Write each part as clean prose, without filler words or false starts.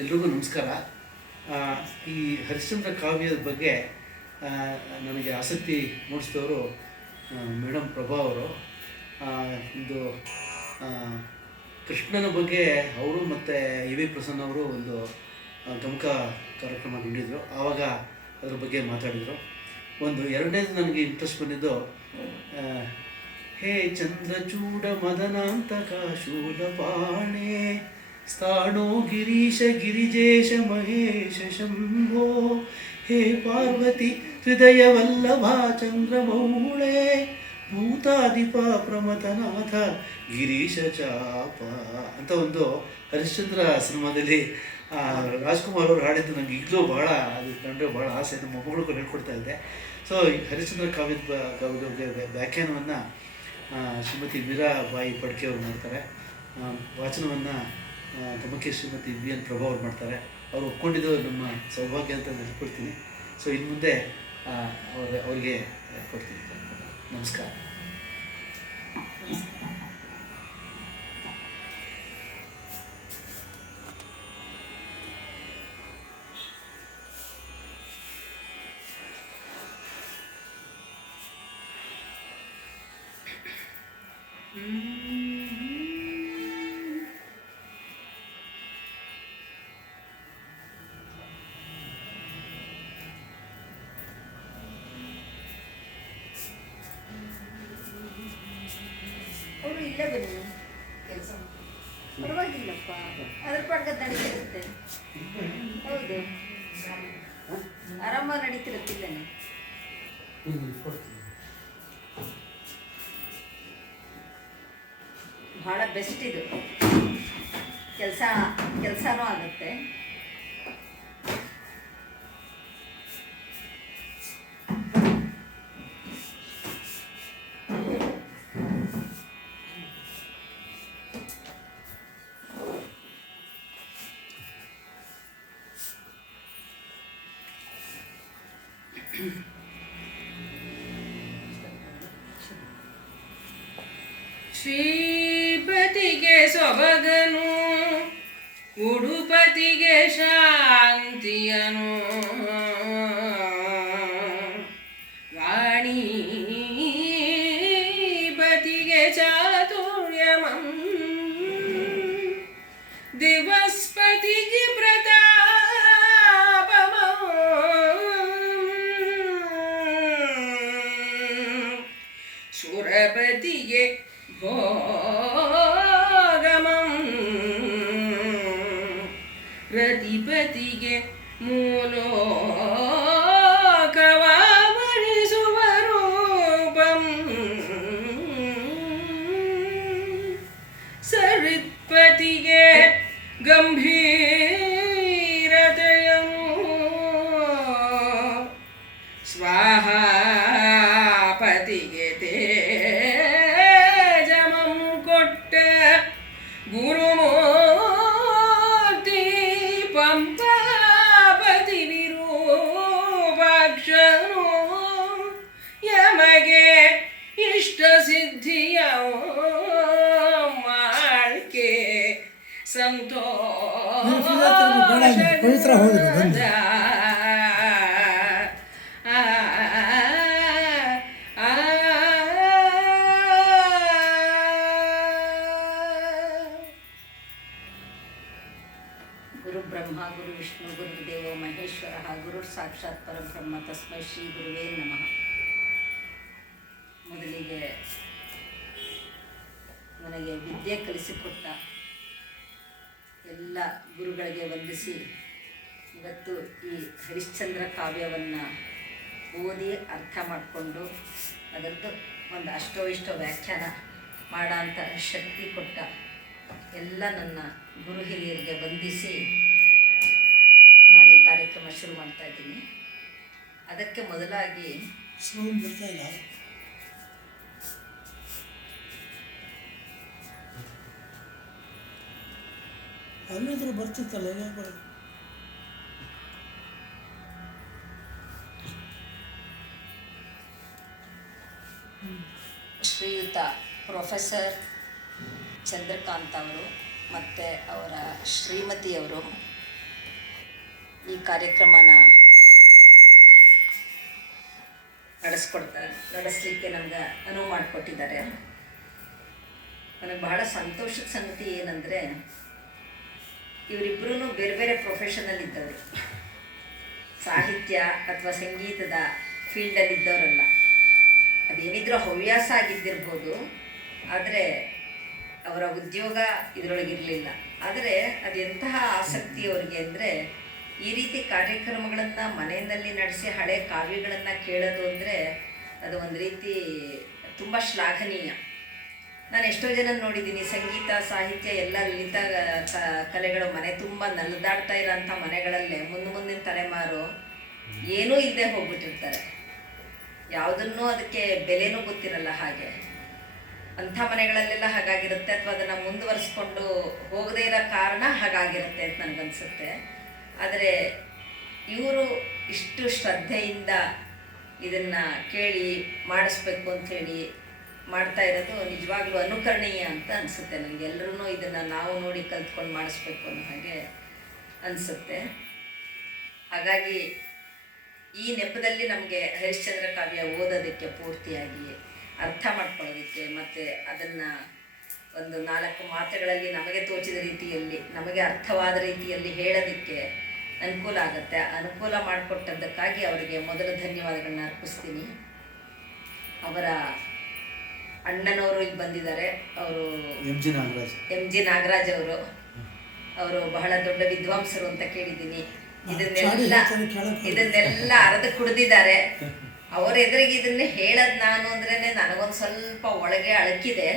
ಎಲ್ರಿಗೂ ನಮಸ್ಕಾರ. ಈ ಹರಿಶ್ಚಂದ್ರ ಕಾವ್ಯದ ಬಗ್ಗೆ ನನಗೆ ಆಸಕ್ತಿ ಮೂಡಿಸಿದವರು ಮೇಡಮ್ ಪ್ರಭಾ ಅವರು. ಒಂದು ಕೃಷ್ಣನ ಬಗ್ಗೆ ಅವರು ಮತ್ತು ಇ ವಿ ಪ್ರಸನ್ನ ಅವರು ಒಂದು ಗಮಕ ಕಾರ್ಯಕ್ರಮ ನೀಡಿದರು. ಆವಾಗ ಅದ್ರ ಬಗ್ಗೆ ಮಾತಾಡಿದರು. ಎರಡನೇದು ನನಗೆ ಇಂಟ್ರೆಸ್ಟ್ ಬಂದಿದ್ದು ಹೇ ಚಂದ್ರಚೂಡ ಮದನಾಂತಕ ಶೂಲಪಾಣೆ ಸ್ಥಾಣೋ ಗಿರೀಶ ಗಿರಿಜೇಶ ಮಹೇಶ ಶಂಭೋ ಹೇ ಪಾರ್ವತಿ ಹೃದಯ ವಲ್ಲಭ ಚಂದ್ರಮೌಳೆ ಭೂತಾಧಿಪ ಪ್ರಮಥನಾಥ ಗಿರೀಶ ಚಾಪ ಅಂತ ಒಂದು ಹರಿಶ್ಚಂದ್ರ ಸಿನಿಮಾದಲ್ಲಿ ರಾಜ್ಕುಮಾರ್ ಅವರು ಹಾಡಿದ್ದು ನನಗೆ ಈಗಲೂ ಭಾಳ ಅದು ಕಂಡ್ರೆ ಭಾಳ ಆಸೆ. ನಮ್ಮ ಮಗಳು ಹೇಳ್ಕೊಡ್ತಾ ಇದ್ದೆ. ಸೊ ಹರಿಶ್ಚಂದ್ರ ಕಾವ್ಯದ ವ್ಯಾಖ್ಯಾನವನ್ನು ಶ್ರೀಮತಿ ಮೀರಾಬಾಯಿ ಪಡ್ಕೆ ಅವರು ಮಾಡ್ತಾರೆ. ವಾಚನವನ್ನು ಗಮಕ್ಕೆ ಶ್ರೀಮತಿ ವಿ ಎನ್ ಪ್ರಭಾ ಅವ್ರು ಮಾಡ್ತಾರೆ. ಅವರು ಒಪ್ಕೊಂಡಿದ್ದು ನಮ್ಮ ಸೌಭಾಗ್ಯ ಅಂತ ನೆನಪಿಡ್ತೀನಿ. ಸೊ ಇನ್ನು ಮುಂದೆ ಅವ್ರಿಗೆ ಕೊಡ್ತೀನಿ. ನಮಸ್ಕಾರ. ಅವರು ಇಲ್ಲ ಬನ್ನಿ ಕೆಲಸ ಪರವಾಗಿಲ್ಲಪ್ಪ, ಅದ್ರ ಪಾಡ್ಗೆ ನಡೀತಿರುತ್ತೆ. ಹೌದು, ಆರಾಮಾಗಿ ನಡೀತಿರುತ್ತಿಲ್ಲನೆ. ಭಾಳ ಬೆಸ್ಟ್ ಇದು. ಕೆಲಸನೂ ಆಗುತ್ತೆ. ಶ್ರೀಪತಿಗೆ ಸೊಬಗನು ಉಡುಪತಿಗೆ ಶಾಂತಿಯನು ವಾಣಿಪತಿಗೆ ಚಾತುರ್ಯಮಂ ದಿವಸ್ಪತಿಗೆ ಪ್ರತಾಪಮಂ ಸುರಪತಿಗೆ ಭೋಗಮಂ ರತಿಪತಿಗೆ ಮೂಲೋಕವಾವರಿಸುವ ರೂಪಂ ಸರಿತ್ಪತಿಗೆ ಗಂಭೀರತೆಯನು ಸ್ವಾಹಾಪತಿಗೆ ಗುರುಮೂರ್ತಿ ಪಂಪಾಪತಿ ವಿರೂಪಾಕ್ಷನು ಯಮಗೆ ಇಷ್ಟ ಸಿದ್ಧಿಯ ಮಾಡ್ಕೆ ಸಂತೋಷ ಗುರು ಬ್ರಹ್ಮ ಗುರು ವಿಷ್ಣು ಗುರುದೇವೋ ಮಹೇಶ್ವರ ಗುರು ಸಾಕ್ಷಾತ್ ಪರಬ್ರಹ್ಮ ತಸ್ಮೈ ಶ್ರೀ ಗುರುವೇ ನಮಃ. ಮೊದಲಿಗೆ ನನಗೆ ವಿದ್ಯೆ ಕಲಿಸಿಕೊಟ್ಟ ಎಲ್ಲ ಗುರುಗಳಿಗೆ ವಂದಿಸಿ, ಇವತ್ತು ಈ ಹರಿಶ್ಚಂದ್ರ ಕಾವ್ಯವನ್ನು ಓದಿ ಅರ್ಥ ಮಾಡಿಕೊಂಡು ಅದರದ್ದು ಒಂದು ಅಷ್ಟೋ ಇಷ್ಟೋ ವ್ಯಾಖ್ಯಾನ ಮಾಡೋಂಥ ಶಕ್ತಿ ಕೊಟ್ಟ ಎಲ್ಲ ನನ್ನ ಗುರು ಹಿರಿಯರಿಗೆ ವಂದಿಸಿ ನಾನು ಈ ಕಾರ್ಯಕ್ರಮ ಶುರು ಮಾಡ್ತಾ ಇದ್ದೀನಿ. ಅದಕ್ಕೆ ಮೊದಲಾಗಿ ಬರ್ತಾ ಇಲ್ಲ, ಅಲ್ಲಿದ್ರೆ ಬರ್ತಿತ್ತಲ್ಲ. ಶ್ರೀಯುತ ಪ್ರೊಫೆಸರ್ ಚಂದ್ರಕಾಂತ್ ಅವರು ಮತ್ತು ಅವರ ಶ್ರೀಮತಿಯವರು ಈ ಕಾರ್ಯಕ್ರಮನ ನಡೆಸಲಿಕ್ಕೆ ನಮ್ಗೆ ಅನುವು ಮಾಡಿಕೊಟ್ಟಿದ್ದಾರೆ. ನನಗೆ ಬಹಳ ಸಂತೋಷದ ಸಂಗತಿ ಏನಂದರೆ ಇವರಿಬ್ಬರೂ ಬೇರೆ ಬೇರೆ ಪ್ರೊಫೆಷನಲ್ಲಿ ಇದ್ದವರು, ಸಾಹಿತ್ಯ ಅಥವಾ ಸಂಗೀತದ ಫೀಲ್ಡಲ್ಲಿದ್ದವರಲ್ಲ. ಅದೇನಿದ್ರೂ ಹವ್ಯಾಸ ಆಗಿದ್ದಿರ್ಬೋದು, ಆದರೆ ಅವರ ಉದ್ಯೋಗ ಇದರೊಳಗಿರಲಿಲ್ಲ. ಆದರೆ ಅದೆಂತಹ ಆಸಕ್ತಿ ಅವರಿಗೆ ಅಂದರೆ ಈ ರೀತಿ ಕಾರ್ಯಕ್ರಮಗಳನ್ನು ಮನೆಯಲ್ಲಿ ನಡೆಸಿ ಹಳೆ ಕಾವ್ಯಗಳನ್ನು ಕೇಳೋದು ಅಂದರೆ ಅದು ಒಂದು ರೀತಿ ತುಂಬ ಶ್ಲಾಘನೀಯ. ನಾನು ಎಷ್ಟೋ ಜನ ನೋಡಿದ್ದೀನಿ, ಸಂಗೀತ ಸಾಹಿತ್ಯ ಎಲ್ಲ ಲಲಿತ ಕಲೆಗಳು ಮನೆ ತುಂಬ ನಲಿದಾಡ್ತಾ ಇರೋಂಥ ಮನೆಗಳಲ್ಲೇ ಮುಂದಿನ ತಲೆಮಾರು ಏನೂ ಇಲ್ಲದೆ ಹೋಗ್ಬಿಟ್ಟಿರ್ತಾರೆ, ಯಾವುದನ್ನೂ ಅದಕ್ಕೆ ಬೆಲೆನೂ ಗೊತ್ತಿರಲ್ಲ. ಹಾಗೆ ಅಂಥ ಮನೆಗಳಲ್ಲೆಲ್ಲ ಹಾಗಾಗಿರುತ್ತೆ, ಅಥವಾ ಅದನ್ನು ಮುಂದುವರಿಸ್ಕೊಂಡು ಹೋಗದೇ ಇರೋ ಕಾರಣ ಹಾಗಾಗಿರುತ್ತೆ ಅಂತ ನನಗನ್ಸುತ್ತೆ. ಆದರೆ ಇವರು ಇಷ್ಟು ಶ್ರದ್ಧೆಯಿಂದ ಇದನ್ನು ಕೇಳಿ ಮಾಡಿಸ್ಬೇಕು ಅಂಥೇಳಿ ಮಾಡ್ತಾ ಇರೋದು ನಿಜವಾಗ್ಲೂ ಅನುಕರಣೀಯ ಅಂತ ಅನಿಸುತ್ತೆ ನನಗೆ. ಎಲ್ಲರೂ ಇದನ್ನು ನಾವು ನೋಡಿ ಕಲ್ತ್ಕೊಂಡು ಮಾಡಿಸ್ಬೇಕು ಅನ್ನೋ ಹಾಗೆ ಅನಿಸುತ್ತೆ. ಹಾಗಾಗಿ ಈ ನೆಪದಲ್ಲಿ ನಮಗೆ ಹರಿಶ್ಚಂದ್ರ ಕಾವ್ಯ ಓದೋದಕ್ಕೆ, ಪೂರ್ತಿಯಾಗಿ ಅರ್ಥ ಮಾಡ್ಕೊಳ್ಳೋದಕ್ಕೆ, ಮತ್ತು ಅದನ್ನು ಒಂದು 4 ಮಾತುಗಳಲ್ಲಿ ನಮಗೆ ತೋಚಿದ ರೀತಿಯಲ್ಲಿ, ನಮಗೆ ಅರ್ಥವಾದ ರೀತಿಯಲ್ಲಿ ಹೇಳೋದಕ್ಕೆ ಅನುಕೂಲ ಆಗುತ್ತೆ. ಅನುಕೂಲ ಮಾಡಿಕೊಟ್ಟದ್ದಕ್ಕಾಗಿ ಅವರಿಗೆ ಮೊದಲು ಧನ್ಯವಾದಗಳನ್ನ ಅರ್ಪಿಸ್ತೀನಿ. ಅವರ ಅಣ್ಣನವರು ಇಲ್ಲಿ ಬಂದಿದ್ದಾರೆ. ಅವರು ಎಂ ಜಿ ನಾಗರಾಜ್ ಅವರು ಬಹಳ ದೊಡ್ಡ ವಿದ್ವಾಂಸರು ಅಂತ ಕೇಳಿದ್ದೀನಿ. ಇದನ್ನೆಲ್ಲ ಅರೆದು ಕುಡಿದಿದ್ದಾರೆ. ಅವ್ರ ಎದುರಿಗೆ ಇದನ್ನೇ ಹೇಳೋದು ನಾನು ಅಂದ್ರೆ ನನಗೊಂದು ಸ್ವಲ್ಪ ಒಳಗೆ ಅಳಕಿದೆ.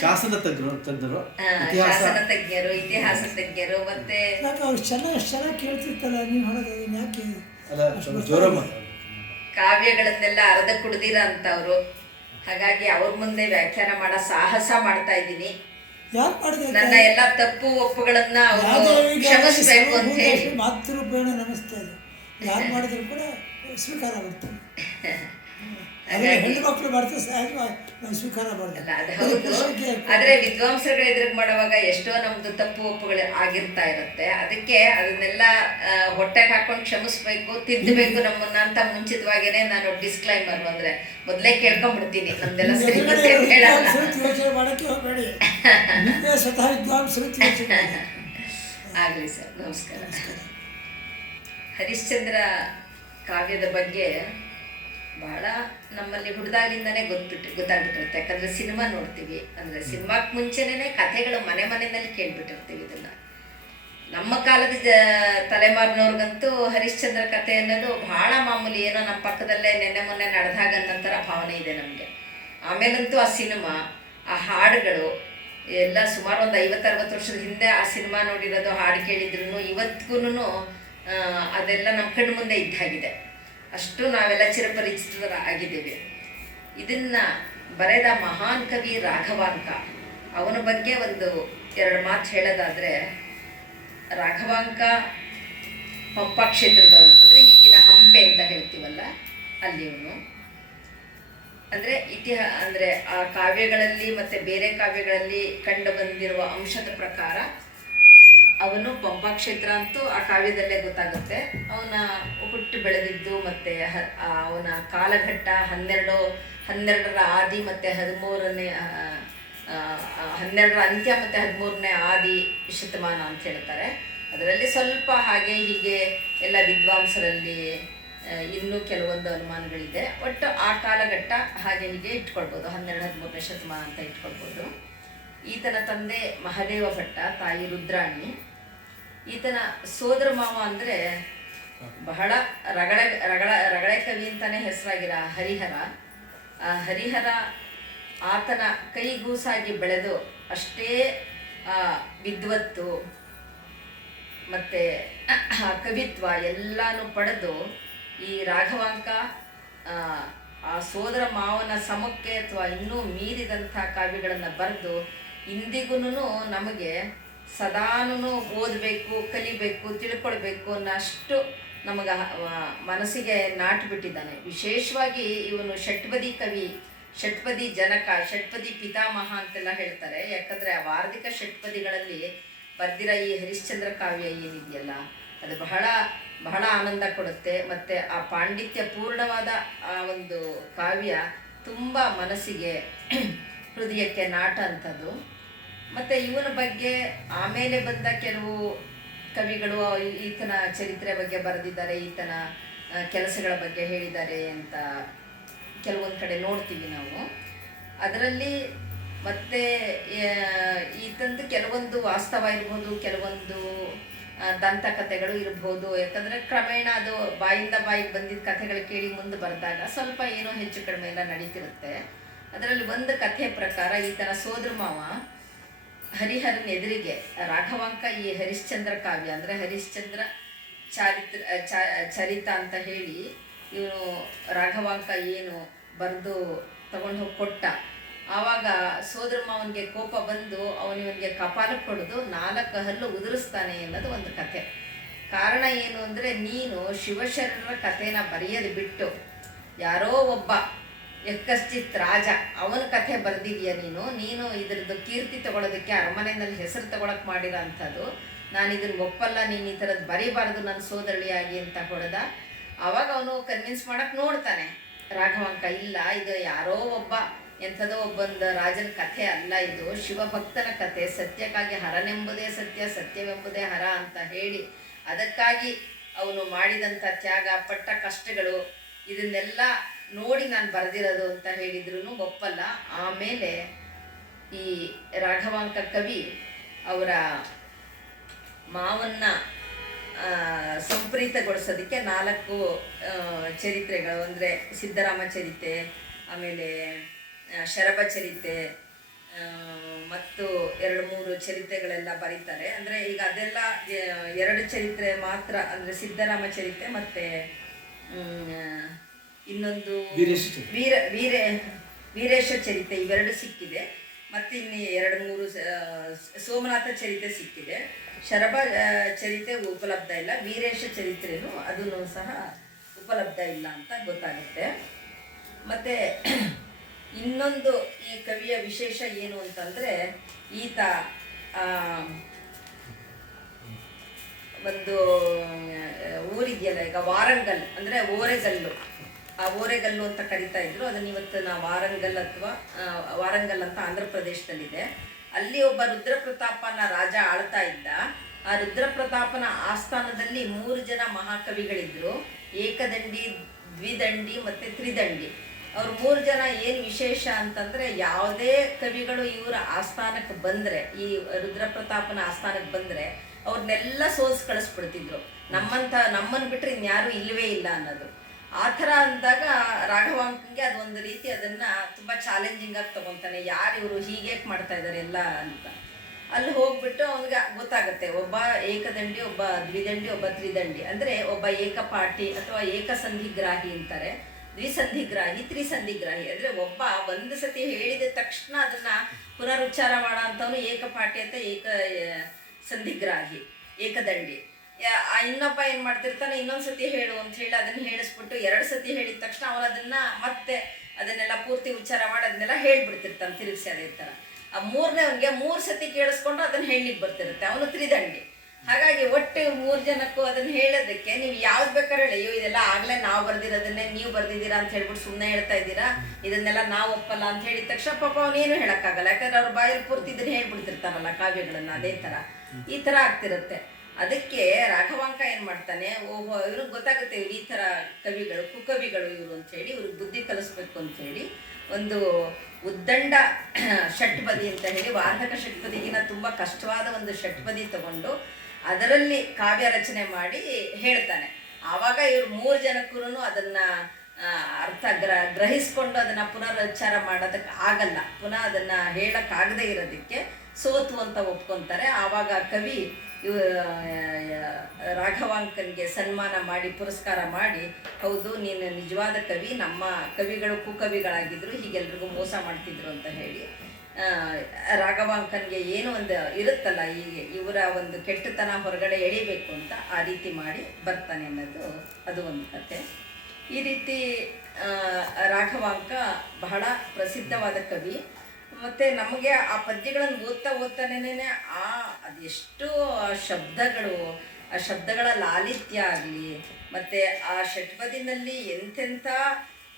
ಶಾಸನ ತಜ್ಞರು, ಇತಿಹಾಸ ತಜ್ಞರು, ಮತ್ತೆ ಕಾವ್ಯಗಳನ್ನೆಲ್ಲ ಅರ್ಧ ಕುಡ್ದಿರ ಅಂತವ್ರು. ಹಾಗಾಗಿ ಅವ್ರ ಮುಂದೆ ವ್ಯಾಖ್ಯಾನ ಮಾಡೋ ಸಾಹಸ ಮಾಡ್ತಾ ಇದ್ದೀನಿ. ನನ್ನ ಎಲ್ಲ ತಪ್ಪು ಒಪ್ಪುಗಳನ್ನ ಕ್ಷಮಿಸ್ಬೇಕು ಅಂತ ಹೇಳಿ ಮಾತೃಪೇಣ ನಮಸ್ತೆ ಯಾರು ಮಾಡಿದ್ರು ಕೂಡ ಸ್ವೀಕಾರ ಮಾಡ್ತೀನಿ. ಹೆಣ್ಣು ಮಕ್ಕಳು ಮಾಡ್ತಾರೆ ಸಹಜವಾಗಿ ನಾವು ಸ್ವೀಕಾರ ಮಾಡಲ್ಲ, ಅದು ಹೌದು. ಆದ್ರೆ ವಿದ್ವಾಂಸರುಗಳ ಎದುರಿಗೆ ಮಾಡುವಾಗ ಎಷ್ಟೋ ನಮ್ದು ತಪ್ಪು ಒಪ್ಪುಗಳು ಆಗಿರ್ತಾ ಇರುತ್ತೆ. ಅದಕ್ಕೆ ಅದನ್ನೆಲ್ಲ ಹೊಟ್ಟೆಗೆ ಹಾಕೊಂಡು ಕ್ಷಮಿಸ್ಬೇಕು, ತಿದ್ದಬೇಕು ನಮ್ಮನ್ನ ಅಂತ ಮುಂಚಿತವಾಗೇನೆ ನಾನು ಡಿಸ್ಕ್ಲೈಮರ್ ಅಂದ್ರೆ ಮೊದಲೇ ಕೇಳ್ಕೊಂಡ್ಬಿಡ್ತೀನಿ. ನಮ್ದೆಲ್ಲ ಸರಿ ಯೋಚನೆ ಮಾಡಕ್ಕೆ ಹೋಗಬೇಡಿ, ಸ್ವತಃ ವಿದ್ವಾಂಸರು ಆಗ್ಲಿ ಸರ್. ನಮಸ್ಕಾರ. ಹರಿಶ್ಚಂದ್ರ ಕಾವ್ಯದ ಬಗ್ಗೆ ಬಹಳ ನಮ್ಮಲ್ಲಿ ಹುಡುದಾಗಿಂದನೇ ಗೊತ್ತಾಗ್ಬಿಟ್ಟಿರುತ್ತೆ. ಯಾಕಂದರೆ ಸಿನಿಮಾ ನೋಡ್ತೀವಿ, ಅಂದರೆ ಸಿನಿಮಾಕ್ಕೆ ಮುಂಚೆನೇ ಕಥೆಗಳು ಮನೆಯಲ್ಲಿ ಕೇಳ್ಬಿಟ್ಟಿರ್ತೀವಿ. ಇದನ್ನು ನಮ್ಮ ಕಾಲದ ತಲೆಮಾರಿನವ್ರಿಗಂತೂ ಹರಿಶ್ಚಂದ್ರ ಕಥೆ ಅನ್ನೋದು ಬಹಳ ಮಾಮೂಲಿ, ಏನೋ ನಮ್ಮ ಪಕ್ಕದಲ್ಲೇ ಮೊನ್ನೆ ನಡೆದಾಗ ಅನ್ನೋಂಥರ ಭಾವನೆ ಇದೆ ನಮಗೆ. ಆಮೇಲಂತೂ ಆ ಸಿನಿಮಾ, ಆ ಹಾಡುಗಳು ಎಲ್ಲ ಸುಮಾರು ಒಂದು 50-60 ವರ್ಷದ ಹಿಂದೆ ಆ ಸಿನಿಮಾ ನೋಡಿರೋದು, ಹಾಡು ಕೇಳಿದ್ರು ಇವತ್ತಿಗೂ ಅದೆಲ್ಲ ನಮ್ಮ ಕಣ್ಣು ಮುಂದೆ ಇದ್ದಾಗಿದೆ. ಅಷ್ಟು ನಾವೆಲ್ಲ ಚಿರಪರಿಚಿತರಾಗಿದ್ದೇವೆ. ಇದನ್ನು ಬರೆದ ಮಹಾನ್ ಕವಿ ರಾಘವಾಂಕ, ಅವನ ಬಗ್ಗೆ 1-2 ಮಾತು ಹೇಳೋದಾದರೆ, ರಾಘವಾಂಕ ಪಂಪ ಕ್ಷೇತ್ರದವನು, ಅಂದರೆ ಈಗಿನ ಹಂಪೆ ಅಂತ ಹೇಳ್ತೀವಲ್ಲ ಅಲ್ಲಿ ಅವನು. ಅಂದರೆ ಅಂದರೆ ಆ ಕಾವ್ಯಗಳಲ್ಲಿ ಮತ್ತು ಬೇರೆ ಕಾವ್ಯಗಳಲ್ಲಿ ಕಂಡು ಬಂದಿರುವ ಅಂಶದ ಪ್ರಕಾರ ಅವನು ಪಂಪ ಕ್ಷೇತ್ರ ಅಂತೂ ಆ ಕಾವ್ಯದಲ್ಲೇ ಗೊತ್ತಾಗುತ್ತೆ. ಅವನ ಹುಟ್ಟು ಬೆಳೆದಿದ್ದು ಮತ್ತು ಅವನ ಕಾಲಘಟ್ಟ 12ರ ಆದಿ ಮತ್ತು 12ರ ಅಂತ್ಯ ಮತ್ತು 13ನೇ ಆದಿ ಶತಮಾನ ಅಂತ ಹೇಳ್ತಾರೆ. ಅದರಲ್ಲಿ ಸ್ವಲ್ಪ ಹಾಗೆ ಹೀಗೆ ಎಲ್ಲ ವಿದ್ವಾಂಸರಲ್ಲಿ ಇನ್ನೂ ಕೆಲವೊಂದು ಅನುಮಾನಗಳಿದೆ. ಒಟ್ಟು ಆ ಕಾಲಘಟ್ಟ ಹಾಗೆ ಹೀಗೆ ಇಟ್ಕೊಳ್ಬೋದು, 12-13ನೇ ಶತಮಾನ ಅಂತ ಇಟ್ಕೊಳ್ಬೋದು. ಈತನ ತಂದೆ ಮಹದೇವ ಭಟ್ಟ, ತಾಯಿ ರುದ್ರಾಣಿ. ಈತನ ಸೋದರ ಮಾವ ಅಂದರೆ ಬಹಳ ರಗಳೆ ಕವಿ ಅಂತಾನೆ ಹೆಸರಾಗಿರೋ ಹರಿಹರ. ಆ ಹರಿಹರ ಆತನ ಕೈಗೂಸಾಗಿ ಬೆಳೆದು ಅಷ್ಟೇ ವಿದ್ವತ್ತು ಮತ್ತು ಕವಿತ್ವ ಎಲ್ಲನೂ ಪಡೆದು ಈ ರಾಘವಾಂಕ ಆ ಸೋದರ ಮಾವನ ಸಮಕ್ಕೆ ಅಥವಾ ಇನ್ನೂ ಮೀರಿದಂಥ ಕಾವ್ಯಗಳನ್ನು ಬರೆದು ಇಂದಿಗೂ ನಮಗೆ ಸದಾನು ಓದಬೇಕು, ಕಲಿಬೇಕು, ತಿಳ್ಕೊಳ್ಬೇಕು ಅನ್ನೋಷ್ಟು ನಮಗೆ ಮನಸ್ಸಿಗೆ ನಾಟಿಬಿಟ್ಟಿದ್ದಾನೆ. ವಿಶೇಷವಾಗಿ ಇವನು ಷಟ್ಪದಿ ಕವಿ. ಷಟ್ಪದಿ ಜನಕ, ಷಟ್ಪದಿ ಪಿತಾಮಹ ಅಂತೆಲ್ಲ ಹೇಳ್ತಾರೆ. ಯಾಕಂದರೆ ಆ ವಾರ್ಧಿಕ ಷಟ್ಪದಿಗಳಲ್ಲಿ ಬರ್ದಿರೋ ಈ ಹರಿಶ್ಚಂದ್ರ ಕಾವ್ಯ ಏನಿದೆಯಲ್ಲ, ಅದು ಬಹಳ ಬಹಳ ಆನಂದ ಕೊಡುತ್ತೆ. ಮತ್ತು ಆ ಪಾಂಡಿತ್ಯ ಪೂರ್ಣವಾದ ಆ ಒಂದು ಕಾವ್ಯ ತುಂಬ ಮನಸ್ಸಿಗೆ ಹೃದಯಕ್ಕೆ ನಾಟ ಅಂಥದ್ದು. ಮತ್ತು ಇವನ ಬಗ್ಗೆ ಆಮೇಲೆ ಬಂದ ಕೆಲವು ಕವಿಗಳು ಈತನ ಚರಿತ್ರೆ ಬಗ್ಗೆ ಬರೆದಿದ್ದಾರೆ, ಈತನ ಕೆಲಸಗಳ ಬಗ್ಗೆ ಹೇಳಿದ್ದಾರೆ ಅಂತ ಕೆಲವೊಂದು ಕಡೆ ನೋಡ್ತೀವಿ ನಾವು. ಅದರಲ್ಲಿ ಮತ್ತೆ ಈತಂದು ಕೆಲವೊಂದು ವಾಸ್ತವ ಇರ್ಬೋದು, ಕೆಲವೊಂದು ದಂತಕಥೆಗಳು ಇರ್ಬೋದು. ಯಾಕಂದರೆ ಕ್ರಮೇಣ ಅದು ಬಾಯಿಂದ ಬಾಯಿಗೆ ಬಂದಿದ್ದ ಕಥೆಗಳು ಕೇಳಿ ಮುಂದೆ ಬರೆದಾಗ ಸ್ವಲ್ಪ ಏನೋ ಹೆಚ್ಚು ಕಡಿಮೆ ಎಲ್ಲ ನಡೀತಿರುತ್ತೆ. ಅದರಲ್ಲಿ ಒಂದು ಕಥೆ ಪ್ರಕಾರ ಈತನ ಸೋದರ ಮಾವ ಹರಿಹರನ ಎದುರಿಗೆ ರಾಘವಾಂಕ ಈ ಹರಿಶ್ಚಂದ್ರ ಕಾವ್ಯ ಅಂದರೆ ಹರಿಶ್ಚಂದ್ರ ಚರಿತ ಅಂತ ಹೇಳಿ ಇವನು ರಾಘವಾಂಕ ಏನು ಬರೆದು ತಗೊಂಡು ಹೋಗಿ ಕೊಟ್ಟ. ಆವಾಗ ಸೋದರ ಮಾವನಿಗೆ ಕೋಪ ಬಂದು ಅವನಿವನಿಗೆ ಕಪಾಲಕ್ಕೆ ಹೊಡೆದು 4 ಹಲ್ಲು ಉದುರಿಸ್ತಾನೆ ಅನ್ನೋದು ಒಂದು ಕಥೆ. ಕಾರಣ ಏನು ಅಂದರೆ, ನೀನು ಶಿವಶರಣರ ಕಥೆನ ಬರೆಯೋದು ಬಿಟ್ಟು ಯಾರೋ ಒಬ್ಬ ಯಕ್ಕಶ್ಚಿತ್ ರಾಜ ಅವನ ಕಥೆ ಬರೆದಿದೆಯಾ ನೀನು ಇದ್ರದ್ದು ಕೀರ್ತಿ ತಗೊಳ್ಳೋದಕ್ಕೆ ಅರಮನೆಯಲ್ಲಿ ಹೆಸರು ತಗೊಳಕ್ಕೆ ಮಾಡಿರೋ ಅಂಥದ್ದು. ನಾನು ಇದನ್ನು ಒಪ್ಪಲ್ಲ, ನೀನು ಈ ಥರದ್ದು ಬರೀಬಾರ್ದು ನನ್ನ ಸೋದರಳಿಯಾಗಿ ಅಂತ ಹೊಡೆದ. ಆವಾಗ ಅವನು ಕನ್ವಿನ್ಸ್ ಮಾಡೋಕ್ಕೆ ನೋಡ್ತಾನೆ ರಾಘವಾಂಕ, ಇಲ್ಲ ಇದು ಯಾರೋ ಒಬ್ಬ ಎಂಥದೋ ಒಬ್ಬೊಂದು ರಾಜನ ಕಥೆ ಅಲ್ಲ, ಇದು ಶಿವಭಕ್ತನ ಕಥೆ, ಸತ್ಯಕ್ಕಾಗಿ ಹರನೆಂಬುದೇ ಸತ್ಯ, ಸತ್ಯವೆಂಬುದೇ ಹರ ಅಂತ ಹೇಳಿ ಅದಕ್ಕಾಗಿ ಅವನು ಮಾಡಿದಂಥ ತ್ಯಾಗ, ಪಟ್ಟ ಕಷ್ಟಗಳು ಇದನ್ನೆಲ್ಲ ನೋಡಿ ನಾನು ಬರೆದಿರೋದು ಅಂತ ಹೇಳಿದ್ರು ಒಪ್ಪಲ್ಲ. ಆಮೇಲೆ ಈ ರಾಘವಾಂಕ ಕವಿ ಅವರ ಮಾವನ್ನ ಸಂಪ್ರೀತಗೊಳಿಸೋದಕ್ಕೆ 4 ಚರಿತ್ರೆಗಳು ಅಂದರೆ ಸಿದ್ದರಾಮ ಚರಿತೆ, ಆಮೇಲೆ ಶರಭ ಚರಿತೆ ಮತ್ತು 2-3 ಚರಿತ್ರೆಗಳೆಲ್ಲ ಬರೀತಾರೆ. ಅಂದರೆ ಈಗ ಅದೆಲ್ಲ 2 ಚರಿತ್ರೆ ಮಾತ್ರ, ಅಂದರೆ ಸಿದ್ದರಾಮ ಚರಿತೆ ಮತ್ತು ಇನ್ನೊಂದು ವೀರೇಶ ಚರಿತೆ, ಇವೆರಡು ಸಿಕ್ಕಿದೆ. ಮತ್ತು ಇನ್ನು 2-3 ಸೋಮನಾಥ ಚರಿತೆ ಸಿಕ್ಕಿದೆ. ಶರಭ ಚರಿತೆ ಉಪಲಬ್ಧ ಇಲ್ಲ, ವೀರೇಶ ಚರಿತ್ರೆನೂ ಅದನ್ನು ಸಹ ಉಪಲಬ್ಧ ಇಲ್ಲ ಅಂತ ಗೊತ್ತಾಗುತ್ತೆ. ಮತ್ತು ಇನ್ನೊಂದು ಈ ಕವಿಯ ವಿಶೇಷ ಏನು ಅಂತಂದರೆ, ಈತ ಒಂದು ಊರಿದೆಯಲ್ಲ ಈಗ ವಾರಂಗಲ್ ಅಂದರೆ ಓರೆಗಲ್ಲು, ಆ ಓರೆಗಲ್ಲು ಅಂತ ಕರಿತಾ ಇದ್ರು. ಅದನ್ನು ಇವತ್ತು ನಾವು ವಾರಂಗಲ್ ಅಂತ ಆಂಧ್ರ ಪ್ರದೇಶದಲ್ಲಿದೆ. ಅಲ್ಲಿ ಒಬ್ಬ ರುದ್ರಪ್ರತಾಪನ ರಾಜ ಆಳ್ತಾ ಇದ್ದ. ಆ ರುದ್ರಪ್ರತಾಪನ ಆಸ್ಥಾನದಲ್ಲಿ 3 ಜನ ಮಹಾಕವಿಗಳಿದ್ರು, ಏಕದಂಡಿ, ದ್ವಿದಂಡಿ ಮತ್ತು ತ್ರಿದಂಡಿ. ಅವ್ರು 3 ಜನ ಏನು ವಿಶೇಷ ಅಂತಂದರೆ, ಯಾವುದೇ ಕವಿಗಳು ಇವರ ಆಸ್ಥಾನಕ್ಕೆ ಬಂದರೆ, ಈ ರುದ್ರಪ್ರತಾಪನ ಆಸ್ಥಾನಕ್ಕೆ ಬಂದರೆ ಅವ್ರನ್ನೆಲ್ಲ ಸೋಲ್ಸ್ ಕಳಿಸ್ಬಿಡ್ತಿದ್ರು. ನಮ್ಮನ್ನು ಬಿಟ್ಟರೆ ಇನ್ಯಾರೂ ಇಲ್ಲವೇ ಇಲ್ಲ ಅನ್ನೋದು. ಆ ಥರ ಅಂದಾಗ ರಾಘವಾಂಕಂಗೆ ಅದೊಂದು ರೀತಿ ಅದನ್ನು ತುಂಬ ಚಾಲೆಂಜಿಂಗಾಗಿ ತೊಗೊತಾನೆ. ಯಾರು ಇವರು ಹೀಗೆ ಮಾಡ್ತಾ ಇದ್ದಾರೆ ಎಲ್ಲ ಅಂತ. ಅಲ್ಲಿ ಹೋಗ್ಬಿಟ್ಟು ಅವನಿಗೆ ಗೊತ್ತಾಗುತ್ತೆ, ಒಬ್ಬ ಏಕದಂಡಿ, ಒಬ್ಬ ದ್ವಿದಂಡಿ, ಒಬ್ಬ ತ್ರಿದಂಡಿ. ಅಂದರೆ ಒಬ್ಬ ಏಕಪಾಠಿ ಅಥವಾ ಏಕಸಂಧಿಗ್ರಾಹಿ ಅಂತಾರೆ, ದ್ವಿಸಂಧಿಗ್ರಾಹಿ, ತ್ರಿಸಂಧಿಗ್ರಾಹಿ. ಅಂದರೆ ಒಬ್ಬ ಒಂದು ಸತಿ ಹೇಳಿದ ತಕ್ಷಣ ಅದನ್ನು ಪುನರುಚ್ಚಾರ ಮಾಡೋ ಅಂಥವನು ಏಕಪಾಠಿ ಅಂತ ಸಂಧಿಗ್ರಾಹಿ, ಏಕದಂಡಿ. ಇನ್ನೊಬ್ಬ ಏನು ಮಾಡ್ತಿರ್ತಾನೆ, ಇನ್ನೊಂದು ಸತಿ ಹೇಳು ಅಂತ ಹೇಳಿ ಅದನ್ನು ಹೇಳಿಸ್ಬಿಟ್ಟು 2 ಸತಿ ಹೇಳಿದ ತಕ್ಷಣ ಅವನು ಅದನ್ನು ಮತ್ತೆ ಅದನ್ನೆಲ್ಲ ಪೂರ್ತಿ ಉಚ್ಚಾರ ಮಾಡಿ ಅದನ್ನೆಲ್ಲ ಹೇಳ್ಬಿಡ್ತಿರ್ತಾನೆ ತಿರುಗಿಸಿ. ಅದೇ ಥರ ಆ 3ನೇವನಿಗೆ 3 ಸತಿ ಕೇಳಿಸ್ಕೊಂಡು ಅದನ್ನು ಹೇಳಲಿಕ್ಕೆ ಬರ್ತಿರುತ್ತೆ, ಅವನು ತ್ರಿದಂಡಿ. ಹಾಗಾಗಿ ಒಟ್ಟು 3 ಜನಕ್ಕೂ ಅದನ್ನು ಹೇಳೋದಕ್ಕೆ ನೀವು ಯಾವ್ದು ಬೇಕಾದ್ರೆ ಹೇಳಿ, ಅಯ್ಯೋ ಇದೆಲ್ಲ ಆಗಲೇ ನಾವು ಬರ್ದಿರೋದನ್ನೇ ನೀವು ಬರ್ದಿದ್ದೀರಾ ಅಂತ ಹೇಳ್ಬಿಟ್ಟು ಸುಮ್ಮನೆ ಹೇಳ್ತಾ ಇದ್ದೀರಾ, ಇದನ್ನೆಲ್ಲ ನಾವು ಒಪ್ಪಲ್ಲ ಅಂತ ಹೇಳಿದ ತಕ್ಷಣ ಪಾಪ ಅವನೇನು ಹೇಳೋಕ್ಕಾಗಲ್ಲ. ಯಾಕಂದ್ರೆ ಅವ್ರ ಬಾಯಲ್ಲಿ ಪೂರ್ತಿ ಇದನ್ನು ಹೇಳ್ಬಿಡ್ತಿರ್ತಾರಲ್ಲ ಕಾವ್ಯಗಳನ್ನು. ಅದೇ ಥರ ಈ ಥರ ಆಗ್ತಿರುತ್ತೆ. ಅದಕ್ಕೆ ರಾಘವಾಂಕ ಏನು ಮಾಡ್ತಾನೆ, ಓಹೋ ಇವ್ರಿಗೆ ಗೊತ್ತಾಗುತ್ತೆ ಇವ್ರು ಈ ಥರ ಕವಿಗಳು, ಕುಕವಿಗಳು ಇವರು ಅಂಥೇಳಿ, ಇವ್ರಿಗೆ ಬುದ್ಧಿ ಕಲಿಸ್ಬೇಕು ಅಂಥೇಳಿ ಒಂದು ಉದ್ದಂಡ ಷಟ್ಪದಿ ಅಂತ ಹೇಳಿ, ವಾರ್ಧಕ ಷಟ್ಪದಿಗಿನ ತುಂಬ ಕಷ್ಟವಾದ ಒಂದು ಷಟ್ಪದಿ ತಗೊಂಡು ಅದರಲ್ಲಿ ಕಾವ್ಯ ರಚನೆ ಮಾಡಿ ಹೇಳ್ತಾನೆ. ಆವಾಗ ಇವ್ರು 3 ಜನಕ್ಕೂ ಅದನ್ನು ಅರ್ಥ ಗ್ರಹಿಸ್ಕೊಂಡು ಅದನ್ನು ಪುನರುಚ್ಚಾರ ಮಾಡೋದಕ್ಕೆ ಆಗಲ್ಲ, ಪುನಃ ಅದನ್ನು ಹೇಳೋಕ್ಕಾಗದೇ ಇರೋದಕ್ಕೆ ಸೋತು ಅಂತ ಒಪ್ಕೊತಾರೆ. ಆವಾಗ ಕವಿ ರಾಘವಾಂಕನಿಗೆ ಸನ್ಮಾನ ಮಾಡಿ ಪುರಸ್ಕಾರ ಮಾಡಿ, ಹೌದು ನೀನು ನಿಜವಾದ ಕವಿ, ನಮ್ಮ ಕವಿಗಳು ಕುಕವಿಗಳಾಗಿದ್ದರು, ಹೀಗೆಲ್ರಿಗೂ ಮೋಸ ಮಾಡ್ತಿದ್ರು ಅಂತ ಹೇಳಿ ರಾಘವಾಂಕನಿಗೆ ಏನು ಒಂದು ಇರುತ್ತಲ್ಲ, ಈಗ ಇವರ ಒಂದು ಕೆಟ್ಟತನ ಹೊರಗಡೆ ಎಳಿಬೇಕು ಅಂತ ಆ ರೀತಿ ಮಾಡಿ ಬರ್ತಾನೆ ಅನ್ನೋದು ಅದು ಒಂದು ಕತೆ. ಈ ರೀತಿ ರಾಘವಾಂಕ ಬಹಳ ಪ್ರಸಿದ್ಧವಾದ ಕವಿ. ಮತ್ತು ನಮಗೆ ಆ ಪದ್ಯಗಳನ್ನು ಓದ್ತಾನೇ ಅದೆಷ್ಟು ಶಬ್ದಗಳು, ಆ ಶಬ್ದಗಳ ಲಾಲಿತ್ಯ ಆಗಲಿ, ಮತ್ತು ಆ ಷಟ್ಪದಿನಲ್ಲಿ ಎಂತೆಂಥ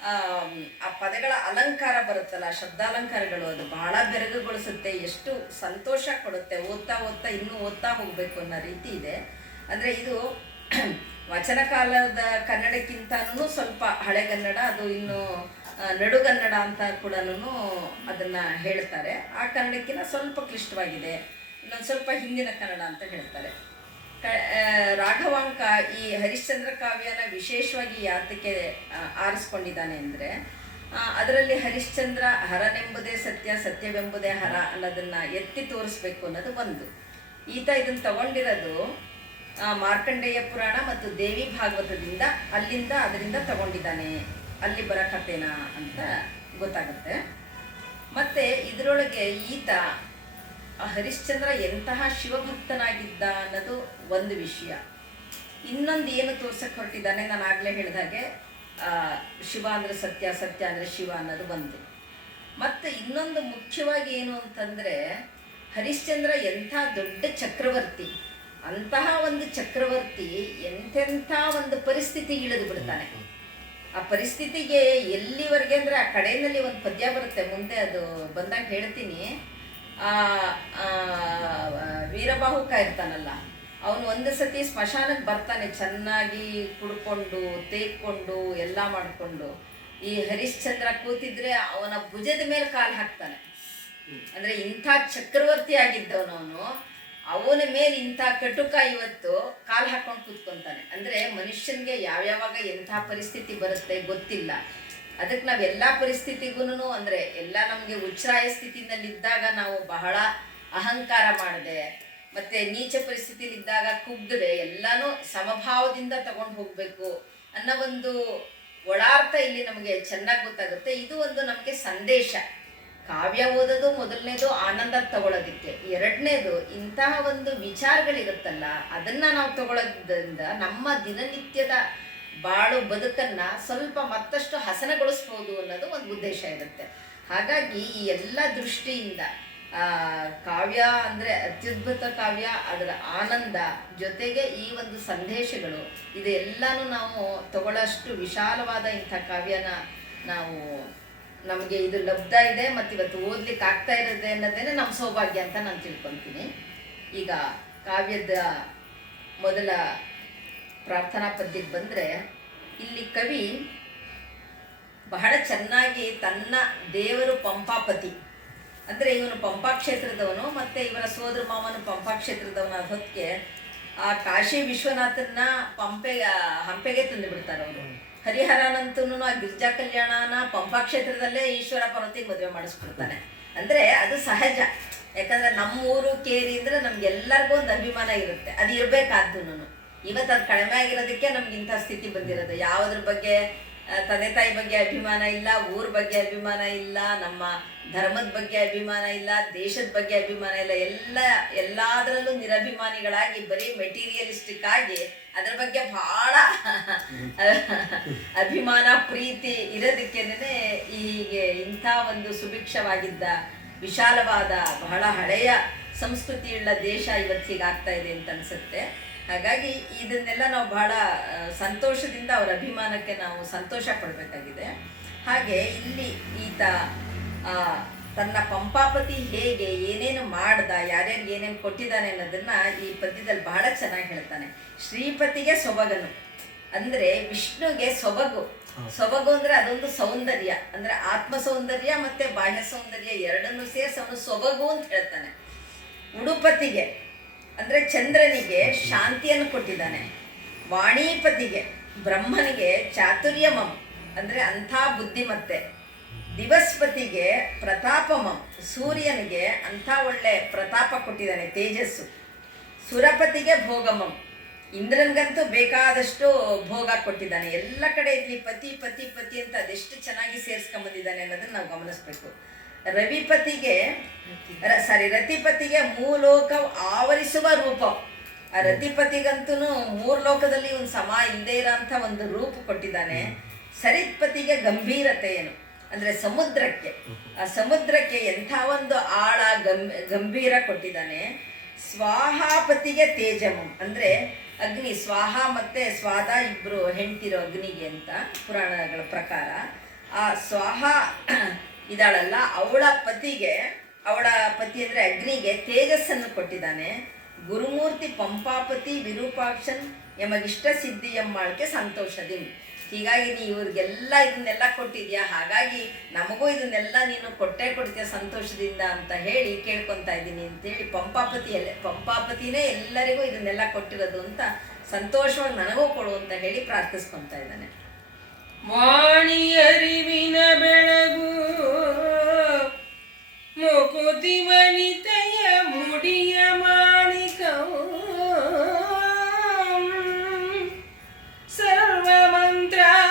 ಆ ಪದಗಳ ಅಲಂಕಾರ ಬರುತ್ತಲ್ಲ, ಶಬ್ದಾಲಂಕಾರಗಳು, ಅದು ಬಹಳ ಬೆರಗುಗೊಳಿಸುತ್ತೆ, ಎಷ್ಟು ಸಂತೋಷ ಕೊಡುತ್ತೆ. ಓದ್ತಾ ಇನ್ನೂ ಓದ್ತಾ ಹೋಗಬೇಕು ಅನ್ನೋ ರೀತಿ ಇದೆ. ಅಂದರೆ ಇದು ವಚನ ಕಾಲದ ಕನ್ನಡಕ್ಕಿಂತನೂ ಸ್ವಲ್ಪ ಹಳೆಗನ್ನಡ, ಅದು ಇನ್ನು ನಡುಗನ್ನಡ ಅಂತ ಕೂಡ ಅದನ್ನು ಹೇಳ್ತಾರೆ. ಆ ಕನ್ನಡಕ್ಕಿಂತ ಸ್ವಲ್ಪ ಕ್ಲಿಷ್ಟವಾಗಿದೆ, ಇನ್ನೊಂದು ಸ್ವಲ್ಪ ಹಿಂದಿನ ಕನ್ನಡ ಅಂತ ಹೇಳ್ತಾರೆ. ರಾಘವಾಂಕ ಈ ಹರಿಶ್ಚಂದ್ರ ಕಾವ್ಯನ ವಿಶೇಷವಾಗಿ ಯಾತಕ್ಕೆ ಆರಿಸ್ಕೊಂಡಿದ್ದಾನೆ ಅಂದರೆ, ಅದರಲ್ಲಿ ಹರಿಶ್ಚಂದ್ರ ಹರನೆಂಬುದೇ ಸತ್ಯ, ಸತ್ಯವೆಂಬುದೇ ಹರ ಅನ್ನೋದನ್ನು ಎತ್ತಿ ತೋರಿಸ್ಬೇಕು ಅನ್ನೋದು ಒಂದು. ಈತ ಇದನ್ನು ತಗೊಂಡಿರೋದು ಮಾರ್ಕಂಡೇಯ ಪುರಾಣ ಮತ್ತು ದೇವಿ ಭಾಗವತದಿಂದ, ಅದರಿಂದ ತಗೊಂಡಿದ್ದಾನೆ, ಅಲ್ಲಿ ಬರೋ ಕಥೆನ ಅಂತ ಗೊತ್ತಾಗುತ್ತೆ. ಮತ್ತು ಇದರೊಳಗೆ ಈತ ಹರಿಶ್ಚಂದ್ರ ಎಂತಹ ಶಿವಭಕ್ತನಾಗಿದ್ದ ಅನ್ನೋದು ಒಂದು ವಿಷಯ. ಇನ್ನೊಂದು ಏನು ತೋರ್ಸಕ್ಕೆ ಹೊರಟಿದ್ದಾನೆ, ನಾನು ಆಗಲೇ ಹೇಳಿದಾಗೆ ಶಿವ ಅಂದರೆ ಸತ್ಯ, ಸತ್ಯ ಅಂದರೆ ಶಿವ ಅನ್ನೋದು ಒಂದು. ಮತ್ತು ಇನ್ನೊಂದು ಮುಖ್ಯವಾಗಿ ಏನು ಅಂತಂದರೆ, ಹರಿಶ್ಚಂದ್ರ ಎಂಥ ದೊಡ್ಡ ಚಕ್ರವರ್ತಿ, ಅಂತಹ ಒಂದು ಚಕ್ರವರ್ತಿ ಎಂತೆಂಥ ಒಂದು ಪರಿಸ್ಥಿತಿಗೆ ಇಳಿದು ಬಿಡ್ತಾನೆ. ಆ ಪರಿಸ್ಥಿತಿಗೆ ಎಲ್ಲಿವರೆಗೆ ಅಂದರೆ, ಆ ಕಡೆಯಲ್ಲಿ ಒಂದು ಪದ್ಯ ಬರುತ್ತೆ, ಮುಂದೆ ಅದು ಬಂದಾಗ ಹೇಳ್ತೀನಿ. ವೀರಬಾಹುಕ ಇರ್ತಾನಲ್ಲ, ಅವನು ಒಂದು ಸತಿ ಸ್ಮಶಾನಕ್ಕೆ ಬರ್ತಾನೆ, ಚೆನ್ನಾಗಿ ಕುಡ್ಕೊಂಡು ತೇಗ್ಕೊಂಡು ಎಲ್ಲ ಮಾಡಿಕೊಂಡು. ಈ ಹರಿಶ್ಚಂದ್ರ ಕೂತಿದ್ರೆ ಅವನ ಭುಜದ ಮೇಲೆ ಕಾಲು ಹಾಕ್ತಾನೆ. ಅಂದರೆ ಇಂಥ ಚಕ್ರವರ್ತಿ ಆಗಿದ್ದವನವನು, ಅವನ ಮೇಲೆ ಇಂಥ ಕಟುಕ ಇವತ್ತು ಕಾಲು ಹಾಕೊಂಡು ಕೂತ್ಕೊತಾನೆ. ಅಂದರೆ ಮನುಷ್ಯನಿಗೆ ಯಾವ್ಯಾವಾಗ ಎಂಥ ಪರಿಸ್ಥಿತಿ ಬರುತ್ತೆ ಗೊತ್ತಿಲ್ಲ. ಅದಕ್ಕೆ ನಾವು ಎಲ್ಲ ಪರಿಸ್ಥಿತಿಗೂ ಅಂದರೆ ಎಲ್ಲ ನಮಗೆ ಉಚ್ಛ್ರಾಯ ಸ್ಥಿತಿನಲ್ಲಿದ್ದಾಗ ನಾವು ಬಹಳ ಅಹಂಕಾರ ಮಾಡದೆ, ಮತ್ತು ನೀಚ ಪರಿಸ್ಥಿತಿಲಿದ್ದಾಗ ಕುಗ್ಗದೆ, ಎಲ್ಲನೂ ಸಮಭಾವದಿಂದ ತಗೊಂಡು ಹೋಗಬೇಕು ಅನ್ನೋ ಒಂದು ಒಳಾರ್ಥ ಇಲ್ಲಿ ನಮಗೆ ಚೆನ್ನಾಗಿ ಗೊತ್ತಾಗುತ್ತೆ. ಇದು ಒಂದು ನಮಗೆ ಸಂದೇಶ. ಕಾವ್ಯ ಓದೋದು ಮೊದಲನೇದು ಆನಂದ ತಗೊಳ್ಳೋದಕ್ಕೆ, ಎರಡನೇದು ಇಂತಹ ಒಂದು ವಿಚಾರಗಳಿರುತ್ತಲ್ಲ ಅದನ್ನು ನಾವು ತಗೊಳ್ಳೋದ್ರಿಂದ ನಮ್ಮ ದಿನನಿತ್ಯದ ಬಾಳು ಬದುಕನ್ನು ಸ್ವಲ್ಪ ಮತ್ತಷ್ಟು ಹಸನಗೊಳಿಸ್ಬೋದು ಅನ್ನೋದು ಒಂದು ಉದ್ದೇಶ ಇರುತ್ತೆ. ಹಾಗಾಗಿ ಈ ಎಲ್ಲ ದೃಷ್ಟಿಯಿಂದ ಕಾವ್ಯ ಅಂದರೆ ಅತ್ಯದ್ಭುತ ಕಾವ್ಯ, ಅದರ ಆನಂದ ಜೊತೆಗೆ ಈ ಒಂದು ಸಂದೇಶಗಳು, ಇದೆಲ್ಲನೂ ನಾವು ತಗೊಳ್ಳೋಷ್ಟು ವಿಶಾಲವಾದ ಇಂಥ ಕಾವ್ಯನ ನಮಗೆ ಇದು ಲಬ್ಧ ಇದೆ, ಮತ್ತು ಇವತ್ತು ಓದ್ಲಿಕ್ಕೆ ಆಗ್ತಾ ಇರೋದೆ ಅನ್ನೋದೇನೆ ನಮ್ಮ ಸೌಭಾಗ್ಯ ಅಂತ ನಾನು ತಿಳ್ಕೊತೀನಿ. ಈಗ ಕಾವ್ಯದ ಮೊದಲ ಪ್ರಾರ್ಥನಾ ಪದ್ಯಕ್ಕೆ ಬಂದರೆ, ಇಲ್ಲಿ ಕವಿ ಬಹಳ ಚೆನ್ನಾಗಿ ತನ್ನ ದೇವರು ಪಂಪಾಪತಿ, ಅಂದರೆ ಇವನು ಪಂಪಾ ಕ್ಷೇತ್ರದವನು, ಮತ್ತು ಇವರ ಸೋದರ ಮಾವನು ಪಂಪಾ ಕ್ಷೇತ್ರದವನ ಹೊತ್ತಿಗೆ ಆ ಕಾಶಿ ವಿಶ್ವನಾಥನ ಹಂಪೆಗೆ ತಂದು ಬಿಡ್ತಾರೆ ಅವರು. ಹರಿಹರನಂತೂ ಆ ಗಿರಿಜಾ ಕಲ್ಯಾಣನ ಪಂಪಾ ಕ್ಷೇತ್ರದಲ್ಲೇ ಈಶ್ವರ ಪಾರ್ವತಿಗೆ ಮದುವೆ ಮಾಡಿಸ್ಬಿಡ್ತಾನೆ. ಅಂದರೆ ಅದು ಸಹಜ, ಯಾಕಂದರೆ ನಮ್ಮೂರು ಕೇರಿ ಅಂದರೆ ನಮ್ಗೆಲ್ಲರಿಗೂ ಒಂದು ಅಭಿಮಾನ ಇರುತ್ತೆ, ಅದು ಇರಬೇಕಾದ್ದು. ಇವತ್ತು ಅದು ಕಡಿಮೆ ಆಗಿರೋದಕ್ಕೆ ನಮ್ಗೆ ಇಂಥ ಸ್ಥಿತಿ ಬಂದಿರೋದು. ಯಾವುದ್ರ ಬಗ್ಗೆ ತಂದೆ ತಾಯಿ ಬಗ್ಗೆ ಅಭಿಮಾನ ಇಲ್ಲ, ಊರ ಬಗ್ಗೆ ಅಭಿಮಾನ ಇಲ್ಲ, ನಮ್ಮ ಧರ್ಮದ ಬಗ್ಗೆ ಅಭಿಮಾನ ಇಲ್ಲ, ದೇಶದ ಬಗ್ಗೆ ಅಭಿಮಾನ ಇಲ್ಲ, ಎಲ್ಲದರಲ್ಲೂ ನಿರಭಿಮಾನಿಗಳಾಗಿ ಬರೀ ಮೆಟೀರಿಯಲಿಸ್ಟಿಕ್ ಆಗಿ ಅದ್ರ ಬಗ್ಗೆ ಬಹಳ ಅಭಿಮಾನ ಪ್ರೀತಿ ಇರೋದಕ್ಕೇನೆ ಹೀಗೆ ಇಂಥ ಒಂದು ಸುಭಿಕ್ಷವಾಗಿದ್ದ ವಿಶಾಲವಾದ ಬಹಳ ಹಳೆಯ ಸಂಸ್ಕೃತಿಯುಳ್ಳ ದೇಶ ಇವತ್ತು ಹೀಗಾಗ್ತಾ ಇದೆ ಅಂತ ಅನಿಸುತ್ತೆ. ಹಾಗಾಗಿ ಇದನ್ನೆಲ್ಲ ನಾವು ಬಹಳ ಸಂತೋಷದಿಂದ ಅವರ ಅಭಿಮಾನಕ್ಕೆ ನಾವು ಸಂತೋಷ ಪಡಬೇಕಾಗಿದೆ. ಹಾಗೆ ಇಲ್ಲಿ ಈತ ತನ್ನ ಪಂಪಾಪತಿ ಹೇಗೆ ಏನೇನು ಮಾಡ್ದ, ಯಾರ್ಯಾರಿಗೆ ಏನೇನು ಕೊಟ್ಟಿದ್ದಾನೆ ಅನ್ನೋದನ್ನು ಈ ಪದ್ಯದಲ್ಲಿ ಬಹಳ ಚೆನ್ನಾಗಿ ಹೇಳ್ತಾನೆ. ಶ್ರೀಪತಿಗೆ ಸೊಬಗನು ಅಂದರೆ ವಿಷ್ಣುಗೆ ಸೊಬಗು. ಸೊಬಗು ಅಂದರೆ ಅದೊಂದು ಸೌಂದರ್ಯ, ಅಂದರೆ ಆತ್ಮ ಸೌಂದರ್ಯ ಮತ್ತು ಬಾಹ್ಯ ಸೌಂದರ್ಯ ಎರಡನ್ನೂ ಸೇರಿಸಿ ಅವನು ಸೊಬಗು ಅಂತ ಹೇಳ್ತಾನೆ. ಉಡುಪತಿಗೆ ಅಂದರೆ ಚಂದ್ರನಿಗೆ ಶಾಂತಿಯನ್ನು ಕೊಟ್ಟಿದ್ದಾನೆ. ವಾಣಿಪತಿಗೆ ಬ್ರಹ್ಮನಿಗೆ ಚಾತುರ್ಯಮಂ ಅಂದರೆ ಅಂಥ ಬುದ್ಧಿಮತ್ತೆ. ದಿವಸ್ಪತಿಗೆ ಪ್ರತಾಪಮಂ ಸೂರ್ಯನಿಗೆ ಅಂಥ ಒಳ್ಳೆ ಪ್ರತಾಪ ಕೊಟ್ಟಿದ್ದಾನೆ, ತೇಜಸ್ಸು. ಸುರಪತಿಗೆ ಭೋಗಮಂ ಇಂದ್ರನಿಗಂತೂ ಬೇಕಾದಷ್ಟು ಭೋಗ ಕೊಟ್ಟಿದ್ದಾನೆ. ಎಲ್ಲ ಕಡೆ ಇಲ್ಲಿ ಪತಿ ಪತಿ ಪತಿ ಅಂತ ಅದೆಷ್ಟು ಚೆನ್ನಾಗಿ ಸೇರಿಸ್ಕೊಂಬಂದಿದ್ದಾನೆ ಅನ್ನೋದನ್ನು ನಾವು ಗಮನಿಸ್ಬೇಕು. ರತಿಪತಿಗೆ ಮೂಲೋಕ ಆವರಿಸುವ ರೂಪ. ಆ ರತಿಪತಿಗಂತೂ ಮೂರು ಲೋಕದಲ್ಲಿ ಒಂದು ಸಮ ಇಲ್ಲದೆ ಇರೋಂಥ ಒಂದು ರೂಪ ಕೊಟ್ಟಿದ್ದಾನೆ. ಸರಿತ್ಪತಿಗೆ ಗಂಭೀರತೆ ಏನು ಅಂದರೆ ಸಮುದ್ರಕ್ಕೆ, ಆ ಸಮುದ್ರಕ್ಕೆ ಎಂಥ ಒಂದು ಆಳ ಗಂಭೀರ ಕೊಟ್ಟಿದ್ದಾನೆ. ಸ್ವಾಹಾಪತಿಗೆ ತೇಜಮಂ ಅಂದರೆ ಅಗ್ನಿ, ಸ್ವಾಹ ಮತ್ತು ಸ್ವಾದ ಇಬ್ಬರು ಹೆಂಡ್ತಿರೋ ಅಗ್ನಿಗೆ ಅಂತ ಪುರಾಣಗಳ ಪ್ರಕಾರ. ಆ ಸ್ವಾಹ ಇದಾಳಲ್ಲ, ಅವಳ ಪತಿ ಅಂದರೆ ಅಗ್ನಿಗೆ ತೇಜಸ್ಸನ್ನು ಕೊಟ್ಟಿದ್ದಾನೆ. ಗುರುಮೂರ್ತಿ ಪಂಪಾಪತಿ ವಿರೂಪಾಕ್ಷನ್ ಯಮಗಿಷ್ಟ ಸಿದ್ಧಿ ಎಮ್ಮಾಳ್ಕೆ ಸಂತೋಷದಿನ್. ಹೀಗಾಗಿ ನೀ ಇವ್ರಿಗೆಲ್ಲ ಇದನ್ನೆಲ್ಲ ಕೊಟ್ಟಿದ್ಯಾ, ಹಾಗಾಗಿ ನಮಗೂ ಇದನ್ನೆಲ್ಲ ನೀನು ಕೊಡ್ತೀಯ ಸಂತೋಷದಿಂದ ಅಂತ ಹೇಳಿ ಕೇಳ್ಕೊತಾ ಇದ್ದೀನಿ ಅಂತೇಳಿ ಪಂಪಾಪತಿನೇ ಎಲ್ಲರಿಗೂ ಇದನ್ನೆಲ್ಲ ಕೊಟ್ಟಿರೋದು ಅಂತ ಸಂತೋಷವಾಗಿ ನನಗೂ ಕೊಡು ಅಂತ ಹೇಳಿ ಪ್ರಾರ್ಥಿಸ್ಕೊತಾ ಇದ್ದಾನೆ. ವಾಣಿ ಅರಿವಿನ ಬೆಳಗು ಮುಕುತಿ ವನಿತೆಯ ಮುಡಿಯ ಮಾಣಿಕವು ಸರ್ವಮಂತ್ರಾದಿ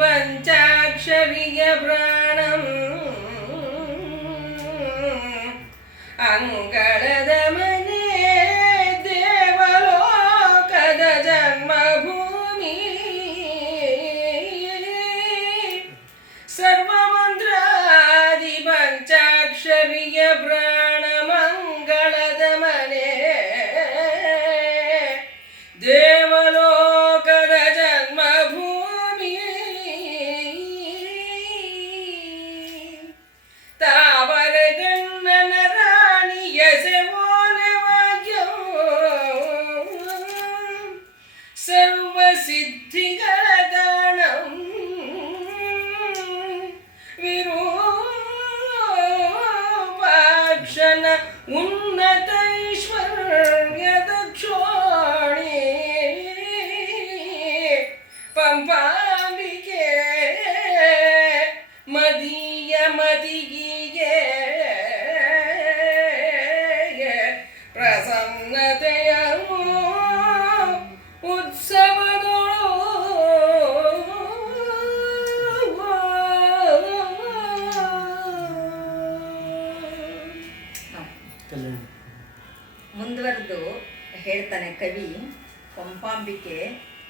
ಪಂಚಾಕ್ಷರಿಯ ಪ್ರಾಣಂ ಅಂಗಳದ ಮನೆ ದೇವಲೋಕದ ಜನ್ಮಭೂಮಿ ಸರ್ವಮಂತ್ರಾದಿ ಪಂಚಾಕ್ಷರಿಯ ಪ್ರಾಣ ಮಂಗಳದ ಮನೆ ದೇವಲೋಕದ ಜನ್ಮಭೂಮಿ ತಾವರಗಣ್ಣನ ರಾಣಿಯ ಸೆವೋನವಾಗ್ಯೋ ಸರ್ವಸಿದ್ಧಿಗಳ ದಾಣಂ ವಿರೂಪಾಕ್ಷನ ಉನ್ನತ ಐಶ್ವರ್ಯದ ಕ್ಷೋಣಿ ಪಂಪಾಂಬಿಕೆ ಮದಿಯ ಮದಿಗೆ ಪ್ರಸನ್ನತೆಯ ಉತ್ಸವದೊಳು ಮುಂದುವರೆದು ಹೇಳ್ತಾನೆ ಕವಿ, ಪಂಪಾಂಬಿಕೆ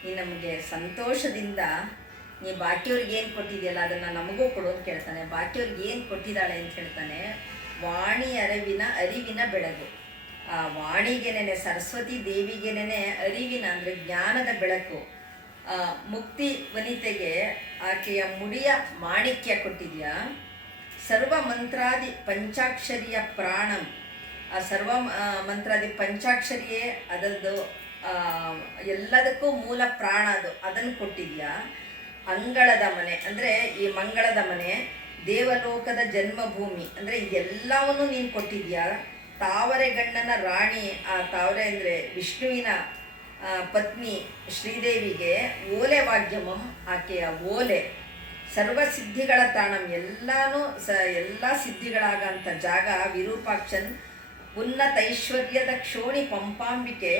ನೀ ನಮಗೆ ಸಂತೋಷದಿಂದ ನೀ ಬಾಕಿಯವ್ರಿಗೆ ಏನು ಕೊಟ್ಟಿದೆಯಲ್ಲ ಅದನ್ನು ನಮಗೂ ಕೊಡು ಅಂತ ಕೇಳ್ತಾನೆ. ಬಾಕಿಯವ್ರಿಗೆ ಏನು ಕೊಟ್ಟಿದ್ದಾಳೆ ಅಂತ ಹೇಳ್ತಾನೆ. ವಾಣಿ ಅರಿವಿನ ಬೆಳಗು. ಆ ವಾಣಿಗೆನೆ, ಸರಸ್ವತಿ ದೇವಿಗೆನೆ ಅರಿವಿನ ಅಂದರೆ ಜ್ಞಾನದ ಬೆಳಕು. ಮುಕ್ತಿ ವನಿತೆಗೆ ಆಕೆಯ ಮುಡಿಯ ಮಾಣಿಕ್ಯ ಕೊಟ್ಟಿದ್ಯಾ. ಸರ್ವ ಮಂತ್ರಾದಿ ಪಂಚಾಕ್ಷರಿಯ ಪ್ರಾಣಂ, ಆ ಸರ್ವ ಮಂತ್ರಾದಿ ಪಂಚಾಕ್ಷರಿಯೇ ಅದರದ್ದು ಎಲ್ಲದಕ್ಕೂ ಮೂಲ ಪ್ರಾಣ ಅದನ್ನು ಕೊಟ್ಟಿದ್ಯಾ. ಅಂಗಳದ ಮನೆ ಅಂದರೆ ಈ ಮಂಗಳದ ಮನೆ, ದೇವಲೋಕದ ಜನ್ಮಭೂಮಿ ಅಂದರೆ ಇದೆಲ್ಲವನ್ನು ನೀನು ಕೊಟ್ಟಿದ್ಯಾ. ತಾವರೆಗಣ್ಣನ ರಾಣಿ, ಆ ತಾವರೆ ಅಂದರೆ ವಿಷ್ಣುವಿನ ಪತ್ನಿ ಶ್ರೀದೇವಿಗೆ ಓಲೆ ವಾಗ್ಯಮಂ, ಆಕೆಯ ಓಲೆ. ಸರ್ವಸಿದ್ಧಿಗಳ ತಾಣಂ, ಎಲ್ಲ ಸಿದ್ಧಿಗಳಾಗಂಥ ಜಾಗ. ವಿರೂಪಾಕ್ಷನ್ ಉನ್ನತ ಐಶ್ವರ್ಯದ ಕ್ಷೋಣಿ ಪಂಪಾಂಬಿಕೆ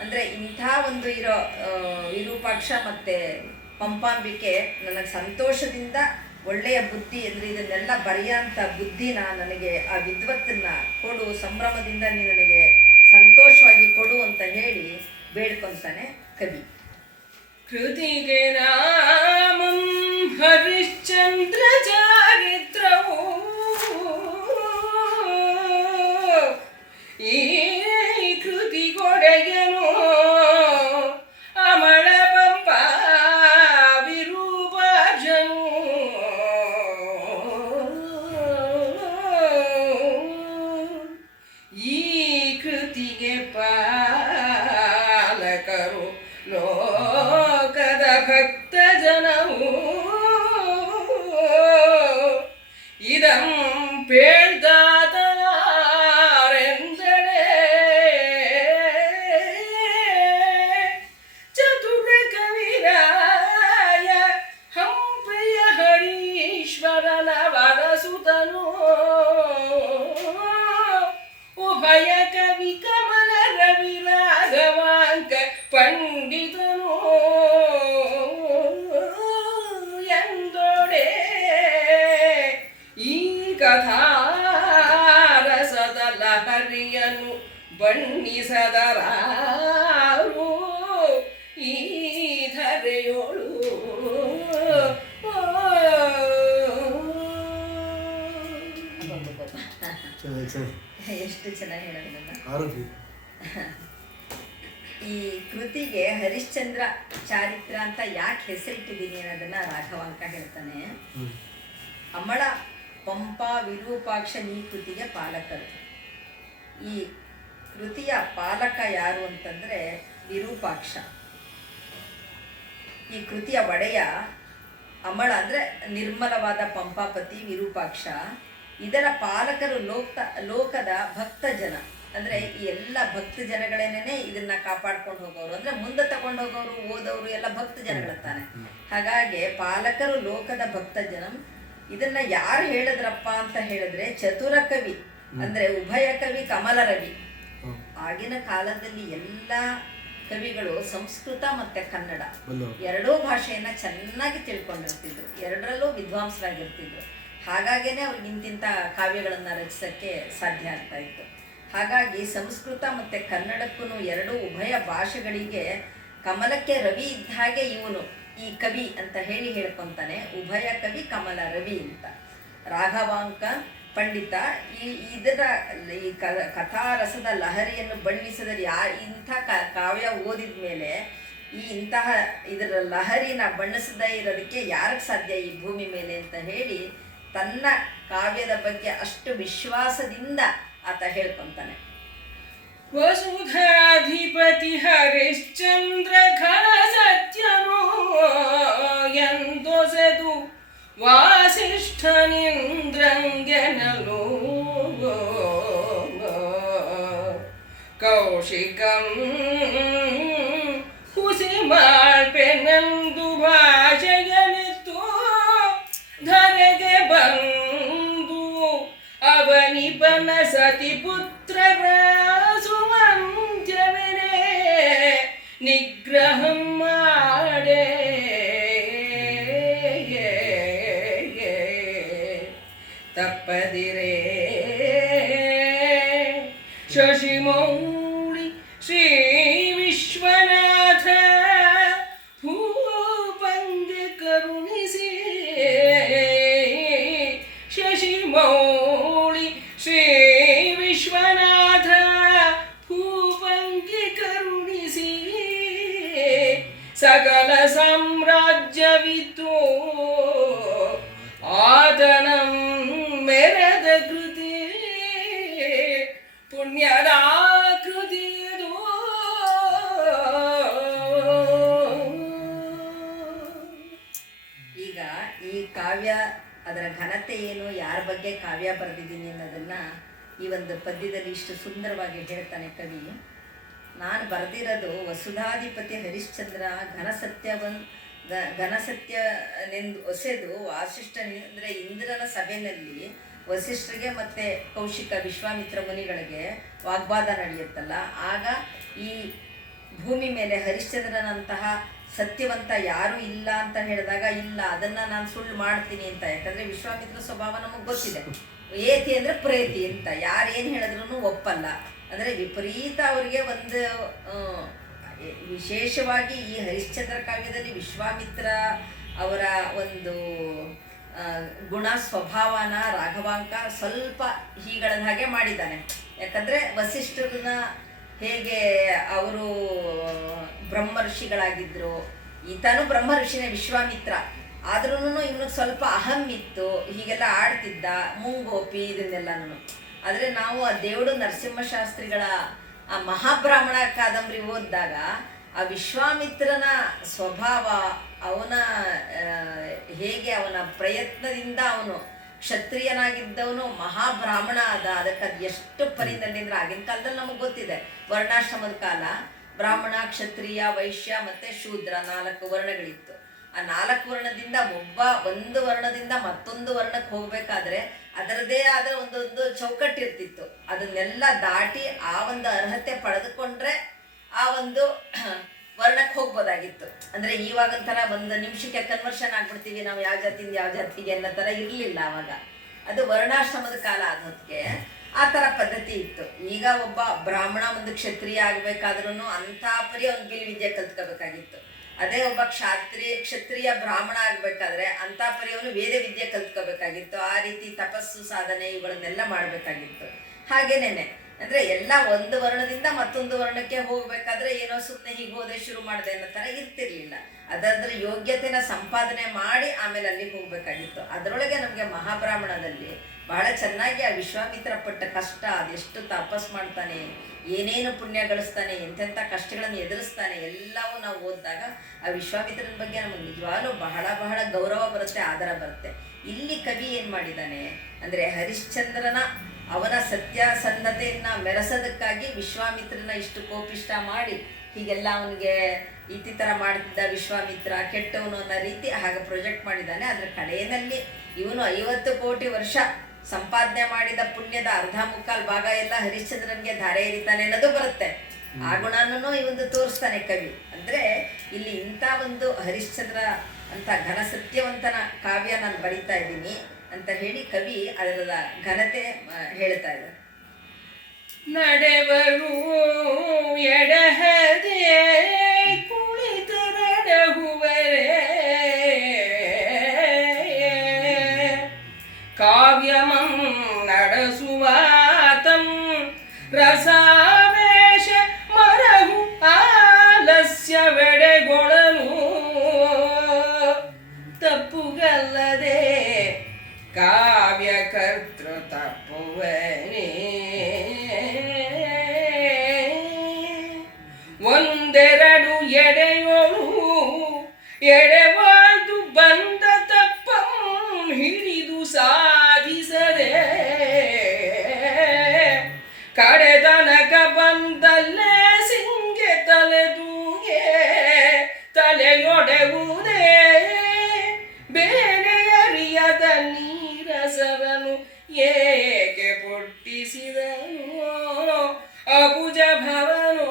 ಅಂದರೆ ಇಂಥ ಒಂದು ಇರೋ ವಿರೂಪಾಕ್ಷ ಮತ್ತು ಪಂಪಾಂಬಿಕೆ ನನಗೆ ಸಂತೋಷದಿಂದ ಒಳ್ಳೆಯ ಬುದ್ಧಿ ಅಂದರೆ ಇದನ್ನೆಲ್ಲ ಬರೆಯೋಂಥ ಬುದ್ಧಿನ ನನಗೆ, ಆ ವಿದ್ವತ್ತನ್ನು ಕೊಡು, ಸಂಭ್ರಮದಿಂದ ನೀನು ನನಗೆ ಸಂತೋಷವಾಗಿ ಕೊಡು ಅಂತ ಹೇಳಿ ಬೇಡ್ಕೊತಾನೆ ಕವಿ. ಕೃತಿಗೆ ನಾಮಂ ಹರಿಶ್ಚಂದ್ರ ಚಾರಿತ್ರವು ಈ ಕೃತಿಗೊಡೆಯನು ಅಮಳ ಪಂಪ ವಿರೂಪಾಕ್ಷನು ಈ ಕೃತಿಗೆ ಪಾಲಕರು ಲೋಕದ ಭಕ್ತ ಜನವು ಇದಂ ಪೇಳ್ದಾತರೆಂದರೆ ಚತುರ ಕವಿರಾಯ ಹಂಪೆಯ ಹರೀಶ್ವರನ ವರಸುತನು ಉಭಯ ಕವಿ ಕಮಲ ರವಿ ರಾಘವಾಂಕ ಪಂಡಿತನು ಎಂದೊಡೆ ಈ ಕಥಾರಸದ ಲಹರಿಯನ್ನು ಬಣ್ಣಿಸದರಾರು ಈ ಧರೆ ಎಷ್ಟು ಚೆನ್ನಾಗಿ ಹೇಳೋದನ್ನ. ಆರೋಗ್ಯ. ಈ ಕೃತಿಗೆ ಹರಿಶ್ಚಂದ್ರ ಚಾರಿತ್ರ ಅಂತ ಯಾಕೆ ಹೆಸರಿಟ್ಟಿದ್ದೀನಿ ಅನ್ನೋದನ್ನ ರಾಘವಾಂಕ ಹೇಳ್ತಾನೆ. ಅಮಳ ಪಂಪ ವಿರೂಪಾಕ್ಷ ಈ ಕೃತಿಗೆ ಪಾಲಕರು. ಈ ಕೃತಿಯ ಪಾಲಕ ಯಾರು ಅಂತಂದರೆ ವಿರೂಪಾಕ್ಷ. ಈ ಕೃತಿಯ ಒಡೆಯ ಅಮಳ ಅಂದರೆ ನಿರ್ಮಲವಾದ ಪಂಪಾಪತಿ ವಿರೂಪಾಕ್ಷ. ಇದರ ಪಾಲಕರು ಲೋಕದ ಭಕ್ತ ಜನ, ಅಂದರೆ ಈ ಎಲ್ಲ ಭಕ್ತ ಜನಗಳೇನೇ ಇದನ್ನ ಕಾಪಾಡ್ಕೊಂಡು ಹೋಗೋರು, ಅಂದರೆ ಮುಂದೆ ತಗೊಂಡು ಹೋಗೋರು ಓದೋರು ಎಲ್ಲ ಭಕ್ತ ಜನಗಳತ್ತಾನೆ. ಹಾಗಾಗಿ ಪಾಲಕರು ಲೋಕದ ಭಕ್ತ ಜನ. ಇದನ್ನ ಯಾರು ಹೇಳಿದ್ರಪ್ಪ ಅಂತ ಹೇಳಿದ್ರೆ ಚತುರ ಕವಿ, ಅಂದರೆ ಉಭಯ ಕವಿ ಕಮಲ ರವಿ. ಆಗಿನ ಕಾಲದಲ್ಲಿ ಎಲ್ಲ ಕವಿಗಳು ಸಂಸ್ಕೃತ ಮತ್ತೆ ಕನ್ನಡ ಎರಡೂ ಭಾಷೆಯನ್ನ ಚೆನ್ನಾಗಿ ತಿಳ್ಕೊಂಡಿರ್ತಿದ್ರು, ಎರಡರಲ್ಲೂ ವಿದ್ವಾಂಸರಾಗಿರ್ತಿದ್ರು. ಹಾಗಾಗೇನೆ ಅವ್ರಿಗೆ ಇಂತಿಂಥ ಕಾವ್ಯಗಳನ್ನು ರಚಿಸೋಕ್ಕೆ ಸಾಧ್ಯ ಆಗ್ತಾ ಇತ್ತು. ಹಾಗಾಗಿ ಸಂಸ್ಕೃತ ಮತ್ತು ಕನ್ನಡಕ್ಕೂ ಎರಡೂ ಉಭಯ ಭಾಷೆಗಳಿಗೆ ಕಮಲಕ್ಕೆ ರವಿ ಇದ್ದ ಹಾಗೆ ಇವನು ಈ ಕವಿ ಅಂತ ಹೇಳ್ಕೊತಾನೆ. ಉಭಯ ಕವಿ ಕಮಲ ರವಿ ಅಂತ. ರಾಘವಾಂಕ ಪಂಡಿತ ಇದರ ಈ ಕಥಾರಸದ ಲಹರಿಯನ್ನು ಬಣ್ಣಿಸಿದರೆ ಇಂಥ ಕಾವ್ಯ ಓದಿದ ಮೇಲೆ ಇಂತಹ ಇದರ ಲಹರಿನ ಬಣ್ಣಿಸದೇ ಇರೋದಕ್ಕೆ ಯಾರಿಗೆ ಸಾಧ್ಯ ಈ ಭೂಮಿ ಮೇಲೆ ಅಂತ ಹೇಳಿ ತನ್ನ ಕಾವ್ಯದ ಬಗ್ಗೆ ಅಷ್ಟು ವಿಶ್ವಾಸದಿಂದ ಆತ ಹೇಳ್ಕೊಂತಾನೆ. ವಸುಧಾಧಿಪತಿ ಹರಿಶ್ಚಂದ್ರ ಘನ ಸತ್ಯನು ಎಂದೊಸೆದು ವಾಸಿಷ್ಠನಿಂದ್ರಂಗೆನಲು ಕೌಶಿಕಂ ಹುಸಿ ಮಾಡ್ಪೆನೆಂದು ಭಾಷೆಯನಿತ್ತು ಧರೆಗೆ ಬಂದು ಅವನಿಪನ ಸತಿ ಪುತ್ರರ ಸುವಂತ್ಯವೆನೆ ನಿಗ್ರಹ ಮಾಡೆ ತಪ್ಪದಿರೇ ಶಶಿಮೌಳಿ ಶ್ರೀ ವಿಶ್ವನಾಥ ಭೂಪಂಗೆ ಕರುಣಿಸಿ ಶಶಿಮೌಳಿ ಶ್ರೀ ವಿಶ್ವನಾಥ ಭೂಪಂಗೆ ಕರುಣಿಸಿ ಸಕಲ ಸಾಮ್ರಾಜ್ಯವಿತ್ತು ಆತನಂ ಮೆರೆದ ಕೃತಿ ಪುಣ್ಯದ ಕೃತಿಯದು. ಈಗ ಈ ಕಾವ್ಯ ಅದರ ಘನತೆ ಏನು, ಯಾರ ಬಗ್ಗೆ ಕಾವ್ಯ ಬರೆದಿದ್ದೀನಿ ಅನ್ನೋದನ್ನ ಈ ಒಂದು ಪದ್ಯದಲ್ಲಿ ಇಷ್ಟು ಸುಂದರವಾಗಿ ಹೇಳ್ತಾನೆ ಕವಿ. ನಾನು ಬರೆದಿರೋದು ವಸುಧಾಧಿಪತಿ ಹರಿಶ್ಚಂದ್ರ ಘನಸತ್ಯನೆಂದು ಒಸೆದು ವಾಸಿಷ್ಠನ ಅಂದರೆ ಇಂದ್ರನ ಸಭೆಯಲ್ಲಿ ವಸಿಷ್ಠರಿಗೆ ಮತ್ತು ಕೌಶಿಕ ವಿಶ್ವಾಮಿತ್ರ ಮುನಿಗಳಿಗೆ ವಾಗ್ವಾದ ನಡೆಯುತ್ತಲ್ಲ, ಆಗ ಈ ಭೂಮಿ ಮೇಲೆ ಹರಿಶ್ಚಂದ್ರನಂತಹ ಸತ್ಯವಂತ ಯಾರೂ ಇಲ್ಲ ಅಂತ ಹೇಳಿದಾಗ ಇಲ್ಲ ಅದನ್ನು ನಾನು ಸುಳ್ಳು ಮಾಡ್ತೀನಿ ಅಂತ. ಯಾಕಂದರೆ ವಿಶ್ವಾಮಿತ್ರ ಸ್ವಭಾವ ನಮಗೆ ಗೊತ್ತಿದೆ, ಏತಿ ಅಂದರೆ ಪ್ರೇತಿ ಅಂತ, ಯಾರೇನು ಹೇಳಿದ್ರೂ ಒಪ್ಪಲ್ಲ. ಅಂದರೆ ವಿಪರೀತ ಅವರಿಗೆ ಒಂದು ವಿಶೇಷವಾಗಿ ಈ ಹರಿಶ್ಚಂದ್ರ ಕಾವ್ಯದಲ್ಲಿ ವಿಶ್ವಾಮಿತ್ರ ಅವರ ಒಂದು ಗುಣ ಸ್ವಭಾವನ ರಾಘವಾಂಕ ಸ್ವಲ್ಪ ಹೀಗಳದ ಹಾಗೆ ಮಾಡಿದ್ದಾನೆ. ಯಾಕಂದರೆ ವಸಿಷ್ಠರನ್ನ ಹೇಗೆ ಅವರು ಬ್ರಹ್ಮ ಋಷಿಗಳಾಗಿದ್ದರು, ಈತನೂ ಬ್ರಹ್ಮ ಋಷಿನೇ ವಿಶ್ವಾಮಿತ್ರ, ಆದ್ರೂ ಇವನು ಸ್ವಲ್ಪ ಅಹಂ ಇತ್ತು, ಹೀಗೆಲ್ಲ ಆಡ್ತಿದ್ದ, ಮುಂಗೋಪಿ ಇದನ್ನೆಲ್ಲನೂ. ಆದರೆ ನಾವು ಆ ದೇವಡು ನರಸಿಂಹಶಾಸ್ತ್ರಿಗಳ ಆ ಮಹಾಬ್ರಾಹ್ಮಣ ಕಾದಂಬರಿ ಓದಿದಾಗ ಆ ವಿಶ್ವಾಮಿತ್ರನ ಸ್ವಭಾವ, ಅವನ ಹೇಗೆ ಅವನ ಪ್ರಯತ್ನದಿಂದ ಅವನು ಕ್ಷತ್ರಿಯನಾಗಿದ್ದವನು ಮಹಾಬ್ರಾಹ್ಮಣ ಆದ, ಅದಕ್ಕೆ ಅದು ಎಷ್ಟು ಪರಿನಲ್ಲಿ ಅಂದರೆ ಆಗಿನ ಕಾಲದಲ್ಲಿ ನಮಗೆ ಗೊತ್ತಿದೆ, ವರ್ಣಾಶ್ರಮದ ಕಾಲ, ಬ್ರಾಹ್ಮಣ ಕ್ಷತ್ರಿಯ ವೈಶ್ಯ ಮತ್ತು ಶೂದ್ರ 4 ವರ್ಣಗಳಿತ್ತು. ಆ 4 ವರ್ಣದಿಂದ ಒಂದು ವರ್ಣದಿಂದ ಮತ್ತೊಂದು ವರ್ಣಕ್ಕೆ ಹೋಗಬೇಕಾದ್ರೆ ಅದರದೇ ಆದ ಒಂದೊಂದು ಚೌಕಟ್ಟಿರ್ತಿತ್ತು. ಅದನ್ನೆಲ್ಲ ದಾಟಿ ಆ ಒಂದು ಅರ್ಹತೆ ಪಡೆದುಕೊಂಡ್ರೆ ಆ ಒಂದು ವರ್ಣಕ್ಕೆ ಹೋಗ್ಬೋದಾಗಿತ್ತು. ಅಂದರೆ ಇವಾಗಂತರ ಒಂದು ನಿಮಿಷಕ್ಕೆ ಕನ್ವರ್ಷನ್ ಆಗ್ಬಿಡ್ತೀವಿ ನಾವು, ಯಾವ ಜಾತಿಯಿಂದ ಯಾವ ಜಾತಿಗೆ ಅನ್ನೋ ಥರ ಇರಲಿಲ್ಲ ಆವಾಗ. ಅದು ವರ್ಣಾಶ್ರಮದ ಕಾಲ ಆದಕ್ಕೆ ಆ ಥರ ಪದ್ಧತಿ ಇತ್ತು. ಈಗ ಒಬ್ಬ ಬ್ರಾಹ್ಮಣ ಒಂದು ಕ್ಷತ್ರಿಯ ಆಗಬೇಕಾದ್ರೂ ಅಂಥ ಪರಿ ಅವ್ನು ಬಿಲ್ವಿದ್ಯೆ ಕಲ್ತ್ಕೋಬೇಕಾಗಿತ್ತು. ಅದೇ ಒಬ್ಬ ಕ್ಷತ್ರಿಯ ಬ್ರಾಹ್ಮಣ ಆಗಬೇಕಾದ್ರೆ ಅಂಥ ಪರಿ ಅವನು ವೇದ ವಿದ್ಯೆ ಕಲ್ತ್ಕೋಬೇಕಾಗಿತ್ತು. ಆ ರೀತಿ ತಪಸ್ಸು ಸಾಧನೆ ಇವುಗಳನ್ನೆಲ್ಲ ಮಾಡಬೇಕಾಗಿತ್ತು. ಹಾಗೇನೇನೆ ಅಂದರೆ ಎಲ್ಲ ಒಂದು ವರ್ಣದಿಂದ ಮತ್ತೊಂದು ವರ್ಣಕ್ಕೆ ಹೋಗಬೇಕಾದ್ರೆ ಏನೋ ಸುಮ್ಮನೆ ಹೀಗೆ ಹೋದೆ ಶುರು ಮಾಡಿದೆ ಅನ್ನೋ ಥರ ಇರ್ತಿರ್ಲಿಲ್ಲ. ಅದರ ಯೋಗ್ಯತೆನ ಸಂಪಾದನೆ ಮಾಡಿ ಆಮೇಲೆ ಅಲ್ಲಿಗೆ ಹೋಗಬೇಕಾಗಿತ್ತು. ಅದರೊಳಗೆ ನಮಗೆ ಮಹಾಬ್ರಾಹ್ಮಣದಲ್ಲಿ ಬಹಳ ಚೆನ್ನಾಗಿ ಆ ವಿಶ್ವಾಮಿತ್ರ ಪಟ್ಟ ಕಷ್ಟ, ಅದೆಷ್ಟು ತಪಸ್ ಮಾಡ್ತಾನೆ, ಏನೇನು ಪುಣ್ಯ ಗಳಿಸ್ತಾನೆ, ಎಂತೆಂಥ ಕಷ್ಟಗಳನ್ನು ಎದುರಿಸ್ತಾನೆ, ಎಲ್ಲವೂ ನಾವು ಓದಿದಾಗ ಆ ವಿಶ್ವಾಮಿತ್ರನ ಬಗ್ಗೆ ನಮಗೆ ನಿಜವಾಗ್ಲೂ ಬಹಳ ಬಹಳ ಗೌರವ ಬರುತ್ತೆ, ಆದರ ಬರುತ್ತೆ. ಇಲ್ಲಿ ಕವಿ ಏನು ಮಾಡಿದ್ದಾನೆ ಅಂದರೆ ಹರಿಶ್ಚಂದ್ರನ ಅವನ ಸತ್ಯಸಂಧತೆಯನ್ನು ಮೆರೆಸೋದಕ್ಕಾಗಿ ವಿಶ್ವಾಮಿತ್ರನ ಇಷ್ಟು ಕೋಪಿಷ್ಟ ಮಾಡಿ ಹೀಗೆಲ್ಲ ಅವನಿಗೆ ಈ ಥರ ಮಾಡ್ತಿದ್ದ ವಿಶ್ವಾಮಿತ್ರ ಕೆಟ್ಟವನು ಅನ್ನೋ ರೀತಿ ಹಾಗೆ ಪ್ರೊಜೆಕ್ಟ್ ಮಾಡಿದ್ದಾನೆ. ಅದರ ಕಡೆಯಲ್ಲಿ ಇವನು 50 ಕೋಟಿ ವರ್ಷ ಸಂಪಾದನೆ ಮಾಡಿದ ಪುಣ್ಯದ ಅರ್ಧ ಮುಕ್ಕಾಲು ಭಾಗ ಎಲ್ಲ ಹರಿಶ್ಚಂದ್ರನ್ಗೆ ಧಾರೆ ಎರಿತಾನೆ ಅನ್ನೋದು ಬರುತ್ತೆ. ಆ ಗುಣನೂ ಇವೊಂದು ತೋರಿಸ್ತಾನೆ ಕವಿ. ಅಂದರೆ ಇಲ್ಲಿ ಇಂಥ ಒಂದು ಹರಿಶ್ಚಂದ್ರ ಅಂತ ಘನ ಸತ್ಯವಂತನ ಕಾವ್ಯ ನಾನು ಬರೀತಾ ಇದ್ದೀನಿ ಅಂತ ಹೇಳಿ ಕವಿ ಅದರ ಘನತೆ ಹೇಳ್ತಾ ಇದ್ದಾರೆ. ನಡೆವರು ಎಡಹದೆ ಕುಳಿತರಡಹುವರೇ ಕಾವ್ಯಮಂ ನಡೆಸುವಾತಂ ರಸಾವೇಶ ಮರಹು ಆಲಸ್ಯವೆಡೆಗೊಳಲು ತಪ್ಪುಗಲ್ಲದೆ ಕಾವ್ಯಕರ್ತೃ ತಪ್ಪುವನೇ ಒಂದೆರಡು ಎಡೆಯೋಳು ಎಡೆವಾಯ್ದು ಬಂದ ತಪ್ಪಂ ಹಿಡಿದು ಸಾಧಿಸದೆ ಕಡೆತನಕ ಬಂದಲ್ಲೇ ಸಿಂಗೆ ತಲೆದೂಗೆ ತಲೆಯೊಡೆವುದೇ ಬೇರೆಯರಿಯದ ನೀರಸರನು ಏಕೆ ಪುಟ್ಟಿಸಿದನು ಅಬುಜ ಭವನೋ.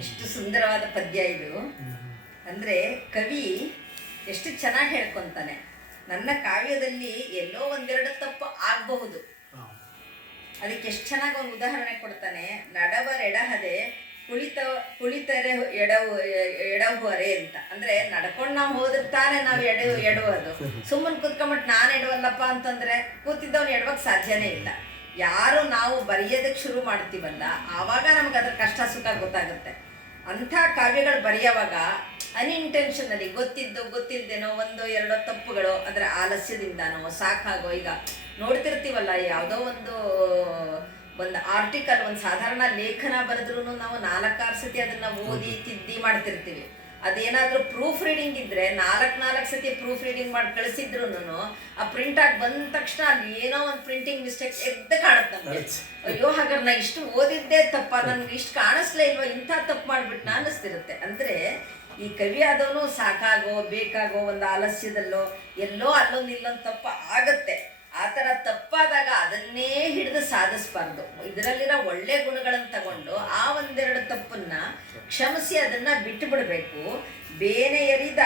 ಎಷ್ಟು ಸುಂದರವಾದ ಪದ್ಯ ಇದು. ಅಂದರೆ ಕವಿ ಎಷ್ಟು ಚೆನ್ನಾಗಿ ಹೇಳ್ಕೊತಾನೆ. ನನ್ನ ಕಾವ್ಯದಲ್ಲಿ ಎಲ್ಲೋ ಒಂದೆರಡು ತಪ್ಪು ಆಗಬಹುದು, ಅದಕ್ಕೆ ಎಷ್ಟು ಚೆನ್ನಾಗಿ ಒಂದು ಉದಾಹರಣೆ ಕೊಡ್ತಾನೆ. ನಡವರೆಡಹದೆ ಕುಳಿತರೆ ಎಡಹುವರೆ ಅಂತ. ಅಂದರೆ ನಡ್ಕೊಂಡು ನಾವು ಹೋದ್ರೆ ತಾನೇ ನಾವು ಎಡುವುದು. ಸುಮ್ಮನೆ ಕೂತ್ಕೊಂಬಿಟ್ಟು ನಾನು ಎಡುವಲ್ಲಪ್ಪ ಅಂತಂದರೆ ಕೂತಿದ್ದವನು ಎಡುವಕ್ಕೆ ಸಾಧ್ಯನೇ ಇಲ್ಲ. ಯಾರು ನಾವು ಬರೆಯೋದಕ್ಕೆ ಶುರು ಮಾಡ್ತೀವಲ್ಲ ಆವಾಗ ನಮ್ಗೆ ಅದ್ರ ಕಷ್ಟ ಸುಖ ಗೊತ್ತಾಗುತ್ತೆ. ಅಂಥ ಕಾವ್ಯಗಳು ಬರೆಯೋವಾಗ ಅನ್ಇಂಟೆನ್ಷನಲಿ ಗೊತ್ತಿಲ್ದೇನೋ ಒಂದು ಎರಡೋ ತಪ್ಪುಗಳು ಅದರ ಆಲಸ್ಯದಿಂದನೋ ಸಾಕಾಗೋ. ಈಗ ನೋಡ್ತಿರ್ತೀವಲ್ಲ, ಯಾವುದೋ ಒಂದು ಆರ್ಟಿಕಲ್, ಒಂದು ಸಾಧಾರಣ ಲೇಖನ ಬರೆದ್ರೂ ನಾವು 4-6 ಸತಿ ಅದನ್ನು ಓದಿ ತಿದ್ದಿ ಮಾಡ್ತಿರ್ತೀವಿ. ಅದೇನಾದರೂ ಪ್ರೂಫ್ ರೀಡಿಂಗ್ ಇದ್ದರೆ 4 ಸತಿ ಪ್ರೂಫ್ ರೀಡಿಂಗ್ ಮಾಡಿ ಕಳಿಸಿದ್ರು ಆ ಪ್ರಿಂಟ್ ಆಗಿ ಬಂದ ತಕ್ಷಣ ಅಲ್ಲಿ ಏನೋ ಒಂದು ಪ್ರಿಂಟಿಂಗ್ ಮಿಸ್ಟೇಕ್ ಎದ್ದು ಕಾಣುತ್ತೆ ನಮಗೆ. ಅಯ್ಯೋ, ಹಾಗಾದ್ರೆ ನಾ ಇಷ್ಟು ಓದಿದ್ದೇ ತಪ್ಪ, ನನಗೆ ಇಷ್ಟು ಕಾಣಿಸ್ಲೇ ಇಲ್ವಾ, ಇಂಥ ತಪ್ಪು ಮಾಡಿಬಿಟ್ಟು ಅನ್ನಿಸ್ತಿರುತ್ತೆ. ಅಂದರೆ ಈ ಕವಿ ಆದವನು ಸಾಕಾಗೋ ಬೇಕಾಗೋ ಒಂದು ಆಲಸ್ಯದಲ್ಲೋ ಎಲ್ಲೋ ಅಲ್ಲೊಂದು ಇಲ್ಲೊಂದು ತಪ್ಪು ಆಗುತ್ತೆ. ಆ ಥರ ತಪ್ಪಾದಾಗ ಅದನ್ನೇ ಹಿಡಿದು ಸಾಧಿಸ್ಬಾರ್ದು. ಇದರಲ್ಲಿರೋ ಒಳ್ಳೆ ಗುಣಗಳನ್ನು ತಗೊಂಡು ಆ ಒಂದೆರಡು ತಪ್ಪನ್ನ ಕ್ಷಮಿಸಿ ಅದನ್ನು ಬಿಟ್ಟು ಬಿಡಬೇಕು. ಬೇನೆ ಎರಿದ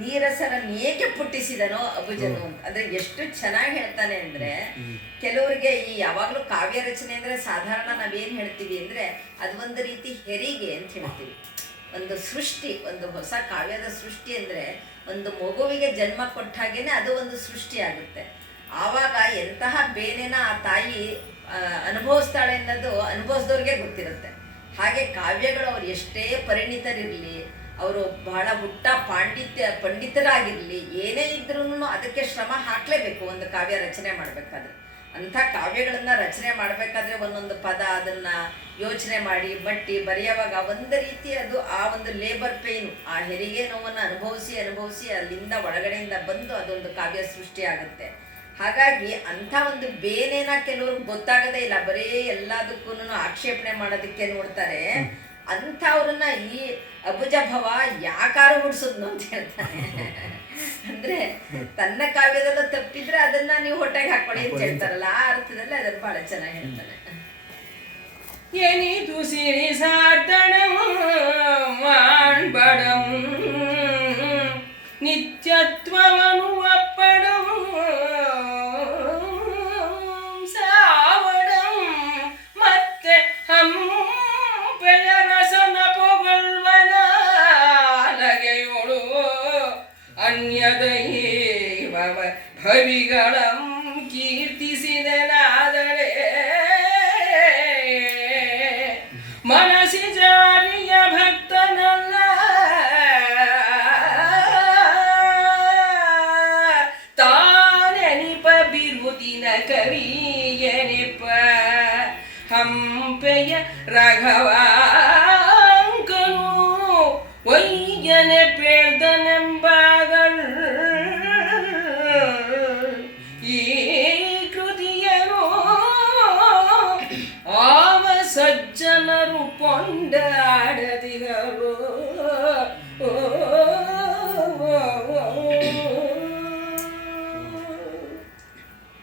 ನೀರಸರನ್ನು ಏಕೆ ಪುಟ್ಟಿಸಿದನೋ ಅಬುಜನು ಅಂತ. ಅಂದರೆ ಎಷ್ಟು ಚೆನ್ನಾಗಿ ಹೇಳ್ತಾನೆ ಅಂದರೆ, ಕೆಲವರಿಗೆ ಈ ಯಾವಾಗಲೂ ಕಾವ್ಯ ರಚನೆ ಅಂದರೆ ಸಾಧಾರಣ ನಾವೇನು ಹೇಳ್ತೀವಿ ಅಂದರೆ ಅದು ಒಂದು ರೀತಿ ಹೆರಿಗೆ ಅಂತ ಹೇಳ್ತೀವಿ. ಒಂದು ಸೃಷ್ಟಿ, ಒಂದು ಹೊಸ ಕಾವ್ಯದ ಸೃಷ್ಟಿ ಅಂದರೆ ಒಂದು ಮಗುವಿಗೆ ಜನ್ಮ ಕೊಟ್ಟ ಹಾಗೇನೆ ಅದು ಒಂದು ಸೃಷ್ಟಿ ಆಗುತ್ತೆ. ಆವಾಗ ಎಂತಹ ಬೇನೆನ ಆ ತಾಯಿ ಅನುಭವಿಸ್ತಾಳೆ ಅನ್ನೋದು ಅನುಭವಿಸಿದವ್ರಿಗೆ ಗೊತ್ತಿರುತ್ತೆ. ಹಾಗೆ ಕಾವ್ಯಗಳು ಅವ್ರು ಎಷ್ಟೇ ಪರಿಣಿತರಿರಲಿ, ಅವರು ಬಹಳ ಪಂಡಿತರಾಗಿರಲಿ, ಏನೇ ಇದ್ರೂ ಅದಕ್ಕೆ ಶ್ರಮ ಹಾಕಲೇಬೇಕು ಒಂದು ಕಾವ್ಯ ರಚನೆ ಮಾಡಬೇಕಾದ್ರೆ. ಅಂಥ ಕಾವ್ಯಗಳನ್ನು ರಚನೆ ಮಾಡಬೇಕಾದ್ರೆ ಒಂದೊಂದು ಪದ ಅದನ್ನು ಯೋಚನೆ ಮಾಡಿ ಬರೆಯುವಾಗ ಒಂದು ರೀತಿ ಅದು ಆ ಒಂದು ಲೇಬರ್ ಪೇಯ್ನು, ಆ ಹೆರಿಗೆ ನೋವನ್ನು ಅನುಭವಿಸಿ ಅಲ್ಲಿಂದ ಒಳಗಡೆಯಿಂದ ಬಂದು ಅದೊಂದು ಕಾವ್ಯ ಸೃಷ್ಟಿ ಆಗುತ್ತೆ. ಹಾಗಾಗಿ ಅಂಥ ಒಂದು ಬೇನೆನ ಕೆಲವ್ರಿಗೆ ಗೊತ್ತಾಗದೇ ಇಲ್ಲ, ಬರೀ ಎಲ್ಲದಕ್ಕೂ ಆಕ್ಷೇಪಣೆ ಮಾಡೋದಕ್ಕೆ ನೋಡ್ತಾರೆ. ಅಂಥವ್ರನ್ನ ಈ ಅಬುಜಭವ ಯಾಕಾರು ಹುಡ್ಸೋದ್ನು ಅಂತ ಹೇಳ್ತಾನೆ. ಅಂದರೆ ತನ್ನ ಕಾವ್ಯದಲ್ಲ ತಪ್ಪಿದ್ರೆ ಅದನ್ನ ನೀವು ಹೊಟ್ಟೆಗೆ ಹಾಕೊಳ್ಳಿ ಅಂತ ಹೇಳ್ತಾರಲ್ಲ, ಆ ಅರ್ಥದಲ್ಲಿ ಅದನ್ನು ಬಹಳ ಚೆನ್ನಾಗಿ ಹೇಳ್ತಾನೆ. ಎನಿದು ಸಿರಿ ಸಾರ್ದಣಂ ಮಾಡ್ಬಡಂ ನಿತ್ಯತ್ವವನು ಅಪ್ಪಡಂ ಸಾವಡಂ ಮತ್ತೆ ಹಂಪೆಯ ರಸನ ಪೊಗಳ್ವನ ಲಗೆಯೋಳು ಅನ್ಯದೈ ಭವಿಗಳಂ ಕೀರ್ತಿಸಿದನಾದರೆ ಮನಸಿ ಜಾರಿಯ ಭಕ್ತನಲ್ಲ ತಾನೆನಿಪ ಬಿರುದಿನ ಕವಿಯನೆಪ ಹಂಪೆಯ ರಾಘವಾಂಕನು ಒಯ್ಯನೆ ಪೇಳ್ದನೆಂಬಾಗಳು ಈ ಕೃತಿಯನು ಆವ ಸಜ್ಜನರು ಕೊಂಡಾಡದಿಗರು.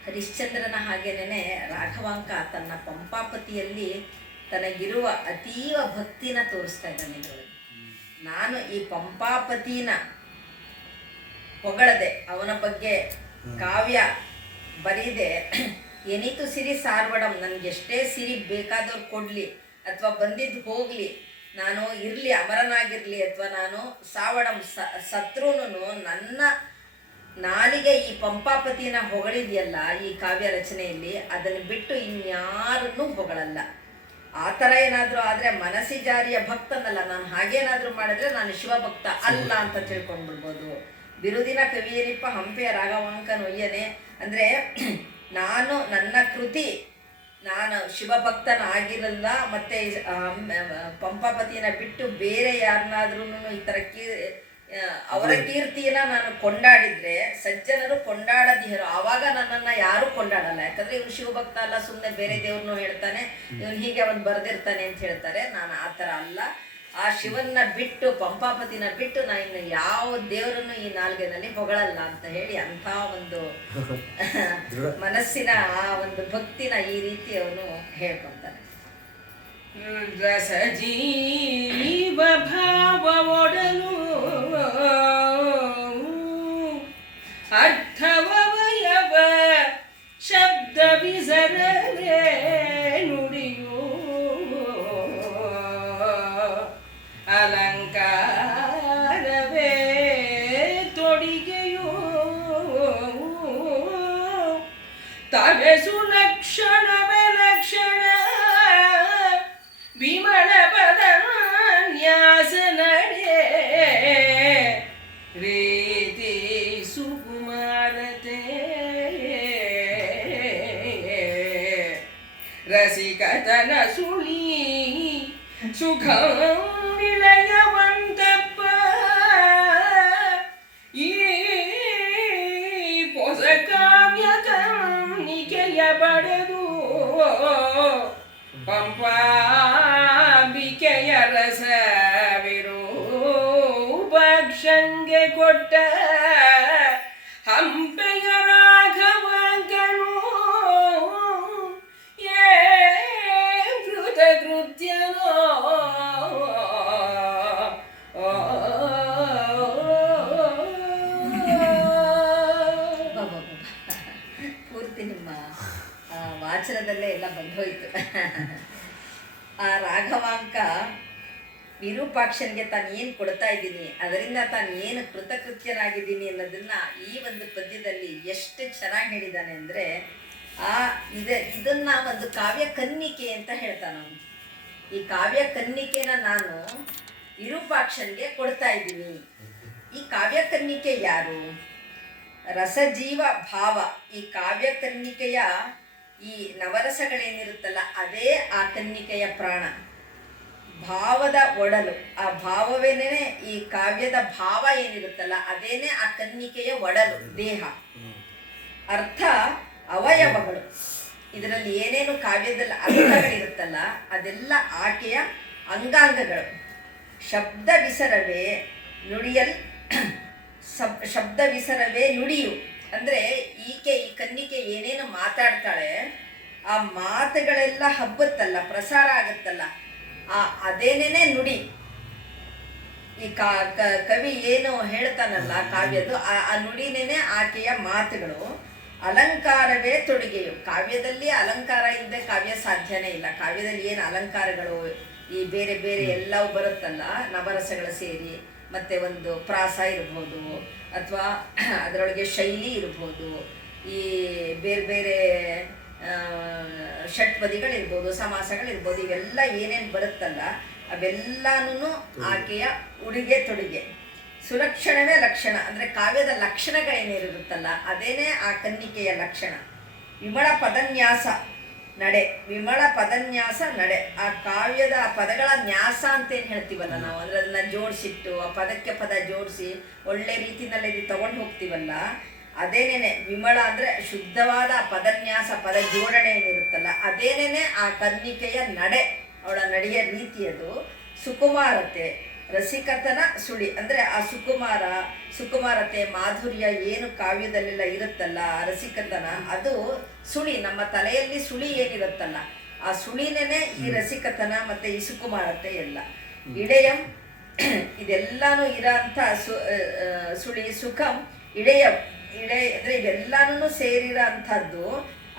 ಹರಿಶ್ಚಂದ್ರನ ಹಾಗೇನೆ ರಾಘವಾಂಕ ತನ್ನ ಪಂಪಾಪತಿಯಲ್ಲಿ ತನಗಿರುವ ಅತೀವ ಭಕ್ತಿನ ತೋರಿಸ್ತಾ ಇದ್ದಾನೆ ಇದರೊಳಗೆ. ನಾನು ಈ ಪಂಪಾಪತಿನ ಹೊಗಳದೆ ಅವನ ಬಗ್ಗೆ ಕಾವ್ಯ ಬರೀದೆ ಎನಿತು ಸಿರಿ ಸಾರ್ವಡಂ, ನನಗೆಷ್ಟೇ ಸಿರಿ ಬೇಕಾದವ್ರು ಕೊಡಲಿ ಅಥವಾ ಬಂದಿದ್ದು ಹೋಗಲಿ, ನಾನು ಇರಲಿ ಅಮರನಾಗಿರಲಿ ಅಥವಾ ನಾನು ಸಾವಡಂ ಸತ್ರುನು ನನ್ನ ನಾಲಿಗೆ ಈ ಪಂಪಾಪತಿನ ಹೊಗಳಿದೆಯಲ್ಲ ಈ ಕಾವ್ಯ ರಚನೆಯಲ್ಲಿ, ಅದನ್ನು ಬಿಟ್ಟು ಇನ್ಯಾರನ್ನೂ ಹೊಗಳಲ್ಲ. ಆ ಥರ ಏನಾದರೂ ಆದರೆ ಮನಸಿ ಜಾರಿಯ ಭಕ್ತನಲ್ಲ, ನಾನು ಹಾಗೇನಾದರೂ ಮಾಡಿದ್ರೆ ನಾನು ಶಿವಭಕ್ತ ಅಲ್ಲ ಅಂತ ತಿಳ್ಕೊಂಡ್ಬಿಡ್ಬೋದು. ಬಿರುದಿನ ಕವಿಯರಿಪ್ಪ ಹಂಪೆಯ ರಾಘವಾಂಕನೊಯ್ಯನೆ ಅಂದರೆ ನಾನು ನನ್ನ ಕೃತಿ ನಾನು ಶಿವಭಕ್ತನಾಗಿರಲ್ಲ, ಮತ್ತು ಪಂಪಾಪತಿನ ಬಿಟ್ಟು ಬೇರೆ ಯಾರನ್ನಾದ್ರೂ ಈ ಥರ ಅವರ ಕೀರ್ತಿಯನ್ನ ನಾನು ಕೊಂಡಾಡಿದ್ರೆ ಸಜ್ಜನರು ಕೊಂಡಾಡದಿಹರು, ಆವಾಗ ನನ್ನನ್ನು ಯಾರೂ ಕೊಂಡಾಡಲ್ಲ. ಯಾಕಂದರೆ ಇವನು ಶಿವಭಕ್ತ ಅಲ್ಲ, ಸುಮ್ಮನೆ ಬೇರೆ ದೇವ್ರನ್ನೂ ಹೇಳ್ತಾನೆ, ಇವನು ಹೀಗೆ ಅವನು ಬರೆದಿರ್ತಾನೆ ಅಂತ ಹೇಳ್ತಾರೆ. ನಾನು ಆ ಥರ ಅಲ್ಲ. ಆ ಶಿವನ್ನ ಬಿಟ್ಟು ಪಂಪಾಪತಿನ ಬಿಟ್ಟು ನಾನು ಇನ್ನು ಯಾವ ದೇವರನ್ನು ಈ ನಾಲ್ಗೆನಲ್ಲಿ ಹೊಗಳಲ್ಲ ಅಂತ ಹೇಳಿ ಅಂಥ ಒಂದು ಮನಸ್ಸಿನ ಆ ಒಂದು ಭಕ್ತಿನ ಈ ರೀತಿ ಅವನು ಹೇಳ್ಕೊಂತಾನೆ. ರಸ ಜೀವ ಭಾವ ಒಡಲು ಅರ್ಥವಯವ ಶಬ್ದ ವಿಸರವೇ ನುಡಿಯು ಅಲಂಕಾರವೇ ತೊಡಿಗೆಯು ತವೆಸು ಲಕ್ಷಣವೇ ಲಕ್ಷಣ ವಿಮಲ ಪದನ್ಯಾಸ ನಡೆ ರೀತಿ ಸುಕುಮಾರತೆ ರಸಿಕತನ ಸುಳಿ ಸುಖ ನಿಲಯವಂತಪ್ಪ ಈ ಹೊಸ ಕಾವ್ಯ ಕನ್ನಿಕೆಯ ಪಡೆದು ಪಂಪಾಂಬಿಕೆಯ ರಸವಿರೂಪಾಕ್ಷಂಗೆ ಕೊಟ್ಟ ಹಂಪೆಯ ರಾಘವಾಂಕನು ಕೃತಕೃತ್ಯನೋ ಪೂರ್ತಿ ನಿಮ್ಮ ವಾಚನದಲ್ಲೇ ಎಲ್ಲ ಬಂದೋಯ್ತು. ಆ ರಾಘವಾಂಕ ವಿರೂಪಾಕ್ಷನ್ಗೆ ತಾನು ಏನು ಕೊಡ್ತಾ ಇದ್ದೀನಿ, ಅದರಿಂದ ತಾನು ಏನು ಕೃತಕೃತ್ಯನಾಗಿದ್ದೀನಿ ಅನ್ನೋದನ್ನ ಈ ಒಂದು ಪದ್ಯದಲ್ಲಿ ಎಷ್ಟು ಚೆನ್ನಾಗಿ ಹೇಳಿದ್ದಾನೆ ಅಂದರೆ, ಇದನ್ನ ಒಂದು ಕಾವ್ಯ ಕನ್ನಿಕೆ ಅಂತ ಹೇಳ್ತಾನೆ ಅವನು. ಈ ಕಾವ್ಯ ಕನ್ನಿಕೆನ ನಾನು ವಿರೂಪಾಕ್ಷನ್ಗೆ ಕೊಡ್ತಾ ಇದ್ದೀನಿ. ಈ ಕಾವ್ಯ ಕನ್ನಿಕೆ ಯಾರು? ರಸಜೀವ ಭಾವ. ಈ ಕಾವ್ಯ ಕನ್ನಿಕೆಯ ಈ ನವರಸಗಳೇನಿರುತ್ತಲ್ಲ ಅದೇ ಆ ಕನ್ನಿಕೆಯ ಪ್ರಾಣ, ಭಾವದ ಒಡಲು. ಆ ಭಾವವೇನೇ ಈ ಕಾವ್ಯದ ಭಾವ ಏನಿರುತ್ತಲ್ಲ ಅದೇನೆ ಆ ಕನ್ನಿಕೆಯ ಒಡಲು, ದೇಹ. ಅರ್ಥ ಅವಯವಗಳು. ಇದರಲ್ಲಿ ಏನೇನು ಕಾವ್ಯದಲ್ಲಿ ಅರ್ಥಗಳಿರುತ್ತಲ್ಲ ಅದೆಲ್ಲ ಆಕೆಯ ಅಂಗಾಂಗಗಳು. ಶಬ್ದ ವಿಸರವೇ ನುಡಿಯಲ್ ಶಬ್ದ ವಿಸರವೇ ನುಡಿಯು ಅಂದರೆ ಈಕೆ ಈ ಕನ್ನಿಕೆ ಏನೇನು ಮಾತಾಡ್ತಾಳೆ ಆ ಮಾತುಗಳೆಲ್ಲ ಹಬ್ಬತ್ತಲ್ಲ, ಪ್ರಸಾರ ಆಗುತ್ತಲ್ಲ, ಅದೇನೇನೆ ನುಡಿ. ಈ ಕವಿ ಏನು ಹೇಳ್ತಾನಲ್ಲ ಕಾವ್ಯದ್ದು ಆ ನುಡಿನೇನೆ ಆಕೆಯ ಮಾತುಗಳು. ಅಲಂಕಾರವೇ ತೊಡುಗೆಯು. ಕಾವ್ಯದಲ್ಲಿ ಅಲಂಕಾರ ಇಲ್ಲದೆ ಕಾವ್ಯ ಸಾಧ್ಯನೇ ಇಲ್ಲ. ಕಾವ್ಯದಲ್ಲಿ ಏನು ಅಲಂಕಾರಗಳು ಈ ಬೇರೆ ಬೇರೆ ಎಲ್ಲವೂ ಬರುತ್ತಲ್ಲ, ನವರಸಗಳು ಸೇರಿ ಮತ್ತು ಒಂದು ಪ್ರಾಸ ಇರ್ಬೋದು, ಅಥವಾ ಅದರೊಳಗೆ ಶೈಲಿ ಇರ್ಬೋದು, ಈ ಬೇರೆ ಬೇರೆ ಷಟ್ಪದಿಗಳಿರ್ಬೋದು, ಸಮಾಸಗಳಿರ್ಬೋದು, ಇವೆಲ್ಲ ಏನೇನು ಬರುತ್ತಲ್ಲ ಅವೆಲ್ಲನೂ ಆಕೆಯ ಉಡುಗೆ ತೊಡುಗೆ. ಸುಲಕ್ಷಣವೇ ಲಕ್ಷಣ ಅಂದರೆ ಕಾವ್ಯದ ಲಕ್ಷಣಗಳೇನಿರುತ್ತಲ್ಲ ಅದೇನೇ ಆ ಕನ್ನಿಕೆಯ ಲಕ್ಷಣ. ವಿಮಳ ಪದನ್ಯಾಸ ನಡೆ, ವಿಮಳ ಪದನ್ಯಾಸ ನಡೆ, ಆ ಕಾವ್ಯದ ಪದಗಳ ನ್ಯಾಸ ಅಂತ ಏನು ಹೇಳ್ತೀವಲ್ಲ ನಾವು, ಅಂದರೆ ಅದನ್ನ ಜೋಡಿಸಿಟ್ಟು ಆ ಪದಕ್ಕೆ ಪದ ಜೋಡಿಸಿ ಒಳ್ಳೆ ರೀತಿಯಲ್ಲಿ ತಗೊಂಡು ಹೋಗ್ತೀವಲ್ಲ, ಅದೇನೇನೆ ವಿಮಳ ಅಂದರೆ ಶುದ್ಧವಾದ ಪದನ್ಯಾಸ, ಪದ ಜೋಡಣೆ ಏನಿರುತ್ತಲ್ಲ ಅದೇನೇನೆ ಆ ಕನ್ನಿಕೆಯ ನಡೆ, ಅವಳ ನಡೆಯ ರೀತಿಯದು. ಸುಕುಮಾರತೆ, ರಸಿಕತನ ಸುಳಿ ಅಂದರೆ ಆ ಸುಕುಮಾರತೆ, ಮಾಧುರ್ಯ ಏನು ಕಾವ್ಯದಲ್ಲೆಲ್ಲ ಇರುತ್ತಲ್ಲ, ಆ ರಸಿಕತನ ಅದು ಸುಳಿ, ನಮ್ಮ ತಲೆಯಲ್ಲಿ ಸುಳಿ ಏನಿರುತ್ತಲ್ಲ ಆ ಸುಳಿನೇ ಈ ರಸಿಕತನ ಮತ್ತು ಈ ಸುಕುಮಾರತೆ ಎಲ್ಲ. ಇಳೆಯಂ ಇದೆಲ್ಲಾನು ಇರೋಂಥ ಸುಳಿ. ಸುಖಂ ಇಳೆಯಂ, ಇಳೆ ಅಂದರೆ ಇವೆಲ್ಲಾನು ಸೇರಿರೋ ಅಂಥದ್ದು.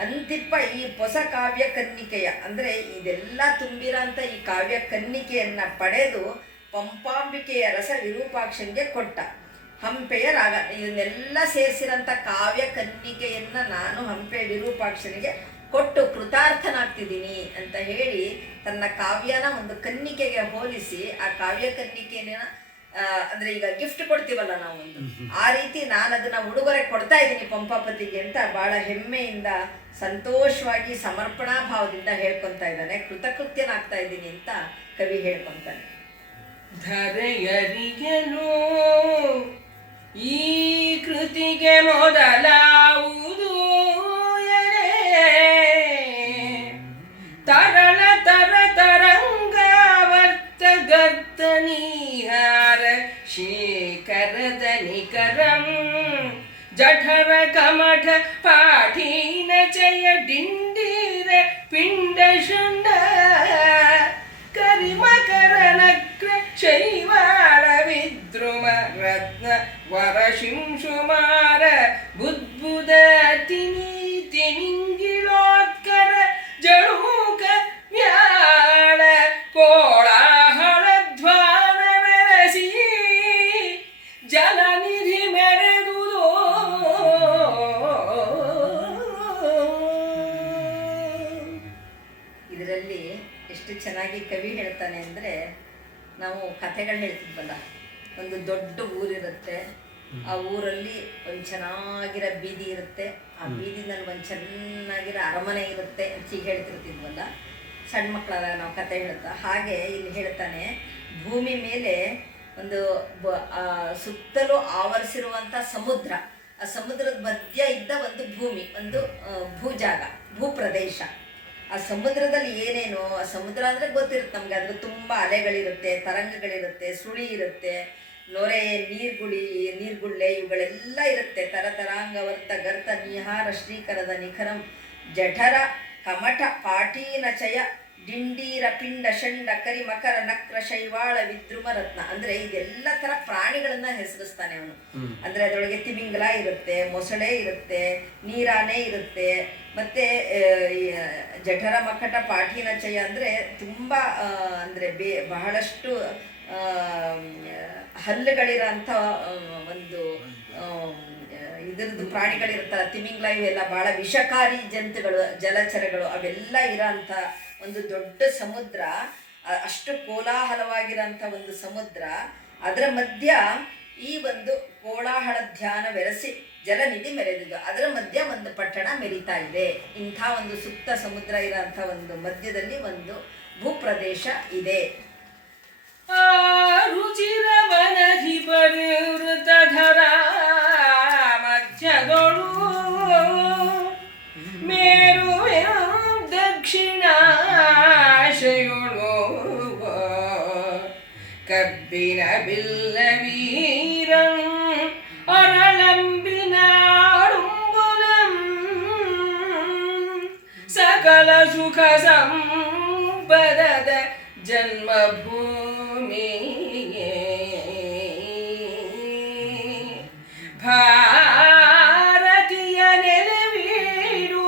ಅಂತಿಪ್ಪ ಈ ಹೊಸ ಕಾವ್ಯ ಕನ್ನಿಕೆಯ ಅಂದರೆ ಇದೆಲ್ಲ ತುಂಬಿರೋಂಥ ಈ ಕಾವ್ಯ ಕನ್ನಿಕೆಯನ್ನು ಪಡೆದು ಪಂಪಾಂಬಿಕೆಯ ರಸ ವಿರೂಪಾಕ್ಷನಿಗೆ ಕೊಟ್ಟ. ಹಂಪೆಯ ರಾಗ, ಇದನ್ನೆಲ್ಲ ಸೇರಿಸಿರೋಂಥ ಕಾವ್ಯ ಕನ್ನಿಕೆಯನ್ನು ನಾನು ಹಂಪೆ ವಿರೂಪಾಕ್ಷನಿಗೆ ಕೊಟ್ಟು ಕೃತಾರ್ಥನಾಗ್ತಿದ್ದೀನಿ ಅಂತ ಹೇಳಿ ತನ್ನ ಕಾವ್ಯನ ಒಂದು ಕನ್ನಿಕೆಗೆ ಹೋಲಿಸಿ ಆ ಕಾವ್ಯ ಕನ್ನಿಕೆನ ಅಂದರೆ ಈಗ ಗಿಫ್ಟ್ ಕೊಡ್ತೀವಲ್ಲ ನಾವು ಒಂದು, ಆ ರೀತಿ ನಾನು ಅದನ್ನು ಉಡುಗೊರೆ ಕೊಡ್ತಾ ಇದ್ದೀನಿ ಪಂಪಾಪತಿಗೆ ಅಂತ ಭಾಳ ಹೆಮ್ಮೆಯಿಂದ ಸಂತೋಷವಾಗಿ ಸಮರ್ಪಣಾ ಭಾವದಿಂದ ಹೇಳ್ಕೊತಾ ಇದ್ದಾನೆ. ಕೃತಕೃತ್ಯನಾಗ್ತಾ ಇದ್ದೀನಿ ಅಂತ ಕವಿ ಹೇಳ್ಕೊತಾನೆ. ಧರೆಯರಿಗೆನು ಈ ಕೃತಿಗೆ ಮೊದಲಾವುದು ತರಳ ತರಂಗಾವರ್ತ ಗರ್ತನೀಹಾರ ಶೇಖರದ ನಿಕರಂ ಜಠರ ಕಮಠ ಪಾಠೀನ ಚಯ ಡಿಂಡೀರ ಪಿಂಡ ಶುಂಡ ಕರಿಮಕರ ನಕ್ರ ಶೈವಾಳ ವಿದ್ರುಮ ರತ್ನ ವರ ಶಿಂಶುಮಾರ ಬುದ್ಬುದ ತಿಮಿಂಗಿಳೋತ್ಕರ ಜಳೂಕ ವ್ಯಾಳ ಕೋಳಾಹಳ ಧ್ವಾನ ಮೆರಸಿ ಜಲನಿಧಿ ಮೆರೆದುದೋ. ಇದರಲ್ಲಿ ಎಷ್ಟು ಚೆನ್ನಾಗಿ ಕವಿ ಹೇಳ್ತಾನೆ ಅಂದರೆ, ನಾವು ಕಥೆಗಳು ಹೇಳ್ತಿದ್ವಲ್ಲ, ಒಂದು ದೊಡ್ಡ ಊರಿರುತ್ತೆ, ಆ ಊರಲ್ಲಿ ಒಂದು ಚೆನ್ನಾಗಿರೋ ಬೀದಿ ಇರುತ್ತೆ, ಆ ಬೀದಿನಲ್ಲಿ ಒಂದು ಚೆನ್ನಾಗಿರೋ ಅರಮನೆ ಇರುತ್ತೆ ಅಂತ ಹೀಗೆ ಹೇಳ್ತಿರ್ತಿದ್ವಲ್ಲ ಸಣ್ಣ ಮಕ್ಕಳಾದಾಗ ನಾವು ಕತೆ ಹೇಳ್ತಾ. ಹಾಗೆ ಇಲ್ಲಿ ಹೇಳ್ತಾನೆ, ಭೂಮಿ ಮೇಲೆ ಒಂದು ಸುತ್ತಲೂ ಆವರಿಸಿರುವಂಥ ಸಮುದ್ರ, ಆ ಸಮುದ್ರದ ಮಧ್ಯ ಇದ್ದ ಒಂದು ಭೂಮಿ, ಒಂದು ಭೂಜಾಗ, ಭೂಪ್ರದೇಶ. ಆ ಸಮುದ್ರದಲ್ಲಿ ಏನೇನು, ಆ ಸಮುದ್ರ ಅಂದರೆ ಗೊತ್ತಿರುತ್ತೆ ನಮಗೆ, ಅದ್ರ ತುಂಬ ಅಲೆಗಳಿರುತ್ತೆ, ತರಂಗಗಳಿರುತ್ತೆ, ಸುಳಿ ಇರುತ್ತೆ, ನೊರೆ, ನೀರ್ಗುಳ್ಳೆ ಇವುಗಳೆಲ್ಲ ಇರುತ್ತೆ. ತರಾಂಗವರ್ತ ಗರ್ತ ನಿಹಾರ ಶ್ರೀಕರದ ನಿಖರಂ ಜಠರ ಕಮಠ ಪಾಟೀನಚಯ ಡಿಂಡೀರ ಪಿಂಡ ಷಂಡ ಕರಿ ಮಕರ ನಕ್ರ ಶೈವಾಳ ವಿದ್ರುಮ ರತ್ನ. ಅಂದರೆ ಇದೆಲ್ಲ ಥರ ಪ್ರಾಣಿಗಳನ್ನ ಹೆಸರಿಸ್ತಾನೆ ಅವನು. ಅಂದರೆ ಅದರೊಳಗೆ ತಿಮಿಂಗಲ ಇರುತ್ತೆ, ಮೊಸಳೆ ಇರುತ್ತೆ, ನೀರಾನೆ ಇರುತ್ತೆ, ಮತ್ತು ಜಠರ ಮಕಟ ಪಾಠೀನಚಯ ಅಂದರೆ ತುಂಬ ಅಂದರೆ ಬಹಳಷ್ಟು ಹಲ್ಲುಗಳಿರೋಂಥ ಒಂದು ಇದರದ್ದು ಪ್ರಾಣಿಗಳಿರುತ್ತಲ್ಲ, ತಿಮಿಂಗ್ಲ, ಇವೆಲ್ಲ ಭಾಳ ವಿಷಕಾರಿ ಜಂತುಗಳು, ಜಲಚರಗಳು ಅವೆಲ್ಲ ಇರೋಂಥ ಒಂದು ದೊಡ್ಡ ಸಮುದ್ರ, ಅಷ್ಟು ಕೋಲಾಹಲವಾಗಿರೋಂಥ ಒಂದು ಸಮುದ್ರ. ಅದರ ಮಧ್ಯ ಈ ಒಂದು ಕೋಲಾಹಲ ಧ್ಯಾನವೆರಸಿ ಜಲನಿಧಿ ಮೆರೆದಿದ್ದು, ಅದರ ಮಧ್ಯ ಒಂದು ಪಟ್ಟಣ ಮೆರಿತಾ ಇದೆ. ಇಂಥ ಒಂದು ಸುತ್ತ ಸಮುದ್ರ ಇರೋಂಥ ಒಂದು ಮಧ್ಯದಲ್ಲಿ ಒಂದು ಭೂಪ್ರದೇಶ ಇದೆ. ರುಚಿರವನಧಿ ಪರಿವೃತಧರ ಮಧ್ಯದೊಳು ಮೇರುವೆ ದಕ್ಷಿಣಾಶಯುಳು ಕಬ್ಬಿನ ಬಿಲ್ಲ ವೀರಂ ಅರಳಂಬಿನಾಡುಂಬುಲಂ ಸಕಲ ಸುಖ ಸಂಪದದ ಜನ್ಮಭೂಮಿ ಭಾರತೀಯ ನೆಲವೀಡು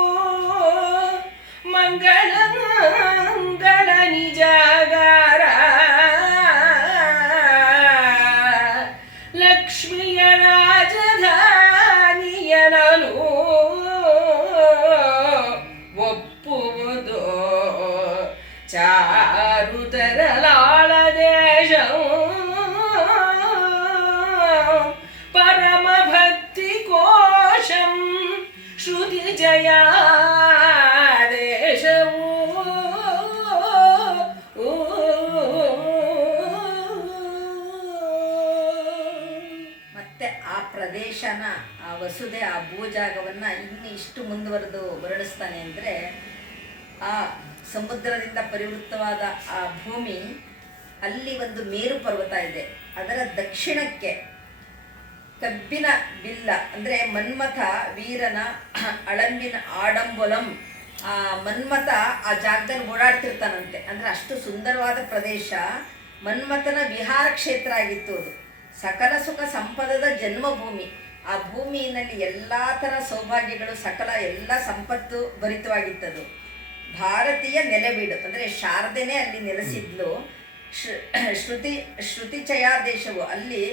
ಮಂಗಳ ನಿಜಗಾರ ವಿಷಯ ದೇಶವು ಮತ್ತೆ ಆ ಪ್ರದೇಶನ, ಆ ವಸುದೆ, ಆ ಭೂಜಾಗವನ್ನ ಇನ್ನು ಇಷ್ಟು ಮುಂದುವರೆದು ವರ್ಣಿಸ್ತಾನೆ ಅಂದರೆ, ಆ ಸಮುದ್ರದಿಂದ ಪರಿವೃತ್ತವಾದ ಆ ಭೂಮಿ, ಅಲ್ಲಿ ಒಂದು ಮೇರು ಪರ್ವತ ಇದೆ. ಅದರ ದಕ್ಷಿಣಕ್ಕೆ ಕಬ್ಬಿನ ಬಿಲ್ಲ ಅಂದರೆ ಮನ್ಮಥ ವೀರನ ಅಳಂಬಿನ ಆಡಂಬೊಲಂ, ಆ ಮನ್ಮಥ ಆ ಜಾಗದಲ್ಲಿ ಓಡಾಡ್ತಿರ್ತಾನಂತೆ. ಅಂದರೆ ಅಷ್ಟು ಸುಂದರವಾದ ಪ್ರದೇಶ, ಮನ್ಮಥನ ವಿಹಾರ ಕ್ಷೇತ್ರ ಆಗಿತ್ತು ಅದು. ಸಕಲ ಸುಖ ಸಂಪದದ ಜನ್ಮಭೂಮಿ. ಆ ಭೂಮಿಯಲ್ಲಿ ಎಲ್ಲ ಥರ ಸೌಭಾಗ್ಯಗಳು, ಸಕಲ ಎಲ್ಲ ಸಂಪತ್ತು ಭರಿತವಾಗಿತ್ತದು. ಭಾರತೀಯ ನೆಲೆಬೀಡು ಅಂದರೆ ಶಾರದೆನೇ ಅಲ್ಲಿ ನೆಲೆಸಿದ್ಲು. ಶ್ರುತಿಚಯ ದೇಶವು ಅಲ್ಲಿ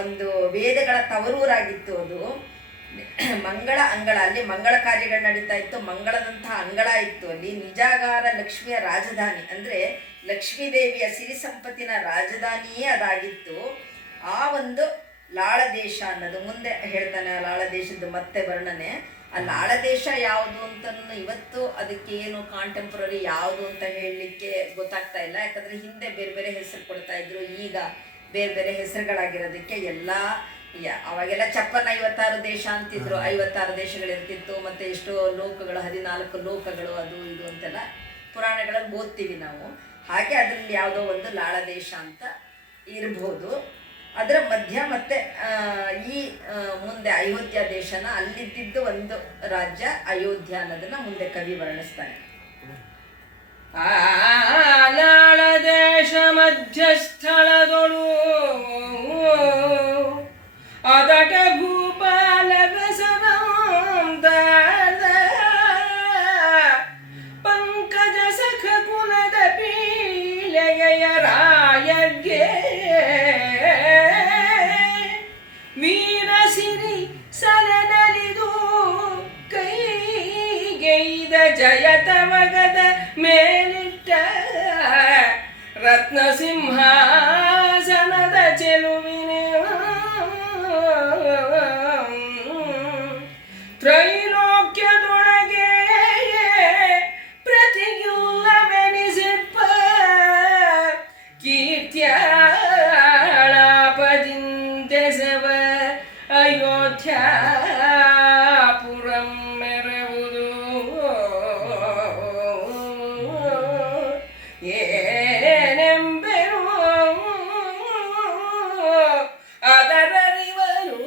ಒಂದು ವೇದಗಳ ತವರೂರಾಗಿತ್ತು ಅದು. ಮಂಗಳ ಅಂಗಳ, ಅಲ್ಲಿ ಮಂಗಳ ಕಾರ್ಯಗಳು ನಡೀತಾ ಇತ್ತು. ಮಂಗಳದಂತಹ ಅಂಗಳ ಇತ್ತು ಅಲ್ಲಿ. ನಿಜಾಗಾರ ಲಕ್ಷ್ಮಿಯ ರಾಜಧಾನಿ ಅಂದರೆ ಲಕ್ಷ್ಮೀದೇವಿಯ ಸಿರಿ ಸಂಪತ್ತಿನ ರಾಜಧಾನಿಯೇ ಅದಾಗಿತ್ತು. ಆ ಒಂದು ಲಾಳ ದೇಶ ಅನ್ನೋದು ಮುಂದೆ ಹೇಳ್ತಾನೆ. ಆ ಲಾಳ ದೇಶದ್ದು ಮತ್ತೆ ವರ್ಣನೆ. ಆ ಲಾಳ ದೇಶ ಯಾವುದು ಅಂತ ಇವತ್ತು ಅದಕ್ಕೆ ಏನು ಕಾಂಟೆಂಪ್ರರಿ ಯಾವುದು ಅಂತ ಹೇಳಲಿಕ್ಕೆ ಗೊತ್ತಾಗ್ತಾ ಇಲ್ಲ. ಯಾಕಂದರೆ ಹಿಂದೆ ಬೇರೆ ಬೇರೆ ಹೆಸರು ಕೊಡ್ತಾ ಇದ್ರು, ಈಗ ಬೇರೆ ಬೇರೆ ಹೆಸರುಗಳಾಗಿರೋದಕ್ಕೆ ಎಲ್ಲ ಅವಾಗೆಲ್ಲ 56 ದೇಶ ಅಂತಿದ್ರು. 56 ದೇಶಗಳಿರ್ತಿತ್ತು. ಮತ್ತು ಎಷ್ಟೋ ಲೋಕಗಳು, 14 ಲೋಕಗಳು, ಅದು ಇದು ಅಂತೆಲ್ಲ ಪುರಾಣಗಳಲ್ಲಿ ಓದ್ತೀವಿ ನಾವು. ಹಾಗೆ ಅದರಲ್ಲಿ ಯಾವುದೋ ಒಂದು ಲಾಳ ದೇಶ ಅಂತ ಇರ್ಬೋದು. ಅದರ ಮಧ್ಯ ಮತ್ತೆ ಈ ಮುಂದೆ ಅಯೋಧ್ಯ ದೇಶನ, ಅಲ್ಲಿದ್ದಿದ್ದು ಒಂದು ರಾಜ್ಯ ಅಯೋಧ್ಯ ಅನ್ನೋದನ್ನ ಮುಂದೆ ಕವಿ ವರ್ಣಿಸ್ತಾನೆ. ಲಾಳ ದೇಶ ಮಧ್ಯಸ್ಥಳದೊಳು ಅದಟ ಭೂಪಾಲ ಬೆಸರಂತ ಪಂಕಜ ಸಖ ಕುಲದ ಪೀಳೆಯ ರಾಯಡ್ಗೆ ವೀರಸಿರಿ ಸಲನಲಿದು ಕೈಗೈದ ಜಯತಮಗದ ಮೇಲಿಟ್ಟ ರತ್ನ ಸಿಂಹಾಸನದ ಚೆಲುವಿನ ತ್ರೈಲೋಕ್ಯದೊಳಗೆ ಪ್ರತಿಗಿಲ್ಲವೆನಿಸಿಪ್ಪ ಕೀರ್ತ್ಯಾಳಾಪದಿಂದೆಸವ ಅಯೋಧ್ಯಾಪುರಂ ಮೆರವುದು ಏನೆಂಬೆರು ಅದರರಿವರು.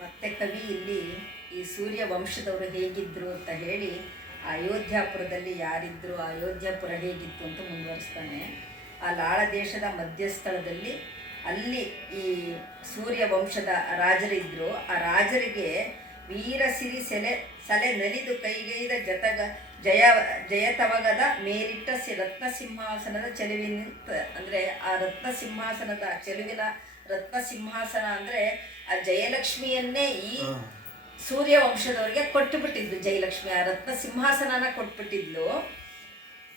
ಮತ್ತೆ ಕವಿ ಇಲ್ಲಿ ಈ ಸೂರ್ಯ ವಂಶದವರು ಹೇಗಿದ್ರು ಅಂತ ಹೇಳಿ, ಅಯೋಧ್ಯಾಪುರದಲ್ಲಿ ಯಾರಿದ್ರು, ಅಯೋಧ್ಯಾಪುರ ಹೇಗಿತ್ತು ಅಂತ ಮುಂದುವರಿಸ್ತಾನೆ. ಆ ಲಾಳ ದೇಶದ ಮಧ್ಯಸ್ಥಳದಲ್ಲಿ ಅಲ್ಲಿ ಈ ಸೂರ್ಯ ವಂಶದ ರಾಜರಿದ್ದರು. ಆ ರಾಜರಿಗೆ ವೀರಸಿರಿ ಸಲೆ ನಲಿದು ಕೈಗೈದ ಜಯತವಗದ ಮೇರಿಟ್ಟ ರತ್ನ ಸಿಂಹಾಸನದ ಚೆಲುವಿನಿಂತ, ಅಂದರೆ ಆ ರತ್ನ ಸಿಂಹಾಸನದ ಚೆಲುವಿನ ರತ್ನ ಸಿಂಹಾಸನ ಅಂದರೆ ಆ ಜಯಲಕ್ಷ್ಮಿಯನ್ನೇ ಈ ಸೂರ್ಯ ವಂಶದವರಿಗೆ ಕೊಟ್ಟುಬಿಟ್ಟಿದ್ದು. ಜಯಲಕ್ಷ್ಮಿ ಆ ರತ್ನ ಸಿಂಹಾಸನನ ಕೊಟ್ಬಿಟ್ಟಿದ್ಲು.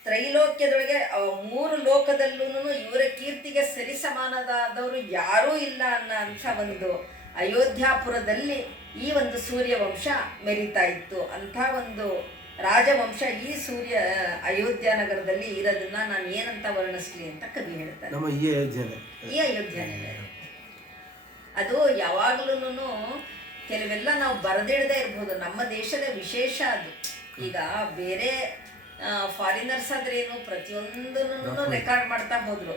ತ್ರೈಲೋಕ್ಯದೊಳಗೆ 3 ಲೋಕದಲ್ಲೂ ಇವರ ಕೀರ್ತಿಗೆ ಸರಿಸಮಾನದಾದವರು ಯಾರೂ ಇಲ್ಲ ಅನ್ನೋ ಒಂದು ಅಯೋಧ್ಯಾಪುರದಲ್ಲಿ ಈ ಒಂದು ಸೂರ್ಯ ವಂಶ ಮೆರಿತಾ ಇತ್ತು. ಅಂಥ ಒಂದು ರಾಜವಂಶ ಈ ಅಯೋಧ್ಯ ನಗರದಲ್ಲಿ ಇರೋದನ್ನ ನಾನು ಏನಂತ ವರ್ಣಿಸ್ಲಿ ಅಂತ ಕವಿ ಹೇಳ್ತಾರೆ. ಈ ಅಯೋಧ್ಯನೇ ಅದು ಯಾವಾಗ್ಲೂ ಕೆಲವೆಲ್ಲ ನಾವು ಬರೆದಿಡದೇ ಇರ್ಬೋದು. ನಮ್ಮ ದೇಶದ ವಿಶೇಷ ಅದು. ಈಗ ಬೇರೆ ಫಾರಿನರ್ಸ್ ಆದ್ರೆ ಏನು ಪ್ರತಿಯೊಂದನ್ನು ರೆಕಾರ್ಡ್ ಮಾಡ್ತಾ ಹೋದ್ರು.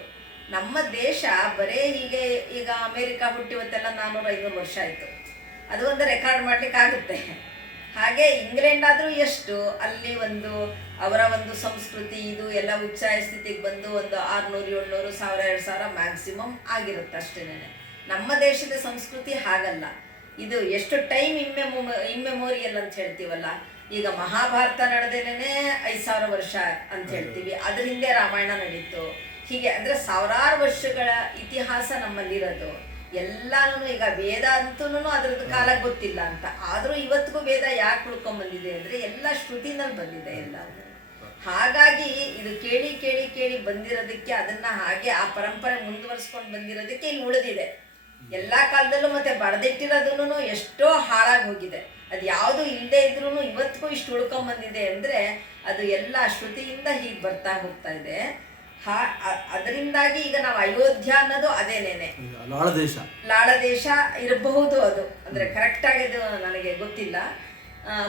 ನಮ್ಮ ದೇಶ ಬರೇ ಹೀಗೆ, ಈಗ ಅಮೇರಿಕಾ ಹುಟ್ಟಿವತ್ತೆಲ್ಲ 400-500 ವರ್ಷ ಆಯಿತು. ಅದು ಒಂದು ರೆಕಾರ್ಡ್ ಮಾಡ್ಲಿಕ್ಕೆ ಆಗುತ್ತೆ. ಹಾಗೆ ಇಂಗ್ಲೆಂಡ್ ಆದರೂ ಎಷ್ಟು, ಅಲ್ಲಿ ಒಂದು ಅವರ ಒಂದು ಸಂಸ್ಕೃತಿ ಇದು ಎಲ್ಲ ಉಚ್ಚಾಯ ಸ್ಥಿತಿಗೆ ಬಂದು ಒಂದು 600-700 1000-2000 ಮ್ಯಾಕ್ಸಿಮಮ್ ಆಗಿರುತ್ತೆ ಅಷ್ಟೇನೆ. ನಮ್ಮ ದೇಶದ ಸಂಸ್ಕೃತಿ ಹಾಗಲ್ಲ. ಇದು ಎಷ್ಟು ಟೈಮ್ ಇಮ್ಮೆಮೋರಿಯಲ್ ಅಂತ ಹೇಳ್ತೀವಲ್ಲ. ಈಗ ಮಹಾಭಾರತ ನಡೆದೇನೆ 5000 ವರ್ಷ ಅಂತ ಹೇಳ್ತೀವಿ. ಅದ್ರ ಹಿಂದೆ ರಾಮಾಯಣ ನಡೀತು. ಹೀಗೆ ಅಂದರೆ 1000 ವರ್ಷಗಳ ಇತಿಹಾಸ ನಮ್ಮಲ್ಲಿರೋದು. ಎಲ್ಲಾನು ಈಗ ವೇದ ಅಂತೂ ಅದ್ರದ್ದು ಕಾಲ ಗೊತ್ತಿಲ್ಲ ಅಂತ, ಆದರೂ ಇವತ್ತಿಗೂ ವೇದ ಯಾಕೆ ಉಳ್ಕೊಂಡ್ಬಂದಿದೆ ಅಂದರೆ ಎಲ್ಲ ಶ್ರುತಿನಲ್ಲಿ ಬಂದಿದೆ ಎಲ್ಲ. ಹಾಗಾಗಿ ಇದು ಕೇಳಿ ಕೇಳಿ ಕೇಳಿ ಬಂದಿರೋದಕ್ಕೆ, ಅದನ್ನ ಹಾಗೆ ಆ ಪರಂಪರೆ ಮುಂದುವರಿಸ್ಕೊಂಡು ಬಂದಿರೋದಕ್ಕೆ ಇಲ್ಲಿ ಉಳಿದಿದೆ. ಎಲ್ಲ ಕಾಲದಲ್ಲೂ ಮತ್ತೆ ಬರೆದಿಟ್ಟಿರೋದೂ ಎಷ್ಟೋ ಹಾಳಾಗಿ ಹೋಗಿದೆ. ಅದು ಯಾವುದು ಇಲ್ಲದೆ ಇದ್ರೂ ಇವತ್ತಿಗೂ ಇಷ್ಟು ಉಳ್ಕೊಂಬಂದಿದೆ ಅಂದರೆ ಅದು ಎಲ್ಲ ಶ್ರುತಿಯಿಂದ ಹೀಗೆ ಬರ್ತಾ ಹೋಗ್ತಾ ಇದೆ. ಅದರಿಂದಾಗಿ ಈಗ ನಾವು ಅಯೋಧ್ಯ ಅನ್ನೋದು ಅದೇನೇನೆ ಲಾಳ ದೇಶ ಇರಬಹುದು. ಅದು ಅಂದರೆ ಕರೆಕ್ಟಾಗಿ ಅದು ನನಗೆ ಗೊತ್ತಿಲ್ಲ,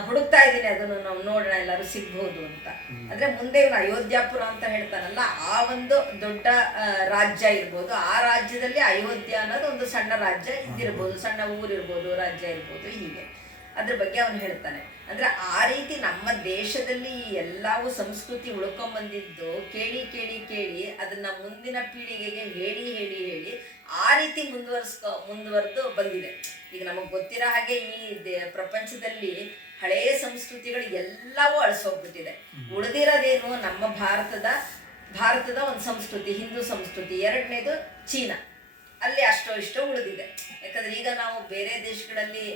ಹುಡುಕ್ತಾ ಇದ್ದೀನಿ, ಅದನ್ನು ನಾವು ನೋಡೋಣ ಎಲ್ಲರೂ ಸಿಗ್ಬಹುದು ಅಂತ. ಅಂದರೆ ಮುಂದೆ ಇವನು ಅಯೋಧ್ಯಾಪುರ ಅಂತ ಹೇಳ್ತಾನಲ್ಲ, ಆ ಒಂದು ದೊಡ್ಡ ರಾಜ್ಯ ಇರ್ಬೋದು. ಆ ರಾಜ್ಯದಲ್ಲಿ ಅಯೋಧ್ಯ ಅನ್ನೋದು ಒಂದು ಸಣ್ಣ ರಾಜ್ಯ ಇದ್ದಿರ್ಬೋದು, ಸಣ್ಣ ಊರಿರ್ಬೋದು, ರಾಜ್ಯ ಇರ್ಬೋದು. ಹೀಗೆ ಅದ್ರ ಬಗ್ಗೆ ಅವನು ಹೇಳ್ತಾನೆ. ಅಂದರೆ ಆ ರೀತಿ ನಮ್ಮ ದೇಶದಲ್ಲಿ ಎಲ್ಲವೂ ಸಂಸ್ಕೃತಿ ಉಳ್ಕೊಂಬಂದಿದ್ದು ಕೇಳಿ ಅದನ್ನ ಮುಂದಿನ ಪೀಳಿಗೆಗೆ ಹೇಳಿ ಆ ರೀತಿ ಮುಂದುವರೆದು ಬಂದಿದೆ. ಈಗ ನಮಗೆ ಗೊತ್ತಿರೋ ಹಾಗೆ ಈ ಪ್ರಪಂಚದಲ್ಲಿ ಹಳೆಯ ಸಂಸ್ಕೃತಿಗಳು ಎಲ್ಲವೂ ಅಳಿಸೋಗ್ಬಿಟ್ಟಿದೆ. ಉಳಿದಿರೋದೇನು ನಮ್ಮ ಭಾರತದ ಒಂದು ಸಂಸ್ಕೃತಿ, ಹಿಂದೂ ಸಂಸ್ಕೃತಿ. ಎರಡನೇದು ಚೀನಾ, ಅಲ್ಲಿ ಅಷ್ಟೋ ಇಷ್ಟೋ ಉಳಿದಿದೆ. ಯಾಕಂದ್ರೆ ಈಗ ನಾವು ಬೇರೆ ದೇಶಗಳಲ್ಲಿ